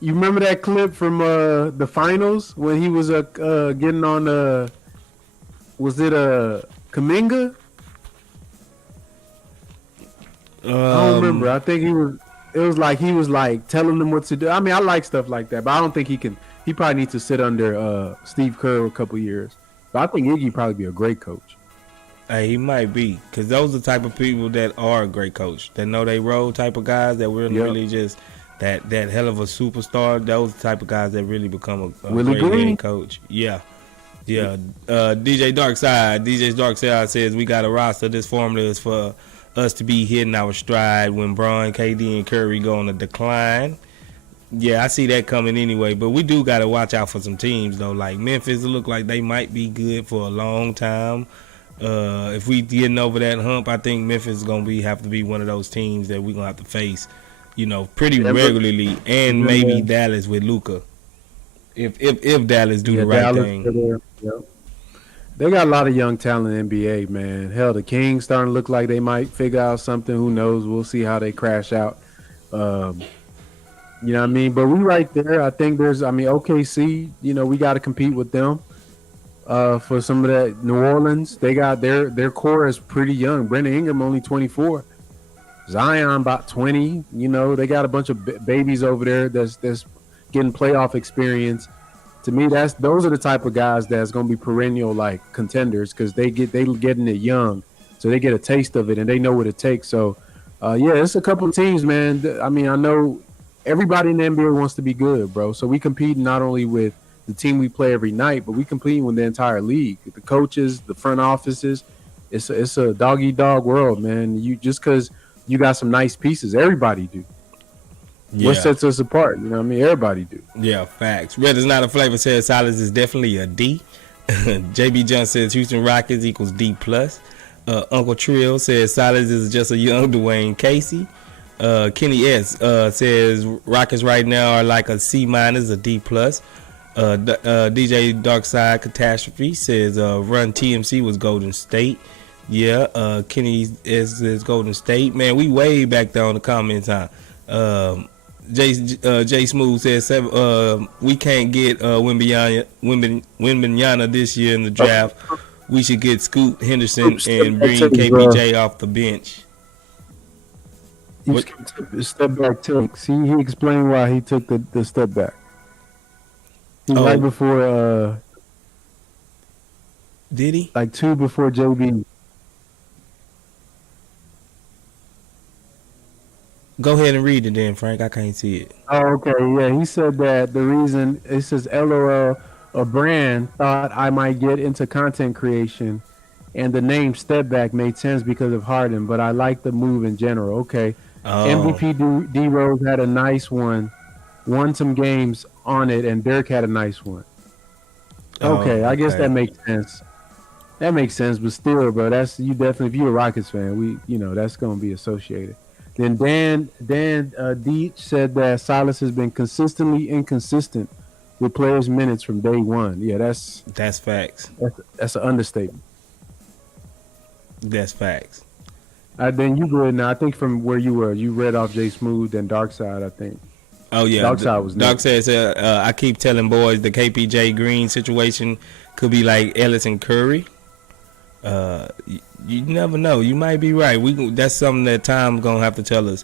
you remember that clip from the finals when he was getting on was it Kuminga? I don't remember. I think it was like he was like telling them what to do. I mean, I like stuff like that, but I don't think he can. He probably needs to sit under Steve Kerr a couple years. But I think Iggy probably be a great coach. Hey, he might be, because those are the type of people that are a great coach, that know they role type of guys, that really just that hell of a superstar. Those type of guys that really become a great head coach. Yeah. DJ Darkside says we got a roster. This formula is for us to be hitting our stride when Braun, KD, and Curry go on a decline. Yeah, I see that coming anyway, but we do got to watch out for some teams though. Like Memphis, it look like they might be good for a long time. If we getting over that hump, I think Memphis is gonna have to be one of those teams that we're gonna have to face, pretty regularly, and maybe Dallas with Luka. If Dallas do the right thing. They got a lot of young talent in the NBA, man. Hell, the Kings starting to look like they might figure out something. Who knows? We'll see how they crash out. You know what I mean? But we right there. I think OKC, we got to compete with them. For some of that, New Orleans, they got their core is pretty young. Brandon Ingram only 24. Zion about 20. They got a bunch of babies over there that's getting playoff experience. To me, those are the type of guys that's going to be perennial like contenders because they getting it young. so they get a taste of it and they know what it takes. So, yeah, it's a couple of teams, man. I mean, I know everybody in the NBA wants to be good, bro. So we compete not only with the team we play every night, but we compete with the entire league, the coaches, the front offices. It's a dog eat dog world, man. You just because you got some nice pieces, everybody do. Yeah. What sets us apart? You know what I mean? Everybody do. Yeah, facts. Red is not a flavor says Silas is definitely a D. JB John says Houston Rockets equals D plus. Uncle Trill says Silas is just a young Dwayne Casey. Kenny S says Rockets right now are like a C minus, a D plus. DJ Darkside Catastrophe says Run TMC was Golden State. Yeah, Kenny is Golden State. Man, we way back there on the comments, huh? Jay Smooth says we can't get Wembanyama this year in the draft. We should get Scoot Henderson and bring KPJ off the bench. Step back take. See, he explained why he took the step back. Right before did he? Like 2 before JB. Go ahead and read it then, Frank. I can't see it. Oh, okay. Yeah, he said that the reason it says LOL, a brand thought I might get into content creation, and the name Step Back made sense because of Harden, but I like the move in general. Okay. MVP D Rose had a nice one, won some games on it, and Dirk had a nice one. Okay, I guess that makes sense. That makes sense, but still, bro, that's you definitely. If you're a Rockets fan, that's going to be associated. Then Dan Deach said that Silas has been consistently inconsistent with players' minutes from day one. Yeah, that's facts. That's an understatement. That's facts. Then you go ahead now. I think from where you were, you read off Jay Smooth and Darkside, I think. Oh yeah, Darkside was Dark says I keep telling boys the KPJ Green situation could be like Ellis and Curry. You never know. You might be right. That's something that time's gonna have to tell us.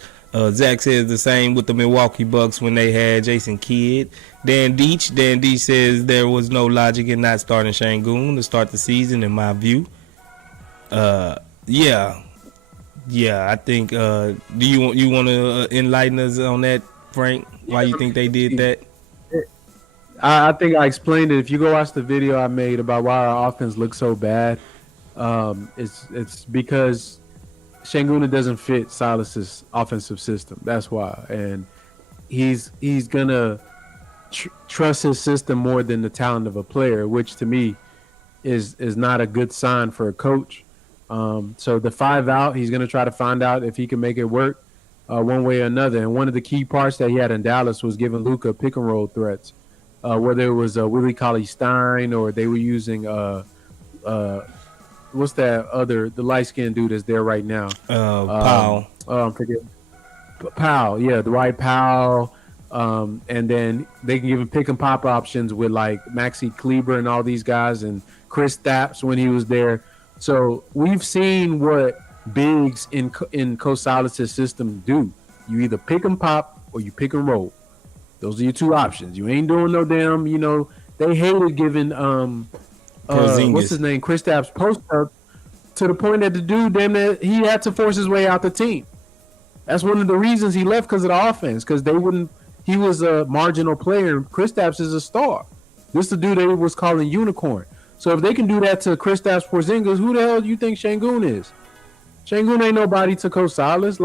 Zach says the same with the Milwaukee Bucks when they had Jason Kidd. Dan Deach says there was no logic in not starting Sengun to start the season, in my view. Yeah. I think. Do you want to enlighten us on that, Frank? Why you think they did that? I think I explained it. If you go watch the video I made about why our offense looks so bad, it's because Sengun doesn't fit Silas's offensive system. That's why, and he's gonna trust his system more than the talent of a player, which to me is not a good sign for a coach. So the 5 out, he's gonna try to find out if he can make it work one way or another. And one of the key parts that he had in Dallas was giving Luka pick and roll threats, whether it was Willie Cauley-Stein or they were using what's that other, the light-skinned dude that's there right now? Powell. I'm forgetting. Powell, yeah, Dwight Powell. And then they can give him pick and pop options with like Maxi Kleber and all these guys and Chris Stapps when he was there. So we've seen what bigs in Coach Silas's system do. You either pick and pop or you pick and roll. Those are your two options. You ain't doing no damn, they hated giving what's his name, Chris Stapps post up to the point that the dude he had to force his way out the team. That's one of the reasons he left, because of the offense, because he was a marginal player. Chris Stapps is a star. This is the dude they was calling unicorn. So if they can do that to Chris Stapps Porzingis, who the hell do you think Sengun is? Sengun ain't nobody to Coach Silas.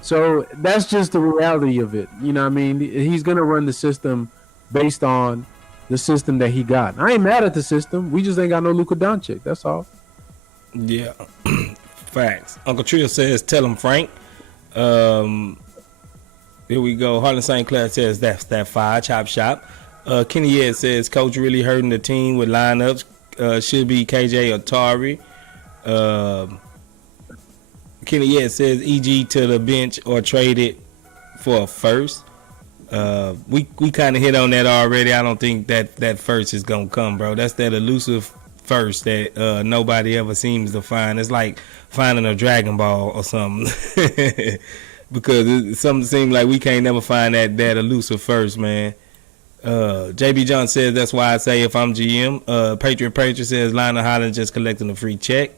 So that's just the reality of it. You know what I mean? He's going to run the system based on the system that he got. I ain't mad at the system. We just ain't got no Luka Doncic. That's all. Yeah. Facts. Uncle Trill says, tell him, Frank. Here we go. Harlan St. Clair says, that's that fire. Chop shop. Kenny Ed says, coach really hurting the team with lineups. Should be KJ or Tari. Kenny Ed says, EG to the bench or trade it for a first. We kind of hit on that already. I don't think that first is going to come, bro. That's that elusive first that nobody ever seems to find. It's like finding a Dragon Ball or something. Because something seems like we can't never find that elusive first, man. JB John says, that's why I say if I'm GM. Patriot says, Lionel Hollins just collecting a free check.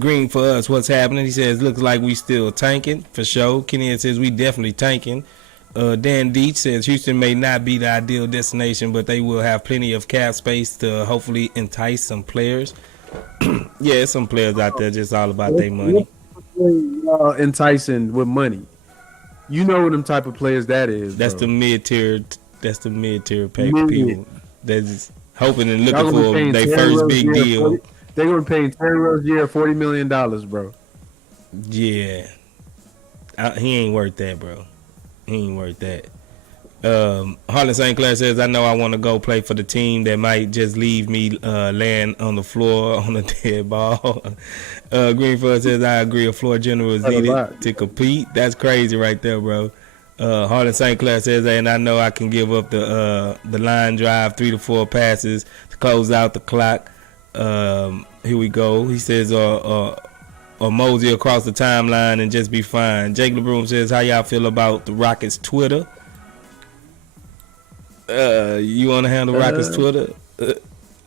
Green for us, what's happening? He says, looks like we still tanking for sure. Kenny says we definitely tanking. Dan Deach says Houston may not be the ideal destination, but they will have plenty of cap space to hopefully entice some players. Yeah, some players out there just all about their money. Enticing with money. You know what them type of players that is. That's bro. the mid tier. That's the mid tier Mid. people. They're just hoping and Y'all looking gonna be for paying their Terry first big Rozier deal. They're gonna be paying Terry Rozier $40 million, bro. Yeah, he ain't worth that, bro. He ain't worth that. Harlan St. Clair says, I know I want to go play for the team that might just leave me laying on the floor on a dead ball. Greenfield says, I agree, a floor general is needed to compete. That's crazy right there, bro. Harlan St. Clair says, and I know I can give up the line drive, 3 to 4 passes to close out the clock. Here we go. He says, or mosey across the timeline and just be fine. Jake LeBroom says, how y'all feel about the Rockets Twitter? You want to handle Rockets Twitter?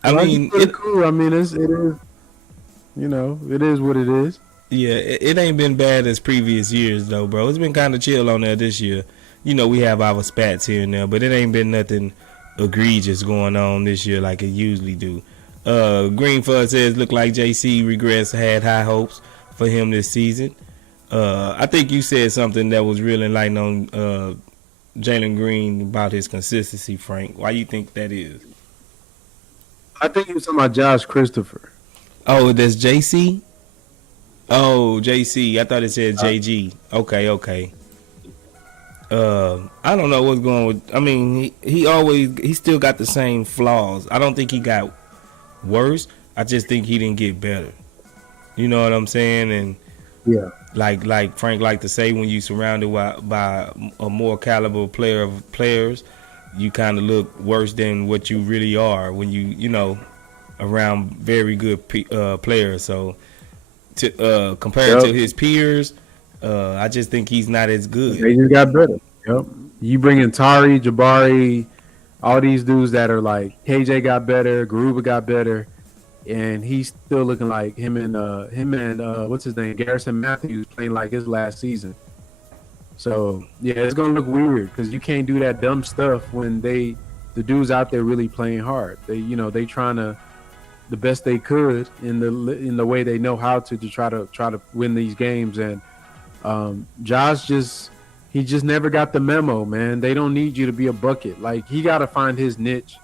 I mean, cool. I mean, it is. You know, it is what it is. Yeah, it ain't been bad as previous years though, bro. It's been kind of chill on there this year. You know, we have our spats here and there, but it ain't been nothing egregious going on this year like it usually do. Greenford says, look like JC regrets, had high hopes for him this season. I think you said something that was real enlightening on Jalen Green about his consistency, Frank. Why you think that is? I think you were talking about Josh Christopher. Oh, that's JC? Oh, JC. I thought it said JG. Okay. I don't know what's going with. I mean, he still got the same flaws. I don't think he got worse. I just think he didn't get better. You know what I'm saying? And yeah, like Frank like to say, when you surrounded by a more caliber players, you kind of look worse than what you really are when you know around very good players. So compared to his peers, I just think he's not as good. They just got better. Yep. You bring in Tari, Jabari, all these dudes that are like KJ got better, Garuba got better, and he's still looking like him and what's his name, Garrison Matthews playing like his last season. So yeah, it's gonna look weird because you can't do that dumb stuff when the dudes out there really playing hard. They trying to the best they could in the way they know how to try to win these games. And Josh just never got the memo, man. They don't need you to be a bucket. Like, he got to find his niche.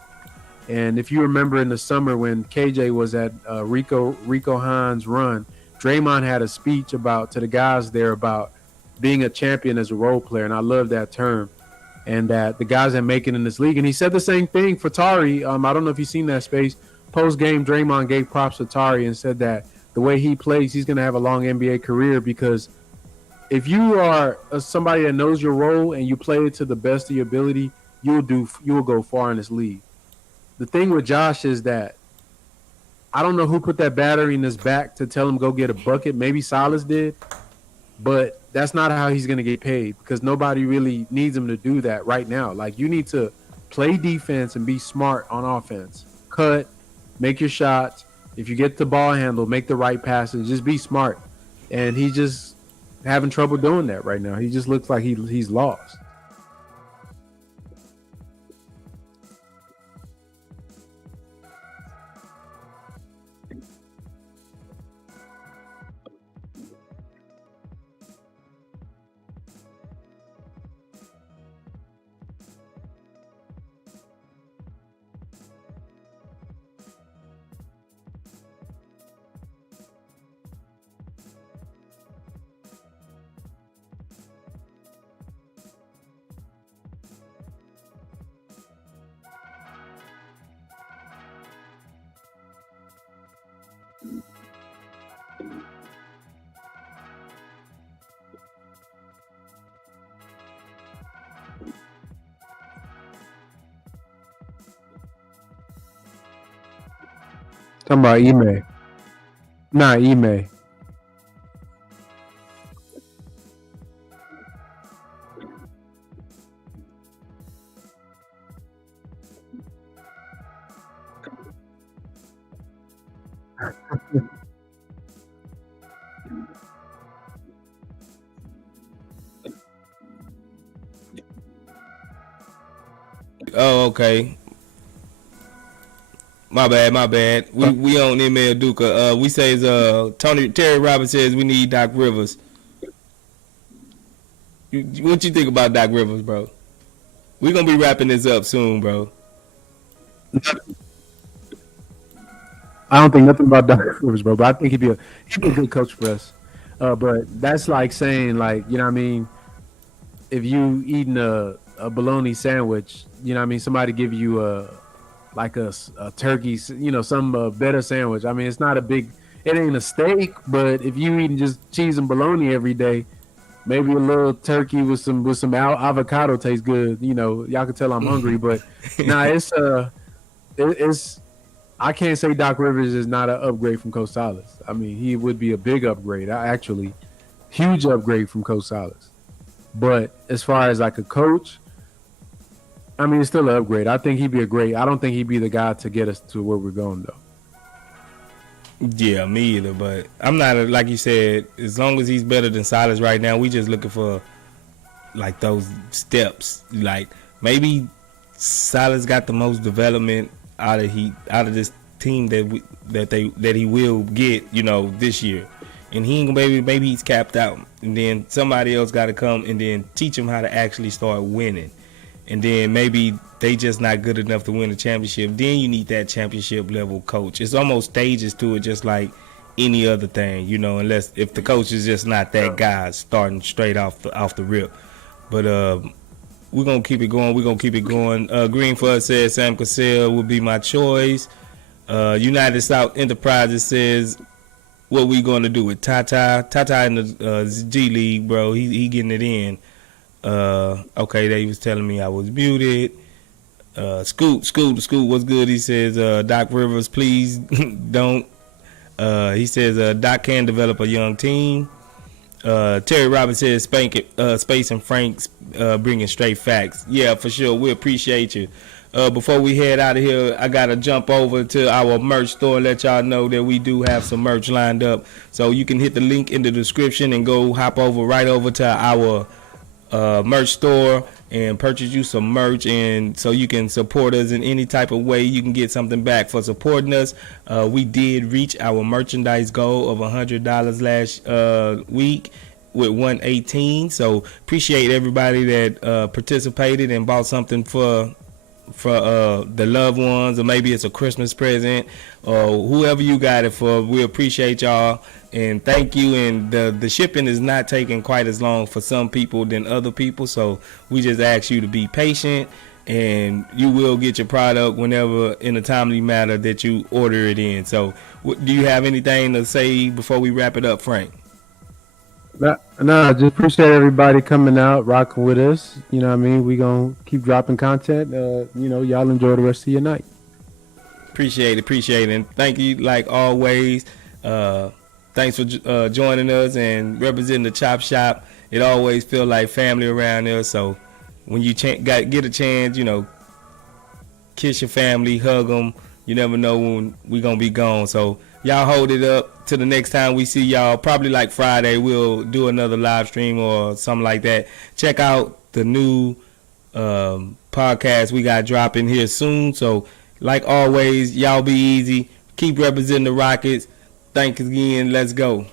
And if you remember in the summer when KJ was at Rico Hines' run, Draymond had a speech to the guys there about being a champion as a role player, and I love that term. And that the guys that make it in this league, and he said the same thing for Tari. I don't know if you've seen that space. Post game, Draymond gave props to Tari and said that the way he plays, he's going to have a long NBA career, because if you are somebody that knows your role and you play it to the best of your ability, you will go far in this league. The thing with Josh is that I don't know who put that battery in his back to tell him go get a bucket. Maybe Silas did, but that's not how he's going to get paid, because nobody really needs him to do that right now. Like, you need to play defense and be smart on offense. Cut, make your shots. If you get the ball handle, make the right passes. Just be smart. And he just having trouble doing that right now. He just looks like he's lost. Talking about Ime. Nah, Ime. Oh, okay. My bad. We on email Duka. We says Terry Roberts says we need Doc Rivers. What you think about Doc Rivers, bro? We gonna be wrapping this up soon, bro. I don't think nothing about Doc Rivers, bro. But I think he'd be a good coach for us. But that's like saying, like, you know what I mean? If you eating a bologna sandwich, you know what I mean? Somebody give you a turkey, you know, some better sandwich. I mean, it's not it ain't a steak, but if you eating just cheese and bologna every day, maybe a little turkey with some avocado tastes good. You know, y'all can tell I'm hungry, but nah, it's I can't say Doc Rivers is not an upgrade from Coach Salas. I mean, he would be a big upgrade. Actually, huge upgrade from Coach Salas. But as far as like a coach, I mean, it's still an upgrade. I think he'd be I don't think he'd be the guy to get us to where we're going, though. Yeah, me either. But I'm not, like you said, as long as he's better than Silas right now, we just looking for like those steps. Like maybe Silas got the most development out of this team that he will get, you know, this year. And he ain't maybe he's capped out. And then somebody else got to come and then teach him how to actually start winning. And then maybe they just not good enough to win a championship. Then you need that championship level coach. It's almost stages to it, just like any other thing, you know, unless if the coach is just not that guy starting straight off the rip. But we're gonna keep it going. Green for us says Sam Cassell would be my choice. United South Enterprises says, what we gonna do with Tata in the G League, bro? He getting it in. Okay, they was telling me I was muted. Scoot, what's good? He says, Doc Rivers, please don't. He says, Doc can develop a young team. Terry Robbins says, Space and Frank's bringing straight facts. Yeah, for sure. We appreciate you. Before we head out of here, I got to jump over to our merch store and let y'all know that we do have some merch lined up. So you can hit the link in the description and go hop right over to our merch store and purchase you some merch, and so you can support us in any type of way. You can get something back for supporting us. We did reach our merchandise goal of $100 last week with 118. So appreciate everybody that participated and bought something for the loved ones, or maybe it's a Christmas present, or whoever you got it for. We appreciate y'all and thank you. And the shipping is not taking quite as long for some people than other people, so we just ask you to be patient, and you will get your product whenever in a timely manner that you order it in. So do you have anything to say before we wrap it up, Frank? No, just appreciate everybody coming out, rocking with us. You know what I mean? We going to keep dropping content. You know, y'all enjoy the rest of your night. Appreciate it. And thank you, like always. Thanks for joining us and representing the Chop Shop. It always feel like family around there. So when you get a chance, you know, kiss your family, hug them. You never know when we going to be gone. So y'all hold it up to the next time we see y'all. Probably like Friday, we'll do another live stream or something like that. Check out the new podcast we got dropping here soon. So like always, y'all be easy. Keep representing the Rockets. Thanks again. Let's go.